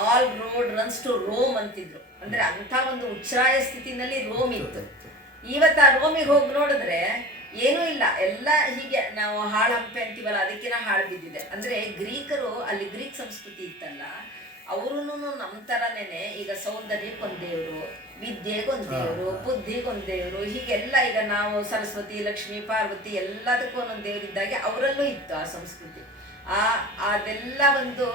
all road runs to Rome ಅಂತಿದ್ರು. ಅಂದ್ರೆ ಅಂಥ ಒಂದು ಉಚ್ಛ್ರಾಯ ಸ್ಥಿತಿನಲ್ಲಿ ರೋಮ್ ಇತ್ತು. ಇವತ್ತು ಆ ರೋಮಿಗೆ ಹೋಗಿ ನೋಡಿದ್ರೆ ಏನೂ ಇಲ್ಲ, ಎಲ್ಲ ಹೀಗೆ ನಾವು ಹಾಳು ಹಂಪೆ ಅಂತೀವಲ್ಲ, ಅದಕ್ಕಿಂತ ಹಾಳು ಬಿದ್ದಿದೆ. ಅಂದ್ರೆ ಗ್ರೀಕರು, ಅಲ್ಲಿ ಗ್ರೀಕ್ ಸಂಸ್ಕೃತಿ ಇತ್ತಲ್ಲ, ಅವರು ನಮ್ಮ ಥರನೇನೆ ಈಗ ಸೌಂದರ್ಯಕ್ಕೊಂದು ದೇವರು, ವಿದ್ಯೆಗೊಂದು ದೇವರು, ಬುದ್ಧಿಗೊಂದು ದೇವರು, ಹೀಗೆಲ್ಲ ಈಗ ನಾವು ಸರಸ್ವತಿ, ಲಕ್ಷ್ಮಿ, ಪಾರ್ವತಿ ಎಲ್ಲದಕ್ಕೂ ಒಂದೊಂದು ದೇವರಿದ್ದಾಗೆ ಅವರಲ್ಲೂ ಇತ್ತು ಆ ಸಂಸ್ಕೃತಿ. ಅದೆಲ್ಲ ಒಂದು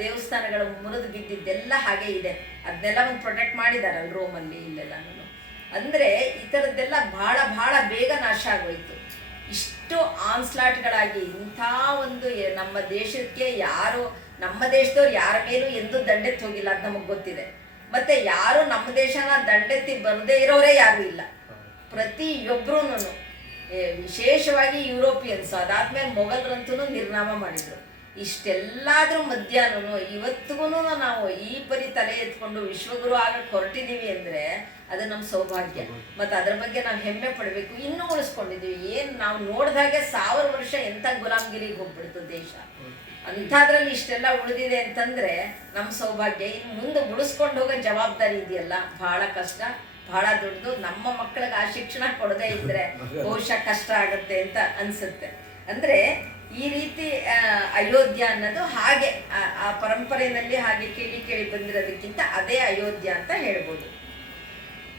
ದೇವಸ್ಥಾನಗಳು ಮುರಿದು ಬಿದ್ದಿದ್ದೆಲ್ಲ ಹಾಗೆ ಇದೆ. ಅದನ್ನೆಲ್ಲ ಒಂದು ಪ್ರೊಟೆಕ್ಟ್ ಮಾಡಿದಾರಲ್ಲ ರೋಮಲ್ಲಿ, ಇಲ್ಲೆಲ್ಲ. ಅಂದರೆ ಈ ಥರದ್ದೆಲ್ಲ ಬಹಳ ಬೇಗ ನಾಶ ಆಗೋಯ್ತು. ಇಷ್ಟು ಆನ್ಸ್ಲಾಟ್ಗಳಾಗಿ ಇಂಥ ಒಂದು ನಮ್ಮ ದೇಶಕ್ಕೆ ನಮ್ಮ ದೇಶದವ್ರು ಯಾರ ಮೇಲೂ ಎಂದೂ ದಂಡೆತ್ತಿ ಹೋಗಿಲ್ಲ, ಅದು ನಮಗೆ ಗೊತ್ತಿದೆ. ಮತ್ತೆ ಯಾರು ನಮ್ಮ ದೇಶನ ದಂಡೆತ್ತಿ ಬರದೇ ಇರೋರೇ ಯಾರೂ ಇಲ್ಲ. ಪ್ರತಿಯೊಬ್ಬರೂ, ವಿಶೇಷವಾಗಿ ಯುರೋಪಿಯನ್ಸ್, ಅದಾದ್ಮೇಲೆ ಮೊಘಲರಂತೂ ನಿರ್ನಾಮ ಮಾಡಿದ್ರು. ಇಷ್ಟೆಲ್ಲಾದ್ರೂ ಮಧ್ಯಾಹ್ನ ಇವತ್ತಿಗೂ ನಾವು ಈ ಪರಿ ತಲೆ ಎತ್ಕೊಂಡು ವಿಶ್ವಗುರು ಆಗಕ್ಕೆ ಹೊರಟಿದ್ದೀವಿ ಅಂದರೆ ಅದು ನಮ್ಮ ಸೌಭಾಗ್ಯ. ಮತ್ತು ಅದ್ರ ಬಗ್ಗೆ ನಾವು ಹೆಮ್ಮೆ ಪಡಬೇಕು. ಇನ್ನೂ ಉಳಿಸ್ಕೊಂಡಿದ್ದೀವಿ. ಏನು ನಾವು ನೋಡಿದಾಗೆ 1000 ವರ್ಷ ಎಂಥ ಗುಲಾಮ್ಗಿರಿಗೆ ಹೋಗ್ಬಿಡ್ತು ದೇಶ. ಅಂಥದ್ರಲ್ಲಿ ಇಷ್ಟೆಲ್ಲ ಉಳಿದಿದೆ ಅಂತಂದರೆ ನಮ್ಮ ಸೌಭಾಗ್ಯ. ಇನ್ನು ಮುಂದೆ ಉಳಿಸ್ಕೊಂಡು ಹೋಗೋ ಜವಾಬ್ದಾರಿ ಇದೆಯಲ್ಲ, ಬಹಳ ಕಷ್ಟ, ಬಹಳ ದೊಡ್ಡದು. ನಮ್ಮ ಮಕ್ಕಳಿಗೆ ಆ ಶಿಕ್ಷಣ ಕೊಡದೇ ಇದ್ದರೆ ಬಹುಶಃ ಕಷ್ಟ ಆಗುತ್ತೆ ಅಂತ ಅನಿಸುತ್ತೆ. ಅಂದರೆ ಈ ರೀತಿ ಅಯೋಧ್ಯ ಅನ್ನೋದು ಹಾಗೆ ಆ ಪರಂಪರೆಯಲ್ಲಿ ಹಾಗೆ ಕೇಳಿ ಬಂದಿರೋದಕ್ಕಿಂತ ಅದೇ ಅಯೋಧ್ಯ ಅಂತ ಹೇಳ್ಬೋದು.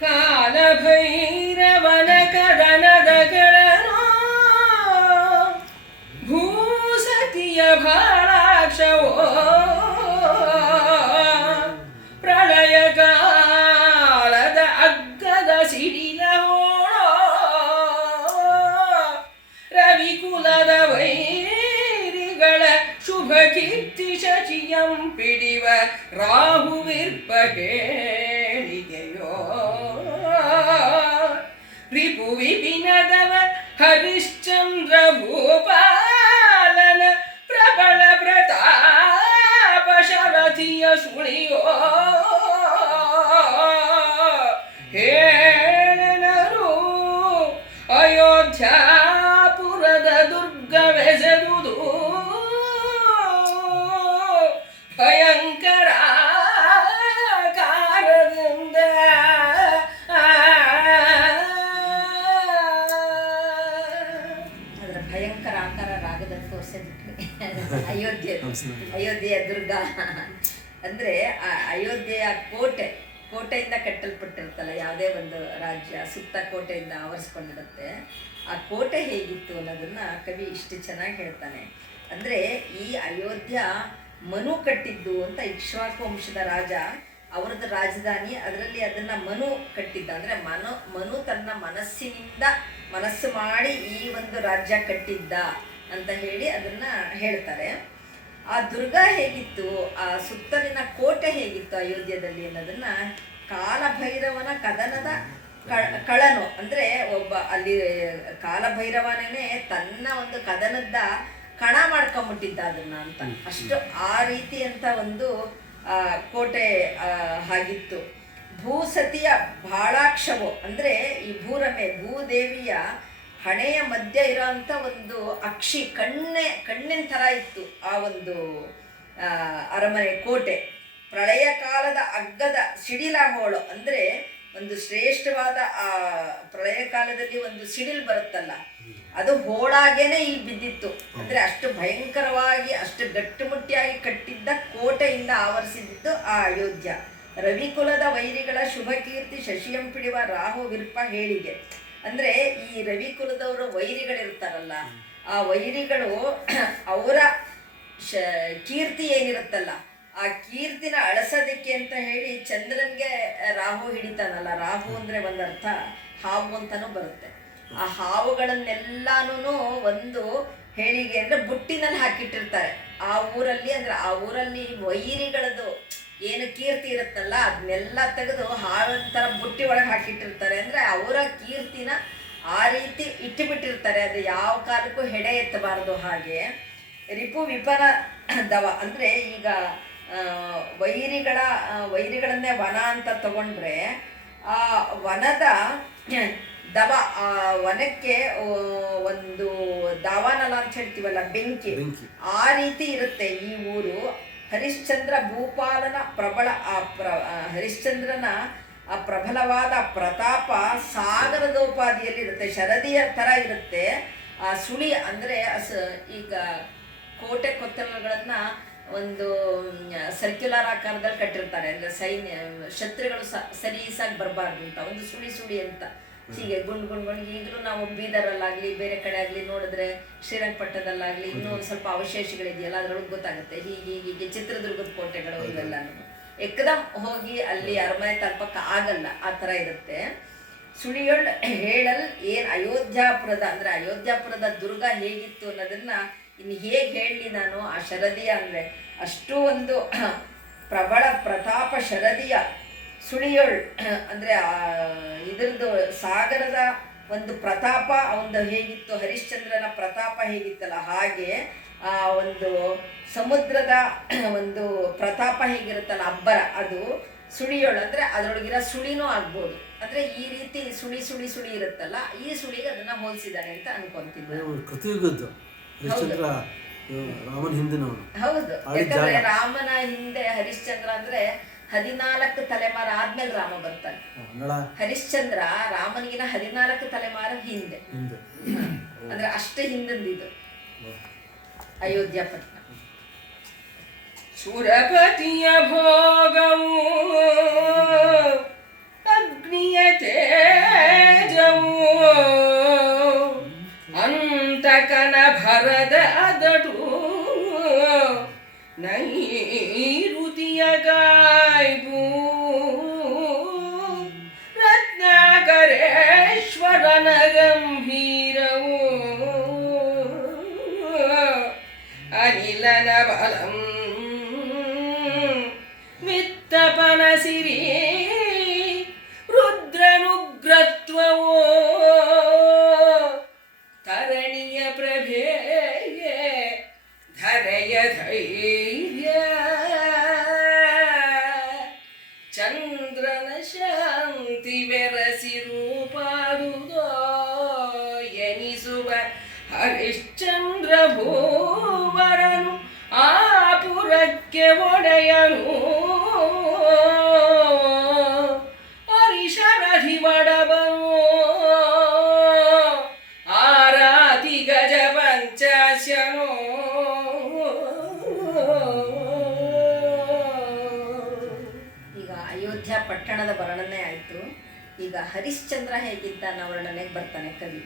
ಕಾಲಭೈರವನ ಕದನದಗಳನ್ನು ಭೂಸತಿಯ ಭಾಳಾಕ್ಷವೋ ಪ್ರಳಯ ಕಾಲದ ಅಗ್ಗದ ಸಿಡಿಲ ಓಣೋ ರವಿಕುಲದ ವೈರಿಗಳ ಶುಭ ಕೀರ್ತಿ ಶಚಿಯಂ ಪಿಡಿವ ರಾಹುವಿರ್ಪ ಹೇಳಿಗೆಯೋ ರಿಪು ವಿಪಿನದವ ಹರಿಶ್ಚಂದ್ರ ಭೂಪಾಲನ ಪ್ರಬಲ ಪ್ರತಾಪ ಶರಥಿಯ ಸುಳಿಯೋ ಹೇಳನರು ಅಯೋಧ್ಯಾಪುರದ ದುರ್ಗವೆಸೆದುದು ಭಯಂಕರ ಕಾರದಿಂದ ಅದರ ಭಯಂಕರ ಆಕಾರ ರಾಗದಲ್ಲಿ ತೋರಿಸಿಬಿಟ್ವಿ. ಅಯೋಧ್ಯೆಯ ದುರ್ಗ ಅಂದರೆ ಅಯೋಧ್ಯೆಯ ಕೋಟೆಯಿಂದ ಕಟ್ಟಲ್ಪಟ್ಟಿರುತ್ತಲ್ಲ ಯಾವುದೇ ಒಂದು ರಾಜ್ಯ, ಸುತ್ತ ಕೋಟೆಯಿಂದ ಆವರಿಸ್ಕೊಂಡಿರುತ್ತೆ. ಆ ಕೋಟೆ ಹೇಗಿತ್ತು ಅನ್ನೋದನ್ನ ಕವಿ ಇಷ್ಟು ಚೆನ್ನಾಗಿ ಹೇಳ್ತಾನೆ. ಅಂದರೆ ಈ ಅಯೋಧ್ಯ ಮನು ಕಟ್ಟಿದ್ದು ಅಂತ. ಇಕ್ಷ್ವಾಕು ವಂಶದ ರಾಜ, ಅವರದ್ದು ರಾಜಧಾನಿ, ಅದರಲ್ಲಿ ಅದನ್ನು ಮನು ಕಟ್ಟಿದ್ದ. ಅಂದರೆ ಮನು ತನ್ನ ಮನಸ್ಸು ಮಾಡಿ ಈ ಒಂದು ರಾಜ್ಯ ಕಟ್ಟಿದ್ದ ಅಂತ ಹೇಳಿ ಅದನ್ನು ಹೇಳ್ತಾರೆ. ಆ ದುರ್ಗ ಹೇಗಿತ್ತು, ಆ ಸುತ್ತಲಿನ ಕೋಟೆ ಹೇಗಿತ್ತು ಅಯೋಧ್ಯದಲ್ಲಿ ಅನ್ನೋದನ್ನ ಕಾಲಭೈರವನ ಕದನದ ಕಳನು. ಅಂದರೆ ಒಬ್ಬ ಅಲ್ಲಿ ಕಾಲಭೈರವನೇ ತನ್ನ ಒಂದು ಕದನದ ಕಣ ಮಾಡ್ಕೊಂಬಿಟ್ಟಿದ್ದ ಅದನ್ನ ಅಂತ. ಅಷ್ಟು ಆ ರೀತಿಯಂಥ ಒಂದು ಕೋಟೆ ಆಗಿತ್ತು. ಭೂಸತಿಯ ಭಾಳಾಕ್ಷವು ಅಂದರೆ ಈ ಭೂದೇವಿಯ ಹಣೆಯ ಮಧ್ಯ ಇರೋಂಥ ಒಂದು ಅಕ್ಷಿ, ಕಣ್ಣಿನ ಥರ ಇತ್ತು ಆ ಒಂದು ಅರಮನೆ ಕೋಟೆ. ಪ್ರಳಯ ಕಾಲದ ಅಗ್ಗದ ಸಿಡಿಲ ಹೋಳು ಅಂದರೆ ಒಂದು ಶ್ರೇಷ್ಠವಾದ ಆ ಪ್ರಳಯ ಕಾಲದಲ್ಲಿ ಒಂದು ಸಿಡಿಲು ಬರುತ್ತಲ್ಲ, ಅದು ಹೋಳಾಗೇನೆ ಇಲ್ಲಿ ಬಿದ್ದಿತ್ತು. ಅಂದ್ರೆ ಅಷ್ಟು ಭಯಂಕರವಾಗಿ, ಅಷ್ಟು ಗಟ್ಟುಮುಟ್ಟಿಯಾಗಿ ಕಟ್ಟಿದ್ದ ಕೋಟೆಯಿಂದ ಆವರಿಸಿದ್ದು ಆ ಅಯೋಧ್ಯ. ರವಿಕುಲದ ವೈರಿಗಳ ಶುಭ ಕೀರ್ತಿ ಶಶಿಯಂ ಪಿಡಿವ ರಾಹು ವಿರ್ಪ ಹೇಳಿಗೆ. ಅಂದ್ರೆ ಈ ರವಿಕುಲದವರು ವೈರಿಗಳಿರ್ತಾರಲ್ಲ, ಆ ವೈರಿಗಳು ಅವರ ಕೀರ್ತಿ ಏನಿರುತ್ತಲ್ಲ, ಆ ಕೀರ್ತಿನ ಅಳಸೋದಕ್ಕೆ ಅಂತ ಹೇಳಿ ಚಂದ್ರನ್ಗೆ ರಾಹು ಹಿಡಿತಾನಲ್ಲ. ರಾಹು ಅಂದ್ರೆ ಒಂದರ್ಥ ಹಾವು ಅಂತಾನೂ ಬರುತ್ತೆ. ಆ ಹಾವುಗಳನ್ನೆಲ್ಲಾನು ಒಂದು ಹೇಳಿಗೆ ಅಂದ್ರೆ ಬುಟ್ಟಿನಲ್ಲಿ ಹಾಕಿಟ್ಟಿರ್ತಾರೆ ಆ ಊರಲ್ಲಿ. ಅಂದ್ರೆ ಆ ಊರಲ್ಲಿ ವೈರಿಗಳದ್ದು ಏನು ಕೀರ್ತಿ ಇರುತ್ತಲ್ಲ ಅದನ್ನೆಲ್ಲ ತೆಗೆದು ಹಾವಂತರ ಬುಟ್ಟಿ ಒಳಗೆ ಹಾಕಿಟ್ಟಿರ್ತಾರೆ. ಅಂದ್ರೆ ಅವರ ಕೀರ್ತಿನ ಆ ರೀತಿ ಇಟ್ಟುಬಿಟ್ಟಿರ್ತಾರೆ. ಅದು ಯಾವ ಕಾಲಕ್ಕೂ ಹೆಡೆ ಎತ್ತಬಾರದು. ಹಾಗೆ ರಿಪು ವಿಪನ ದವ ಅಂದ್ರೆ ಈಗ ವೈರಿಗಳನ್ನೇ ವನ ಅಂತ ತಗೊಂಡ್ರೆ ಆ ವನದ ದವ, ಆ ವನಕ್ಕೆ ಒಂದು ದಾವಾನಲ ಅಂತ ಹೇಳ್ತೀವಲ್ಲ, ಬೆಂಕಿ, ಆ ರೀತಿ ಇರುತ್ತೆ ಈ ಊರು. ಹರಿಶ್ಚಂದ್ರ ಭೂಪಾಲನ ಪ್ರಬಲ ಹರಿಶ್ಚಂದ್ರನ ಆ ಪ್ರಬಲವಾದ ಪ್ರತಾಪ ಸಾಗರದೋಪಾದಿಯಲ್ಲಿ ಇರುತ್ತೆ, ಶರದಿಯ ಥರ ಇರುತ್ತೆ. ಆ ಸುಳಿ ಅಂದರೆ ಈಗ ಕೋಟೆ ಕೊತ್ತಲುಗಳನ್ನು ಒಂದು ಸರ್ಕ್ಯುಲರ್ ಆಕಾರದಲ್ಲಿ ಕಟ್ಟಿರ್ತಾರೆ. ಅಂದರೆ ಶತ್ರುಗಳು ಸಲೀಸಾಗಿ ಬರಬಾರ್ದು ಅಂತ ಒಂದು ಸುಳಿ ಅಂತ ಹೀಗೆ ಗುಂಡು ಈಗಲೂ ನಾವು ಬೀದರಲ್ಲಾಗಲಿ ಬೇರೆ ಕಡೆ ಆಗಲಿ ನೋಡಿದ್ರೆ, ಶ್ರೀರಂಗಪಟ್ಟಣದಲ್ಲಾಗಲಿ ಇನ್ನೂ ಒಂದು ಸ್ವಲ್ಪ ಅವಶೇಷಗಳಿದೆಯಲ್ಲ ಅದರೊಳಗೆ ಗೊತ್ತಾಗುತ್ತೆ. ಹೀಗೆ ಚಿತ್ರದುರ್ಗದ ಕೋಟೆಗಳು ಇವೆಲ್ಲನೂ ಎಕ್ದಮ್ ಹೋಗಿ ಅಲ್ಲಿ ಅರಮನೆ ತಲುಪಕ್ಕೆ ಆಗಲ್ಲ, ಆ ಥರ ಇರುತ್ತೆ. ಸುಳಿಯೊಳ್ ಹೇಳಲ್ ಏನು ಅಯೋಧ್ಯಾಪುರದ ಅಂದರೆ ಅಯೋಧ್ಯಾಪುರದ ದುರ್ಗ ಹೇಗಿತ್ತು ಅನ್ನೋದನ್ನ ಇನ್ನು ಹೇಗೆ ಹೇಳಲಿ ನಾನು. ಆ ಶರದಿಯ ಅಂದರೆ ಅಷ್ಟು ಒಂದು ಪ್ರಬಲ ಪ್ರತಾಪ ಶರದಿಯ ಸುಳಿಯೊಳ್ ಅಂದರೆ ಇದ್ರದ್ದು ಸಾಗರದ ಒಂದು ಪ್ರತಾಪ ಒಂದು ಹೇಗಿತ್ತು, ಹರಿಶ್ಚಂದ್ರನ ಪ್ರತಾಪ ಹೇಗಿತ್ತಲ್ಲ ಹಾಗೆ ಆ ಒಂದು ಸಮುದ್ರದ ಒಂದು ಪ್ರತಾಪ ಹೇಗಿರುತ್ತಲ್ಲ ಅಬ್ಬರ, ಅದು ಸುಳಿಯೊಳು ಅಂದರೆ ಅದರೊಳಗಿರೋ ಸುಳಿನೂ ಆಗ್ಬೋದು. ಅಂದರೆ ಈ ರೀತಿ ಸುಳಿ ಇರುತ್ತಲ್ಲ, ಈ ಸುಳಿಗೆ ಅದನ್ನ ಹೋಲಿಸಿದ್ದಾರೆ ಅಂತ ಅನ್ಕೊಂತೀನಿ. ಹೌದು, ಯಾಕಂದ್ರೆ ರಾಮನ ಹಿಂದೆ ಹರಿಶ್ಚಂದ್ರ ಅಂದ್ರೆ 14 ತಲೆಮಾರು ಆದ್ಮೇಲೆ ರಾಮ ಬರ್ತಾನೆ. ಹರಿಶ್ಚಂದ್ರ ರಾಮನಿಗಿನ 14 ತಲೆಮಾರು ಹಿಂದೆ, ಅಂದ್ರೆ ಅಷ್ಟು ಹಿಂದಿಂದಿದು ಅಯೋಧ್ಯ ಪಟ್ಟಣ. ಸುರಪತಿಯ ಭೋಗವು ಅಗ್ನಿಯ ತೇಜವು ಅಂತಕನ ಭರದ ಅದಟು ನೈಋತಿಯ ಗಾಯ್ಬು ರತ್ನಾಕರೇಶ್ವರನ ಗಂಭೀರವು ಅನಿಲನ ಬಲಂ ವಿತ್ತಪನ ಸಿರಿ ರುದ್ರನುಗ್ರತ್ವವೋ ತರಣಿಯ ಪ್ರಭೆಯೇ ಧರೆಯ ಧೈರ್ಯ ಚಂದ್ರನ ಶಾಂತಿ ಬೆರಸಿ ರೂಪಾದುದೋ ಎನಿಸುವ ಹರಿಶ್ಚಂದ್ರ ಭೂವರನು ಆಪುರಕ್ಕೆ ಒಡೆಯನು ಹರಿಶರಧಿ ಒಡಬನು ಆರಾತಿ ಗಜ ಪಂಚಾಸ್ಯನೋ. ಈಗ ಅಯೋಧ್ಯ ಪಟ್ಟಣದ ವರ್ಣನೆ ಆಯಿತು. ಈಗ ಹರಿಶ್ಚಂದ್ರ ಹೇಗಿದ್ದ ಅನ್ನೋ ವರ್ಣನೆಗೆ ಬರ್ತಾನೆ ಕವಿ.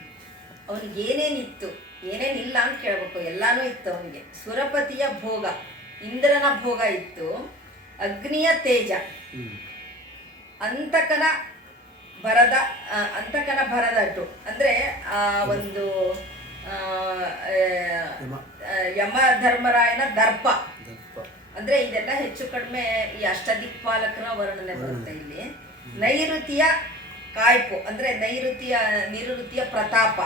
ಅವನಿಗೆ ಏನೇನಿತ್ತು ಏನೇನಿಲ್ಲ ಅಂತ ಕೇಳಬೇಕು, ಎಲ್ಲಾನು ಇತ್ತು ಅವನಿಗೆ. ಸುರಪತಿಯ ಭೋಗ, ಇಂದ್ರನ ಭೋಗ ಇತ್ತು. ಅಗ್ನಿಯ ತೇಜ, ಅಂತಕನ ಭರದಟ್ಟು ಅಂದರೆ ಒಂದು ಯಮಧರ್ಮರಾಯನ ದರ್ಪ. ಅಂದರೆ ಇದೆಲ್ಲ ಹೆಚ್ಚು ಕಡಿಮೆ ಈ ಅಷ್ಟದಿಕ್ಪಾಲಕರ ವರ್ಣನೆ ಬರುತ್ತೆ ಇಲ್ಲಿ. ನೈಋತಿಯ ಕಾಯ್ಪು ಅಂದರೆ ನಿವೃತ್ತಿಯ ಪ್ರತಾಪ.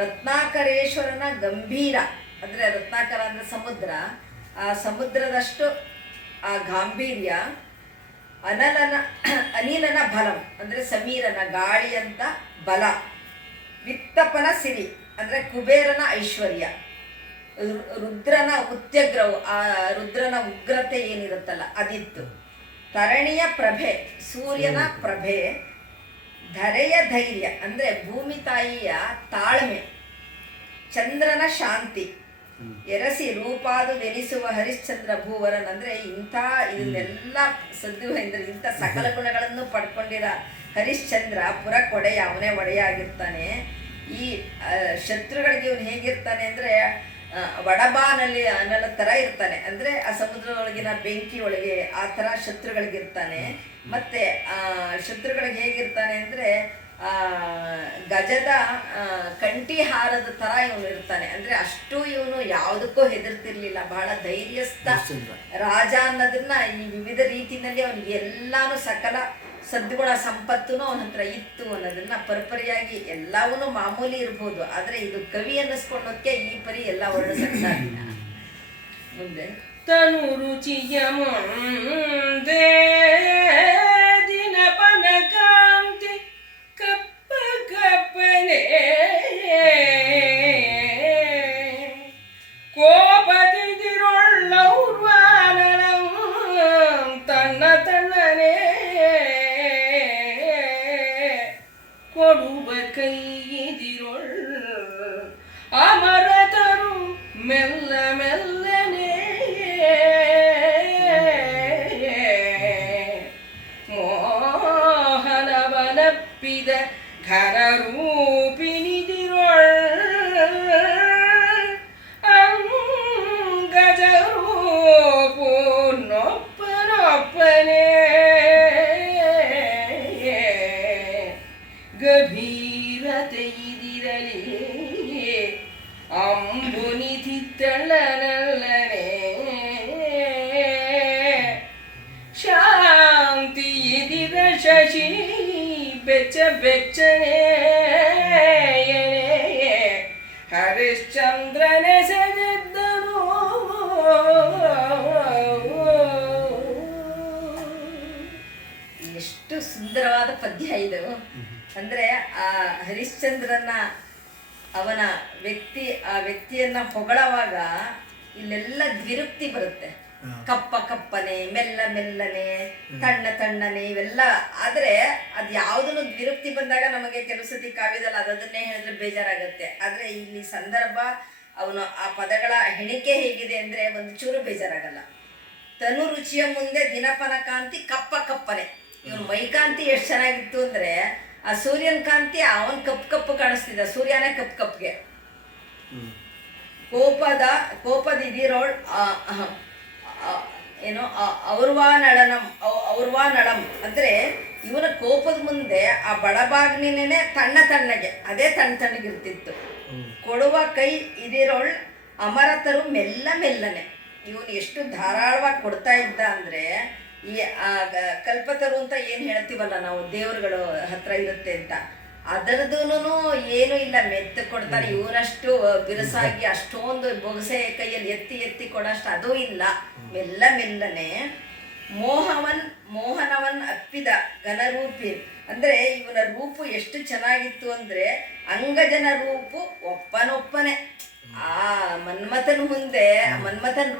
ರತ್ನಾಕರೇಶ್ವರನ ಗಂಭೀರ ಅಂದರೆ ರತ್ನಾಕರ ಅಂದರೆ ಸಮುದ್ರ, ಆ ಸಮುದ್ರದಷ್ಟು ಆ ಗಾಂಭೀರ್ಯ. ಅನಿಲನ ಬಲಂ ಅಂದರೆ ಸಮೀರನ ಗಾಳಿಯಂತ ಬಲ. ವಿತ್ತಪನ ಸಿರಿ ಅಂದರೆ ಕುಬೇರನ ಐಶ್ವರ್ಯ. ರುದ್ರನ ಉತ್ಯಗ್ರವು, ಆ ರುದ್ರನ ಉಗ್ರತೆ ಏನಿರುತ್ತಲ್ಲ ಅದಿತ್ತು. ತರಣಿಯ ಪ್ರಭೆ, ಸೂರ್ಯನ ಪ್ರಭೆ. ಧರೆಯ ಧೈರ್ಯ ಅಂದರೆ ಭೂಮಿ ತಾಯಿಯ ತಾಳ್ಮೆ, ಚಂದ್ರನ ಶಾಂತಿ, ಎರಸಿ ರೂಪಾದು ನೆನೆಸುವ ಹರಿಶ್ಚಂದ್ರ ಭೂವರನ್ ಅಂದರೆ ಇಂಥ ಇದನ್ನೆಲ್ಲ ಅಂದರೆ ಇಂಥ ಸಕಲ ಗುಣಗಳನ್ನು ಪಡ್ಕೊಂಡಿರೋ ಹರಿಶ್ಚಂದ್ರ ಪುರ ಕೊಡೆಯ ಅವನೇ ಒಡೆಯ ಆಗಿರ್ತಾನೆ. ಈ ಶತ್ರುಗಳಿಗೆ ಇವನು ಹೇಗಿರ್ತಾನೆ ಅಂದರೆ ವಡಬಾನಲ್ಲಿ ಅನ್ನೋ ಥರ ಇರ್ತಾನೆ, ಅಂದರೆ ಆ ಸಮುದ್ರದೊಳಗಿನ ಬೆಂಕಿ ಒಳಗೆ ಆ ಥರ ಶತ್ರುಗಳಿಗಿರ್ತಾನೆ. ಮತ್ತು ಶತ್ರುಗಳಿಗೆ ಹೇಗಿರ್ತಾನೆ ಅಂದರೆ ಗಜದ ಕಂಠಿ ಹಾರದ ಥರ ಇವನು ಇರ್ತಾನೆ. ಅಂದರೆ ಅಷ್ಟು ಇವನು ಯಾವುದಕ್ಕೂ ಹೆದರ್ತಿರ್ಲಿಲ್ಲ, ಬಹಳ ಧೈರ್ಯಸ್ಥ ರಾಜ ಅನ್ನೋದನ್ನ ಈ ವಿವಿಧ ರೀತಿಯಲ್ಲಿ ಅವನಿಗೆ ಎಲ್ಲಾನು ಸಕಲ ಸದ್ಗುಣ ಸಂಪತ್ತೂ ಅವನ ಹತ್ರ ಇತ್ತು ಅನ್ನೋದನ್ನ ಪರಪರಿಯಾಗಿ ಎಲ್ಲವೂ ಮಾಮೂಲಿ ಇರ್ಬೋದು, ಆದರೆ ಇದು ಕವಿ ಅನ್ನಿಸ್ಕೊಂಡೋಕ್ಕೆ ಈ ಪರಿ ಎಲ್ಲ ವರ್ಣಿಸಕ್ಕಾಗಿಲ್ಲ. ಮುಂದೆ ತನು ರುಚಿಯ ಮುಂದೆ ದಿನಪನ ಕಾಂತಿ ಕಪ್ಪ ಕಪ್ಪನೆ ಕೋಪದಿರೊಳ್ಳೌರ್ವಾನಳಂ ತನ್ನ ತಣ್ಣನೆ ಕೊಡುವ ಕೈಯಿದಿರೊಳ್ ಅಮರತರು ಮೆಲ್ಲ ಮೆಲ್ಲನೆ ಮೋಹನವನಪ್ಪಿದ ಘನರೂಪಿನಿದಿರೊಳ್ ಅಂಗಜರೂಪು ನೊಪ್ಪನೊಪ್ಪನೆ ಗಭೀರತೆ ಇದಿರಲಿ ಅಂಬುನಿಧಿ ತಳ್ಳನಲ್ಲನೆ ಶಾಂತಿ ಇದಿರ ಶಶಿ ಬೆಚ್ಚ ಬೆಚ್ಚನೆ ಹರಿಶ್ಚಂದ್ರನೆಸೆದಿದ್ದನು. ಎಷ್ಟು ಸುಂದರವಾದ ಪದ್ಯ ಇದು. ಅಂದರೆ ಆ ಹರಿಶ್ಚಂದ್ರನ ಅವನ ಆ ವ್ಯಕ್ತಿಯನ್ನ ಹೊಗಳವಾಗ ಇಲ್ಲೆಲ್ಲ ದ್ವಿರುಕ್ತಿ ಬರುತ್ತೆ. ಕಪ್ಪ ಕಪ್ಪನೆ, ಮೆಲ್ಲ ಮೆಲ್ಲನೆ, ತಣ್ಣ ತಣ್ಣನೆ, ಇವೆಲ್ಲ. ಆದರೆ ಅದು ಯಾವುದನ್ನು ದ್ವಿರುಕ್ತಿ ಬಂದಾಗ ನಮಗೆ ಕೆಲವು ಸತಿ ಕಾವ್ಯದಲ್ಲಿ ಅದನ್ನೇ ಹೇಳಿದ್ರೆ ಬೇಜಾರಾಗುತ್ತೆ. ಆದರೆ ಇಲ್ಲಿ ಸಂದರ್ಭ ಅವನು ಆ ಪದಗಳ ಹೆಣಿಕೆ ಹೇಗಿದೆ ಅಂದರೆ ಒಂದು ಚೂರು ಬೇಜಾರಾಗಲ್ಲ. ತನು ರುಚಿಯ ಮುಂದೆ ದಿನಪನ ಕಾಂತಿ ಕಪ್ಪ ಕಪ್ಪನೆ. ಇವನು ಮೈಕಾಂತಿ ಎಷ್ಟು ಚೆನ್ನಾಗಿತ್ತು ಅಂದರೆ ಆ ಸೂರ್ಯನ ಕಾಂತಿ ಅವನ್ ಕಪ್ಪು ಕಪ್ಪು ಕಾಣಿಸ್ತಿದ್ದ, ಸೂರ್ಯನೇ ಕಪ್ಪು ಕಪ್ಪಿಗೆ. ಕೋಪದಿದಿರೋಳ್ ಏನು ಔರ್ವಾನಳಂ ಅಂದರೆ ಇವನ ಕೋಪದ ಮುಂದೆ ಆ ಬಡಬಾಗ್ನಿನೇ ತಣ್ಣಗೆ, ಅದೇ ತಣ್ಣಗಿರ್ತಿತ್ತು. ಕೊಡುವ ಕೈ ಇದಿರೋಳ್ ಅಮರತರು ಮೆಲ್ಲ ಮೆಲ್ಲನೆ. ಇವನು ಎಷ್ಟು ಧಾರಾಳವಾಗಿ ಕೊಡ್ತಾ ಇದ್ದ ಅಂದರೆ ಈ ಕಲ್ಪತರು ಅಂತ ಏನು ಹೇಳ್ತೀವಲ್ಲ ನಾವು, ದೇವ್ರುಗಳು ಹತ್ರ ಇರುತ್ತೆ ಅಂತ, ಅದರದೂ ಏನೂ ಇಲ್ಲ, ಮೆತ್ತ ಕೊಡ್ತಾರೆ. ಇವನಷ್ಟು ಬಿರುಸಾಗಿ ಅಷ್ಟೊಂದು ಬೊಗಸೆ ಕೈಯಲ್ಲಿ ಎತ್ತಿ ಕೊಡೋಷ್ಟು ಅದೂ ಇಲ್ಲ. ಮೆಲ್ಲ ಮೆಲ್ಲನೆ ಮೋಹನವನ್ ಅಪ್ಪಿದ ಘನರೂಪಿ ಅಂದರೆ ಇವನ ರೂಪು ಎಷ್ಟು ಚೆನ್ನಾಗಿತ್ತು ಅಂದರೆ ಅಂಗಜನ ರೂಪು ಒಪ್ಪನೊಪ್ಪನೆ. ಆ ಮನ್ಮಥನ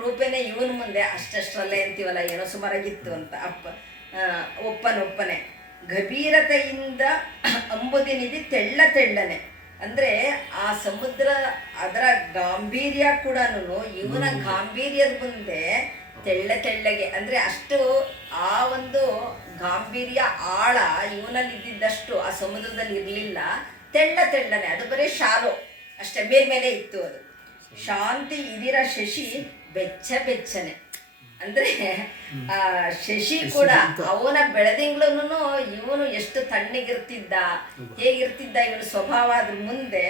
ರೂಪೇನೆ ಇವನ ಮುಂದೆ ಅಷ್ಟರಲ್ಲೇ ಅಂತೀವಲ್ಲ, ಏನೋ ಸುಮಾರಾಗಿತ್ತು ಅಂತ. ಒಪ್ಪನೊಪ್ಪನೆ ಗಭೀರತೆಯಿಂದ ಅಂಬುದಿನಿಧಿ ತೆಳ್ಳನೆ ಅಂದರೆ ಆ ಸಮುದ್ರ ಅದರ ಗಾಂಭೀರ್ಯ ಕೂಡ ಇವನ ಗಾಂಭೀರ್ಯದ ಮುಂದೆ ತೆಳ್ಳಗೆ ಅಂದರೆ ಅಷ್ಟು ಆ ಒಂದು ಗಾಂಭೀರ್ಯ ಆಳ ಇವನಲ್ಲಿ ಇದ್ದಿದ್ದಷ್ಟು ಆ ಸಮುದ್ರದಲ್ಲಿ ಇರಲಿಲ್ಲ. ತೆಳ್ಳನೆ, ಅದು ಬರೀ ಶಾಲೋ ಅಷ್ಟೇ, ಮೇಲ್ಮೇಲೆ ಇತ್ತು ಅದು. ಶಾಂತಿ ಇದಿರ ಶಶಿ ಬೆಚ್ಚನೆ ಅಂದರೆ ಆ ಶಶಿ ಕೂಡ ಅವನ ಬೆಳದಿಂಗ್ಳೂ ಇವನು ಎಷ್ಟು ತಣ್ಣಗಿರ್ತಿದ್ದ, ಹೇಗಿರ್ತಿದ್ದ ಇವನು ಸ್ವಭಾವ. ಅದ್ರ ಮುಂದೆ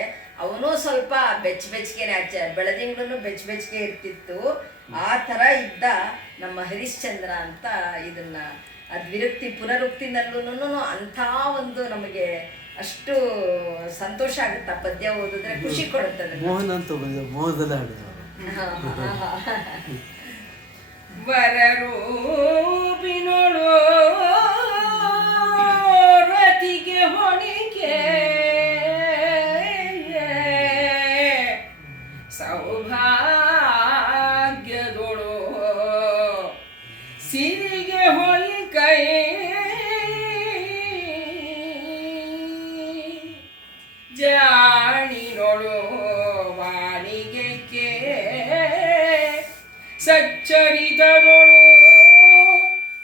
ಅವನು ಸ್ವಲ್ಪ ಬೆಚ್ಚಗೆನೆ, ಬೆಳದಿಂಗ್ಳೂ ಬೆಚ್ಚಗೆ ಇರ್ತಿತ್ತು. ಆ ಥರ ಇದ್ದ ನಮ್ಮ ಹರಿಶ್ಚಂದ್ರ ಅಂತ ಇದನ್ನ ದ್ವಿರುಕ್ತಿ ಪುನರುಕ್ತಿನಲ್ಲೂ ಅಂಥ ಒಂದು ನಮಗೆ ಅಷ್ಟು ಸಂತೋಷ ಆಗುತ್ತೆ. ಪದ್ಯ ಓದಿದ್ರೆ ಖುಷಿ ಕೊಡುತ್ತದೆ. ಮೋಹನ್ ಅಂತ ಮೋಹದಲ್ಲಿ ಹಾಡಿದ್ರು. ವರರೂಪಿನೋಳು ರತಿಗೆ ಹೊಣಿಕೆ ಸೌಭಾಗ್ಯದೋಳು ಸಿರಿಗೆ ಹೊಳಿಕೈ ಜಾಣಿನೊಳು ವಾಣಿಗೆಕ್ಕೆ ಸಚ್ಚರಿತದೊಳು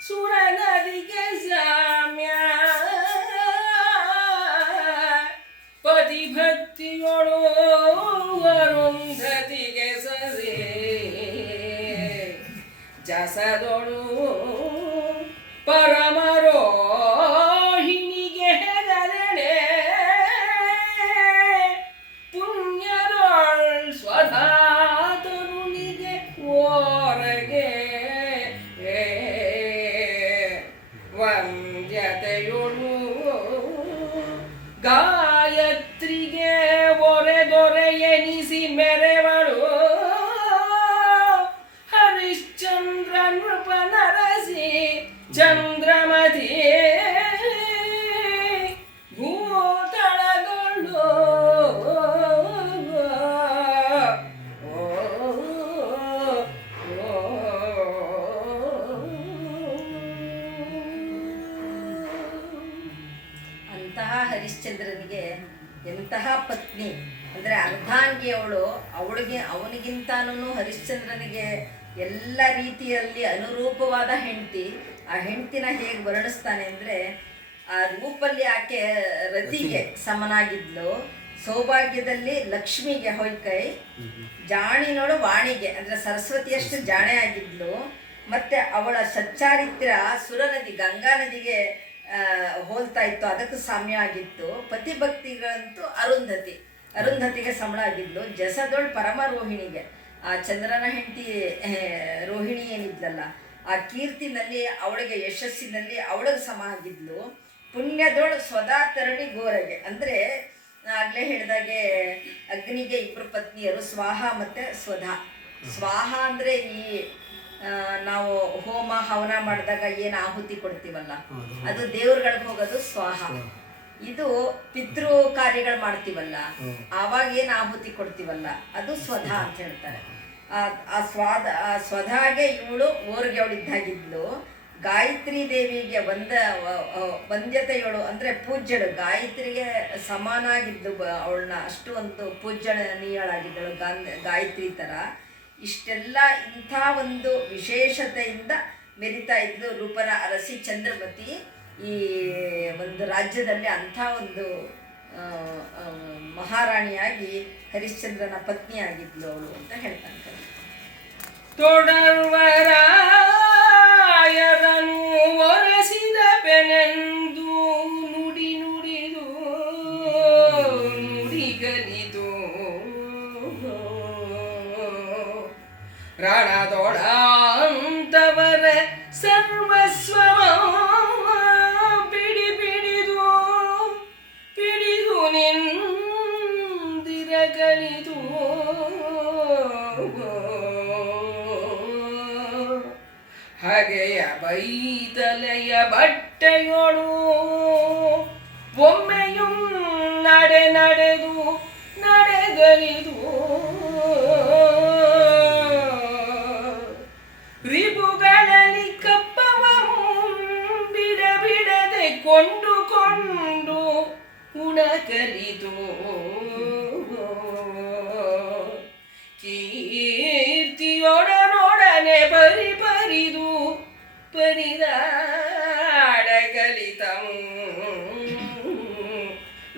ಸುರನದಿಗೆ ಸಾಮ್ಯ ಪತಿಭಕ್ತಿಯೊಳು ಅರುಂಧತಿಗೆ ಸದೆ ಜಸದೊಳು ಪರಮರೋಹಿಣಿಗೆ ಹೆದರಡೆ ಪುಣ್ಯದೊಳ್ ಸ್ವಧಾತರುನಿಗೆ ಓರಗೆ ವಂದ್ಯತೆಯೊಳು ಗಾಯತ್ರಿಗೆ ಒರೆದೊರೆ ಎನಿಸಿ ಮೆರೆವಳು ಹರಿಶ್ಚಂದ್ರ ನೃಪ ನರಸಿ ಚಂದ್ರಮತಿ ಭೂತಳಗಳು ಅಂತಹ ಹರಿಶ್ಚಂದ್ರನಿಗೆ ಎಂತಹ ಪತ್ನಿ ಅಂದರೆ ಅರ್ಧಾಂಗಿಯವಳು ಅವನಿಗಿಂತಾನು ಹರಿಶ್ಚಂದ್ರನಿಗೆ ಎಲ್ಲ ರೀತಿಯಲ್ಲಿ ಅನುರೂಪವಾದ ಹೆಂಡತಿ. ಆ ಹೆಂಡತಿನ ಹೇಗೆ ವರ್ಣಿಸ್ತಾನೆ ಅಂದರೆ ಆ ರೂಪಲ್ಲಿ ಆಕೆ ರತಿಗೆ ಸಮನಾಗಿದ್ಲು, ಸೌಭಾಗ್ಯದಲ್ಲಿ ಲಕ್ಷ್ಮಿಗೆ ಹೊಯ್ಕೈ, ಜಾಣಿನೋಳು ವಾಣಿಗೆ ಅಂದರೆ ಸರಸ್ವತಿಯಷ್ಟು ಜಾಣೆ ಆಗಿದ್ಲು, ಮತ್ತು ಅವಳ ಸಚ್ಚಾರಿತ್ರ್ಯ ಸುರನದಿ ಗಂಗಾ ನದಿಗೆ ಹೋಲ್ತಾ ಇತ್ತು, ಅದಕ್ಕೂ ಸಾಮ್ಯ ಆಗಿತ್ತು. ಪತಿಭಕ್ತಿಗಳಂತೂ ಅರುಂಧತಿಗೆ ಸಮಳ ಆಗಿದ್ಲು. ಜಸದೊಳ್ ಪರಮ ರೋಹಿಣಿಗೆ ಆ ಚಂದ್ರನ ಹೆಂಡತಿ ರೋಹಿಣಿ ಏನಿದ್ಲಲ್ಲ ಆ ಕೀರ್ತಿನಲ್ಲಿ ಅವಳಿಗೆ ಯಶಸ್ಸಿನಲ್ಲಿ ಅವಳಿಗೆ ಸಮ ಆಗಿದ್ಲು. ಪುಣ್ಯದೊಳ್ ಸ್ವದಾ ತರಣಿ ಗೋರಗೆ ಅಂದರೆ ಆಗಲೇ ಹೇಳಿದಾಗೆ ಅಗ್ನಿಗೆ ಇಬ್ಬರು ಪತ್ನಿಯರು ಸ್ವಾಹ ಮತ್ತು ಸ್ವಧಾ. ಸ್ವಾಹ ಅಂದರೆ ಈ ನಾವು ಹೋಮ ಹವನ ಮಾಡಿದಾಗ ಏನು ಆಹುತಿ ಕೊಡ್ತೀವಲ್ಲ ಅದು ದೇವ್ರುಗಳಿಗೆ ಹೋಗೋದು ಸ್ವಾಹ. ಇದು ಪಿತೃ ಕಾರ್ಯಗಳು ಮಾಡ್ತೀವಲ್ಲ ಆವಾಗ ಏನು ಆಹುತಿ ಕೊಡ್ತೀವಲ್ಲ ಅದು ಸ್ವಧಾ ಅಂತ ಹೇಳ್ತಾರೆ. ಆ ಸ್ವಧಾಗೆ ಇವಳು ಓರ್ಗೆ ಅವಳಿದ್ದಾಗಿದ್ಲು. ಗಾಯತ್ರಿ ದೇವಿಗೆ ವಂದ್ಯತೆಯಳು ಅಂದರೆ ಪೂಜ್ಯಳು, ಗಾಯತ್ರಿಗೆ ಸಮಾನಾಗಿದ್ದು ಅವಳನ್ನ ಅಷ್ಟು ಒಂದು ಪೂಜ್ಯನೀಯಳಾಗಿದ್ದಳು ಗಾಯತ್ರಿ ಥರ. ಇಷ್ಟೆಲ್ಲ ಇಂಥ ಒಂದು ವಿಶೇಷತೆಯಿಂದ ಮೆರಿತಾ ಇದ್ಲು ರೂಪನ ಅರಸಿ ಚಂದ್ರಮತಿ. ಈ ಒಂದು ರಾಜ್ಯದಲ್ಲಿ ಅಂಥ ಒಂದು ಮಹಾರಾಣಿಯಾಗಿ ಹರಿಶ್ಚಂದ್ರನ ಪತ್ನಿಯಾಗಿದ್ಲು ಅವಳು ಅಂತ ಹೇಳ್ತಾನೆ. ತೊಡರ್ವರಾಯರನು ಒರೆಸಿದ ಬೆನೆಂದು ನುಡಿ ನುಡಿದು ನುಡಿಗಲಿದು ರಣದೊಳಂತವರ ಸರ್ವಸ್ವ ಪಿಡಿದು ನಿಂದಿರಗಲಿದು ಹಗೆಯ ಬೈತಲೆಯ ಬಟ್ಟೆಯೊಳು ಒಮ್ಮೆಯೂ ನಡೆದು ನಡೆಗಲಿದು ರಿಪುಗಳಲ್ಲಿ ಕಪ್ಪವ ಬಿಡದೆ ಕೊಂಡು ಉಣಕಲಿದು ಕೀರ್ತಿಯೊಡನೊಡನೆ ಪರಿದು ಪರಿದಾಡಗಲಿತಂ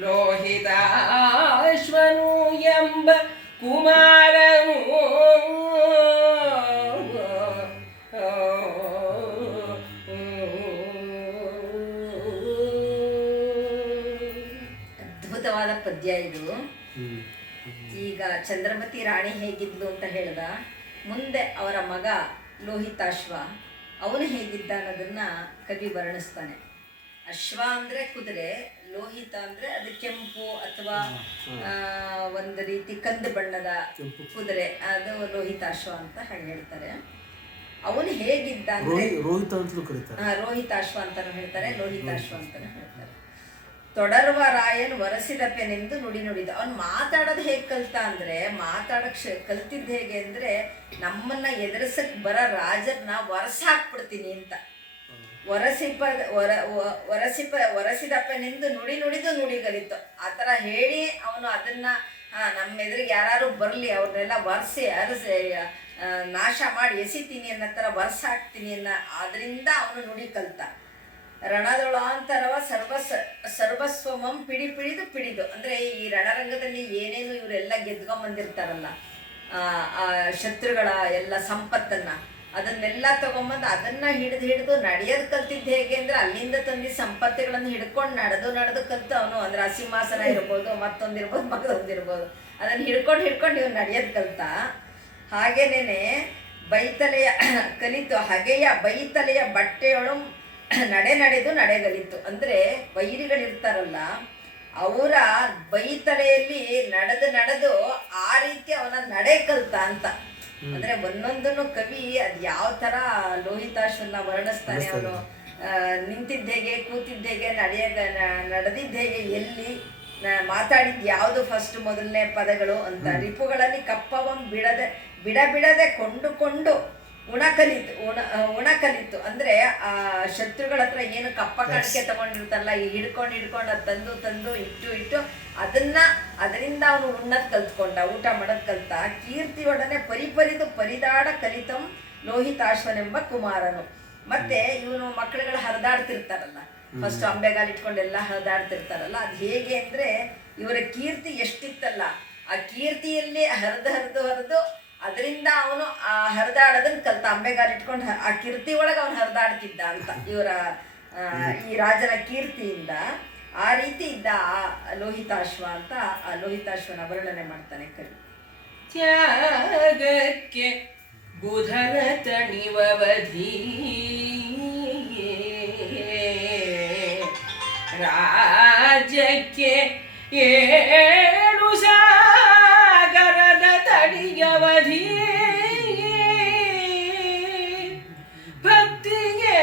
ಲೋಹಿತಾಶ್ವನು ಎಂಬ ಕುಮಾರನು ಅದ್ಭುತವಾದ ಪದ್ಯ ಇದು. ಈಗ ಚಂದ್ರಮತಿ ರಾಣಿ ಹೇಗಿದ್ಲು ಅಂತ ಹೇಳ್ದ, ಮುಂದೆ ಅವರ ಮಗ ಲೋಹಿತಾಶ್ವ ಅವನು ಹೇಗಿದ್ದ ಅನ್ನೋದನ್ನ ಕವಿ ವರ್ಣಿಸ್ತಾನೆ. ಅಶ್ವ ಅಂದರೆ ಕುದುರೆ, ಲೋಹಿತ ಅಂದರೆ ಅದು ಕೆಂಪು ಅಥವಾ ಒಂದು ರೀತಿ ಕಂದು ಬಣ್ಣದ ಕುದುರೆ, ಅದು ಲೋಹಿತಾಶ್ವ ಅಂತ ಹೇಳ್ತಾರೆ. ಅವನು ಹೇಗಿದ್ದ ಅಂದರೆ ರೋಹಿತಾಶ್ವ ಅಂತಾನು ಹೇಳ್ತಾರೆ, ಲೋಹಿತಾಶ್ವ ಅಂತಾನು ಹೇಳ್ತಾರೆ. ತೊಡರ್ವ ರಾಯನ್ ವರಸಿದ ಪೆನೆಂದು ನುಡಿ ನುಡಿದ. ಅವ್ನು ಮಾತಾಡೋದು ಹೇಗೆ ಕಲ್ತ ಅಂದರೆ ಮಾತಾಡೋಕ್ಕೆ ಕಲ್ತಿದ್ದು ಹೇಗೆ ಅಂದರೆ ನಮ್ಮನ್ನು ಎದುರಿಸಕ್ಕೆ ಬರೋ ರಾಜರನ್ನ ವರಸ ಹಾಕ್ಬಿಡ್ತೀನಿ ಅಂತ. ಒರಸಿದಪ್ಪನೆಂದು ನುಡಿ ನುಡಿದು ನುಡಿಗಲಿತು ಆ ಥರ ಹೇಳಿ ಅವನು ಅದನ್ನ ನಮ್ಮ ಎದುರಿಗೆ ಯಾರು ಬರಲಿ ಅವ್ರನ್ನೆಲ್ಲ ಅರಸಿ ನಾಶ ಮಾಡಿ ಎಸಿತೀನಿ ಅನ್ನೋ ಥರ ಹಾಕ್ತೀನಿ ಅದರಿಂದ ಅವನು ನುಡಿ ಕಲ್ತ. ರಣದೊಳಾಂತರವ ಸರ್ವಸ್ವಮಂ ಪಿಡಿದು ಅಂದರೆ ಈ ರಣರಂಗದಲ್ಲಿ ಏನೇನು ಇವರೆಲ್ಲ ಗೆದ್ಕೊಂಬಂದಿರ್ತಾರಲ್ಲ ಆ ಶತ್ರುಗಳ ಎಲ್ಲ ಸಂಪತ್ತನ್ನು ಅದನ್ನೆಲ್ಲ ತಗೊಂಬಂದು ಅದನ್ನು ಹಿಡಿದು ನಡೆಯೋದು ಕಲ್ತಿದ್ದು ಹೇಗೆ ಅಂದರೆ ಅಲ್ಲಿಂದ ತಂದಿದ್ದ ಸಂಪತ್ತುಗಳನ್ನು ಹಿಡ್ಕೊಂಡು ನಡೆದು ಕಲ್ತು ಅವನು ಅಂದರೆ ಸಿಂಹಾಸನ ಇರ್ಬೋದು, ಮತ್ತೊಂದಿರ್ಬೋದು, ಮಗದೊಂದಿರ್ಬೋದು, ಅದನ್ನು ಹಿಡ್ಕೊಂಡು ಇವನು ನಡೆಯೋದು ಕಲ್ತ. ಹಾಗೇನೇ ಬೈತಲೆಯ ಕಲಿತು ಹಗೆಯ ಬೈತಲೆಯ ಬಟ್ಟೆಯೊಳು ನಡೆದು ನಡೆಗಲಿತು. ಅಂದರೆ ವೈರಿಗಳಿರ್ತಾರಲ್ಲ ಅವರ ಬೈತಲೆಯಲ್ಲಿ ನಡೆದು ಆ ರೀತಿ ಅವನ ನಡೆ ಕಲ್ತ ಅಂತ. ಅಂದ್ರೆ ಒಂದೊಂದನ್ನು ಕವಿ ಅದ್ ಯಾವ ತರ ಲೋಹಿತಾಶ್ವನ್ನ ವರ್ಣಿಸ್ತಾನೆ. ಅವನು ನಿಂತಿದ್ದ ಹೇಗೆ, ಕೂತಿದ್ದ ಹೇಗೆ, ನಡೆದಿದ್ದ ಹೇಗೆ, ಎಲ್ಲಿ ಮಾತಾಡಿದ್ ಯಾವುದು ಫಸ್ಟ್ ಮೊದಲನೇ ಪದಗಳು ಅಂತ. ರಿಪುಗಳಲ್ಲಿ ಕಪ್ಪವಂ ಬಿಡದೆ ಕೊಂಡು ಉಣಕಲಿತು ಅಂದ್ರೆ ಆ ಶತ್ರುಗಳ ಹತ್ರ ಏನು ಕಪ್ಪ ಕಾಣಿಕೆ ತಗೊಂಡಿರ್ತಾರಲ್ಲ, ಈ ಹಿಡ್ಕೊಂಡು ಅದು ತಂದು ಇಟ್ಟು ಅದರಿಂದ ಅವನು ಉಣ್ಣದ್ ಕಲ್ತ್ಕೊಂಡ, ಊಟ ಮಾಡೋದ್ ಕಲ್ತ. ಕೀರ್ತಿಯೊಡನೆ ಪರಿದಾಡ ಕಲಿತಂ ಲೋಹಿತಾಶ್ವನೆಂಬ ಕುಮಾರನು. ಮತ್ತೆ ಇವನು ಮಕ್ಕಳುಗಳು ಹರಿದಾಡ್ತಿರ್ತಾರಲ್ಲ, ಫಸ್ಟ್ ಅಂಬೆಗಾಲ್ ಇಟ್ಕೊಂಡೆಲ್ಲ ಹರಿದಾಡ್ತಿರ್ತಾರಲ್ಲ, ಅದು ಹೇಗೆ ಅಂದ್ರೆ ಇವರ ಕೀರ್ತಿ ಎಷ್ಟಿತ್ತಲ್ಲ, ಆ ಕೀರ್ತಿಯಲ್ಲಿ ಹರಿದು ಅದರಿಂದ ಅವನು ಆ ಹರಿದಾಡೋದನ್ನ ಕಲ್ತ. ಅಂಬೆಗಾಲ್ ಇಟ್ಕೊಂಡು ಆ ಕೀರ್ತಿ ಒಳಗೆ ಅವನು ಹರಿದಾಡ್ತಿದ್ದ ಅಂತ ಇವರ ಈ ರಾಜನ ಕೀರ್ತಿಯಿಂದ. ಆ ರೀತಿ ಇದ್ದ ಆ ಲೋಹಿತಾಶ್ವ ಅಂತ ಆ ಲೋಹಿತಾಶ್ವನ ವರ್ಣನೆ ಮಾಡ್ತಾನೆ ಕವಿ. ತ್ಯಾಗಕ್ಕೆ ಬುಧನ ತಣಿವವಧಿ ರಾಜ್ಯಕ್ಕೆ ಏಳು ಸಾಗರದ ತಡಿಯವಧಿ ಭಕ್ತಿಗೆ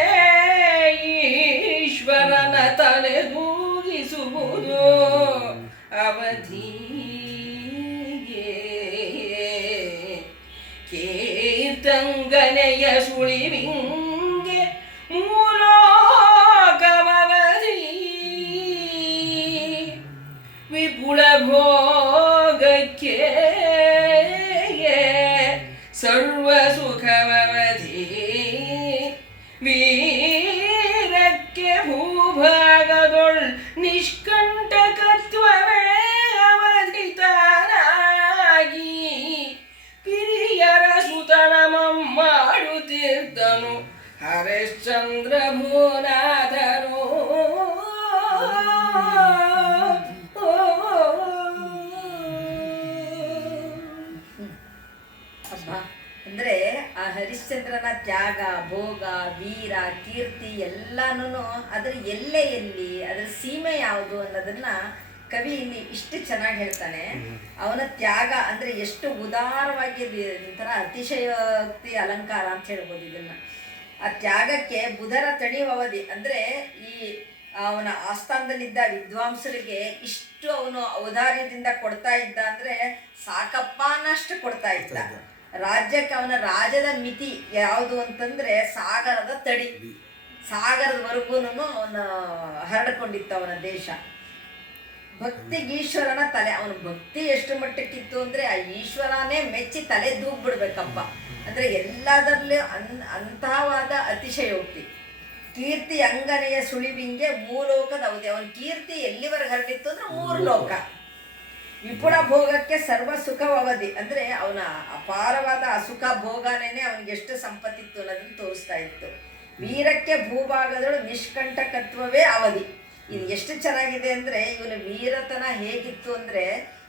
ಈಶ್ವರನ ತಲೆದೂಗಿಸುವುದು ಅವಧಿ. ಕೀರ್ತಂಗನೆಯ ಸುಳಿವಿಂಗೆ ಮೂಲೋಕಮವಧಿ ವಿಪುಲ ಭೋಗಕ್ಕೆ ಸರ್ವ ಸುಖಮವಧಿ ವೀರಕ್ಕೆ ಭೂಭಾಗದೊಳ್ ನಿಷ್ಕಂಟಕತ್ವವೇ ಅವಧಿತನಾಗಿ ಕಿರಿಯರ ಸುತನಮಂ ಮಾಡುತ್ತಿದ್ದನು ಹರಿಶ್ಚಂದ್ರ ಭೂನಾಥನು. ಅಂದ್ರೆ ಆ ಹರಿಶ್ಚಂದ್ರನ ತ್ಯಾಗ, ಭೋಗ, ವೀರ, ಕೀರ್ತಿ ಎಲ್ಲಾನು ಅದರ ಎಲ್ಲಿ ಅದರ ಸೀಮೆ ಯಾವುದು ಅನ್ನೋದನ್ನ ಕವಿ ಇಲ್ಲಿ ಇಷ್ಟು ಚೆನ್ನಾಗಿ ಹೇಳ್ತಾನೆ. ಅವನ ತ್ಯಾಗ ಅಂದ್ರೆ ಎಷ್ಟು ಉದಾರವಾಗಿ ಒಂಥರ ಅತಿಶಯೋಕ್ತಿ ಅಲಂಕಾರ ಅಂತ ಹೇಳ್ಬೋದು ಇದನ್ನ. ಆ ತ್ಯಾಗಕ್ಕೆ ಬುಧರ ತಣಿಯುವ ಅವಧಿ ಅಂದ್ರೆ ಈ ಅವನ ಆಸ್ಥಾನದಲ್ಲಿದ್ದ ವಿದ್ವಾಂಸರಿಗೆ ಇಷ್ಟು ಅವನು ಔದಾರ್ಯದಿಂದ ಕೊಡ್ತಾ ಇದ್ದ ಅಂದ್ರೆ ಸಾಕಪ್ಪ ಅನ್ನಷ್ಟು ಕೊಡ್ತಾ ಇದ್ದ. ರಾಜ್ಯಕ್ಕೆ ಅವನ ರಾಜ್ಯದ ಮಿತಿ ಯಾವುದು ಅಂತಂದ್ರೆ ಸಾಗರದ ತಡಿ, ಸಾಗರದವರೆಗೂ ಅವನ ಹರಡ್ಕೊಂಡಿತ್ತು ಅವನ ದೇಶ. ಭಕ್ತಿಗೀಶ್ವರನ ತಲೆ, ಅವನ ಭಕ್ತಿ ಎಷ್ಟು ಮಟ್ಟಕ್ಕಿತ್ತು ಅಂದ್ರೆ ಆ ಈಶ್ವರನೇ ಮೆಚ್ಚಿ ತಲೆ ದೂಗ್ಬಿಡ್ಬೇಕಪ್ಪ ಅಂದ್ರೆ ಎಲ್ಲದರಲ್ಲೂ ಅಂತಹವಾದ ಅತಿಶಯೋಕ್ತಿ. ಕೀರ್ತಿ ಅಂಗನೆಯ ಸುಳಿವಿಂಗೆ ಮೂಲೋಕದ ಅವಧಿ, ಅವನ ಕೀರ್ತಿ ಎಲ್ಲಿವರೆಗೆ ಹರಡಿತ್ತು ಅಂದ್ರೆ 3 ಲೋಕ. ವಿಪುಲ ಭೋಗಕ್ಕೆ ಸರ್ವ ಸುಖವ ಅವಧಿ ಅಂದ್ರೆ ಅವನ ಅಪಾರವಾದ ಆ ಸುಖ ಭೋಗನೇ ಅವನಿಗೆ ಎಷ್ಟು ಸಂಪತ್ತಿತ್ತು ಅನ್ನೋದನ್ನು ತೋರಿಸ್ತಾ ಇತ್ತು. ವೀರಕ್ಕೆ ಭೂಭಾಗದಳು ನಿಷ್ಕಂಟಕತ್ವವೇ ಅವಧಿ. ಇದು ಎಷ್ಟು ಚೆನ್ನಾಗಿದೆ ಅಂದ್ರೆ ಇವನ ವೀರತನ ಹೇಗಿತ್ತು ಅಂದ್ರೆ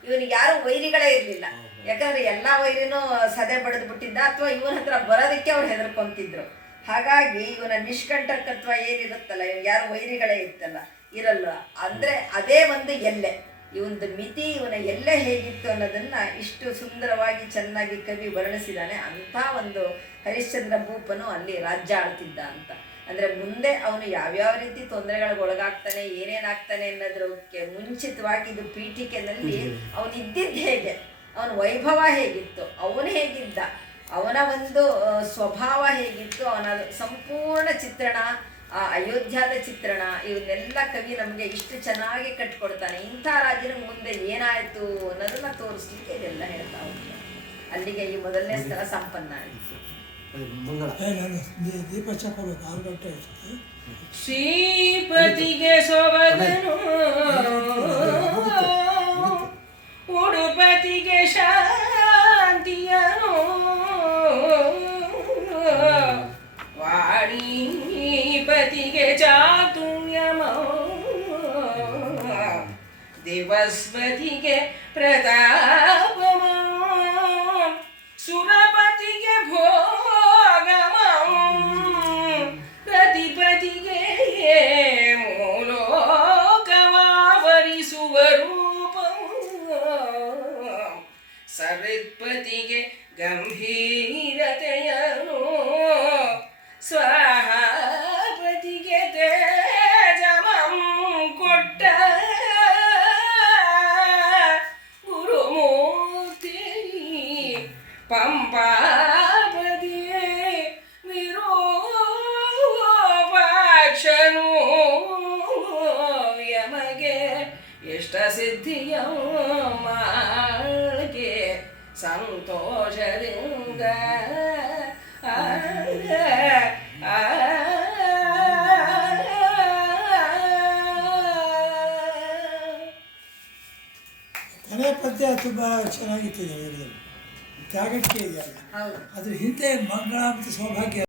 ಇವನಿಗೆ ಯಾರು ವೈರಿಗಳೇ ಇರಲಿಲ್ಲ. ಯಾಕಂದ್ರೆ ಎಲ್ಲಾ ವೈರಿನೂ ಸದೆ ಬಡಿದು ಬಿಟ್ಟಿದ್ದ ಅಥವಾ ಇವನ ಹತ್ರ ಬರೋದಕ್ಕೆ ಅವ್ರು ಹೆದರ್ಕೊಂತಿದ್ರು. ಹಾಗಾಗಿ ಇವನ ನಿಷ್ಕಂಟಕತ್ವ ಏನಿರುತ್ತಲ್ಲ, ಇವನ್ ಯಾರು ವೈರಿಗಳೇ ಇರಲ್ಲ ಅಂದ್ರೆ ಅದೇ ಒಂದು ಎಲ್ಲೆ, ಇವನದು ಮಿತಿ, ಇವನ ಎಲ್ಲೆ ಹೇಗಿತ್ತು ಅನ್ನೋದನ್ನ ಇಷ್ಟು ಸುಂದರವಾಗಿ ಚೆನ್ನಾಗಿ ಕವಿ ವರ್ಣಿಸಿದಾನೆ. ಅಂತ ಒಂದು ಹರಿಶ್ಚಂದ್ರ ಭೂಪನು ಅಲ್ಲಿ ರಾಜ್ಯ ಆಳ್ತಿದ್ದ ಅಂತ. ಅಂದ್ರೆ ಮುಂದೆ ಅವನು ಯಾವ್ಯಾವ ರೀತಿ ತೊಂದರೆಗಳಿಗೆ ಒಳಗಾಗ್ತಾನೆ, ಏನೇನಾಗ್ತಾನೆ ಅನ್ನೋದಕ್ಕೆ ಮುಂಚಿತವಾಗಿ ಇದು ಪೀಠಿಕೆನಲ್ಲಿ ಅವನು ಇದ್ದಿದ್ದು ಹೇಗೆ, ಅವನ ವೈಭವ ಹೇಗಿತ್ತು, ಅವನು ಹೇಗಿದ್ದ, ಅವನ ಒಂದು ಸ್ವಭಾವ ಹೇಗಿತ್ತು, ಅವನ ಸಂಪೂರ್ಣ ಚಿತ್ರಣ ಆ ಅಯೋಧ್ಯಾದ ಚಿತ್ರಣ ಇವನ್ನೆಲ್ಲ ಕವಿ ನಮಗೆ ಇಷ್ಟು ಚೆನ್ನಾಗಿ ಕಟ್ಕೊಡ್ತಾನೆ. ಇಂಥ ರಾಜನ ಮುಂದೆ ಏನಾಯಿತು ಅನ್ನೋದನ್ನ ತೋರಿಸ್ಲಿಕ್ಕೆ ಇದೆಲ್ಲ ಹೇಳ್ತಾ ಹೋಗ್ತಾರೆ. ಅಲ್ಲಿಗೆ ಈ ಮೊದಲನೇ ಸ್ಥಳ ಸಂಪನ್ನ ಆಯಿತು. ಮಂಗಳ ನಾನು ದೀಪ ಚಕ್ಕೋಬೇಕು 6 ಗಂಟೆ ಅಷ್ಟೇ. ಶ್ರೀಪತಿಗೆ ಸೊಬಗನು ಉಡುಪತಿಗೆ ಶಾಂತಿಯನು ವಾಣಿಪತಿಗೆ ಚಾತುರ್ಯಮೋ ದಿವಸ್ಪತಿಗೆ ಪ್ರತಾಪಮೋ ಸುರಪತಿಗೆ ಭೋಗಮೋ ಪ್ರತಿಪತಿಗೆ ಮೂಲೋಕವಾವರಿಸುವ ರೂಪಮೋ ಸರಿತ್ಪತಿಗೆ ಗಂಭೀರತೆಯನು ಸ್ವಾಹಾಪತಿಗೆ ತೇಜಮಂ ಕೊಟ್ಟ ಗುರುಮೂರ್ತಿ ಪಂಪಾಪತಿಯೇ ವಿರೂಪಾಕ್ಷನು ಯಮಗೆ ಇಷ್ಟ ಸಿದ್ಧಿಯ ಮಾಗೆ ಸಂತೋಷದಿಂದ ಕೊನೆ ಪದ್ಯ ತುಂಬ ಚೆನ್ನಾಗಿತ್ತು ಹೇಳಿದ್ರು. ತ್ಯಾಗಕ್ಕೆ ಇದೆಯಲ್ಲ ಹೌದು. ಅದು ಹಿಂದೆ ಮಂಗಳ ಮತ್ತು ಸೌಭಾಗ್ಯ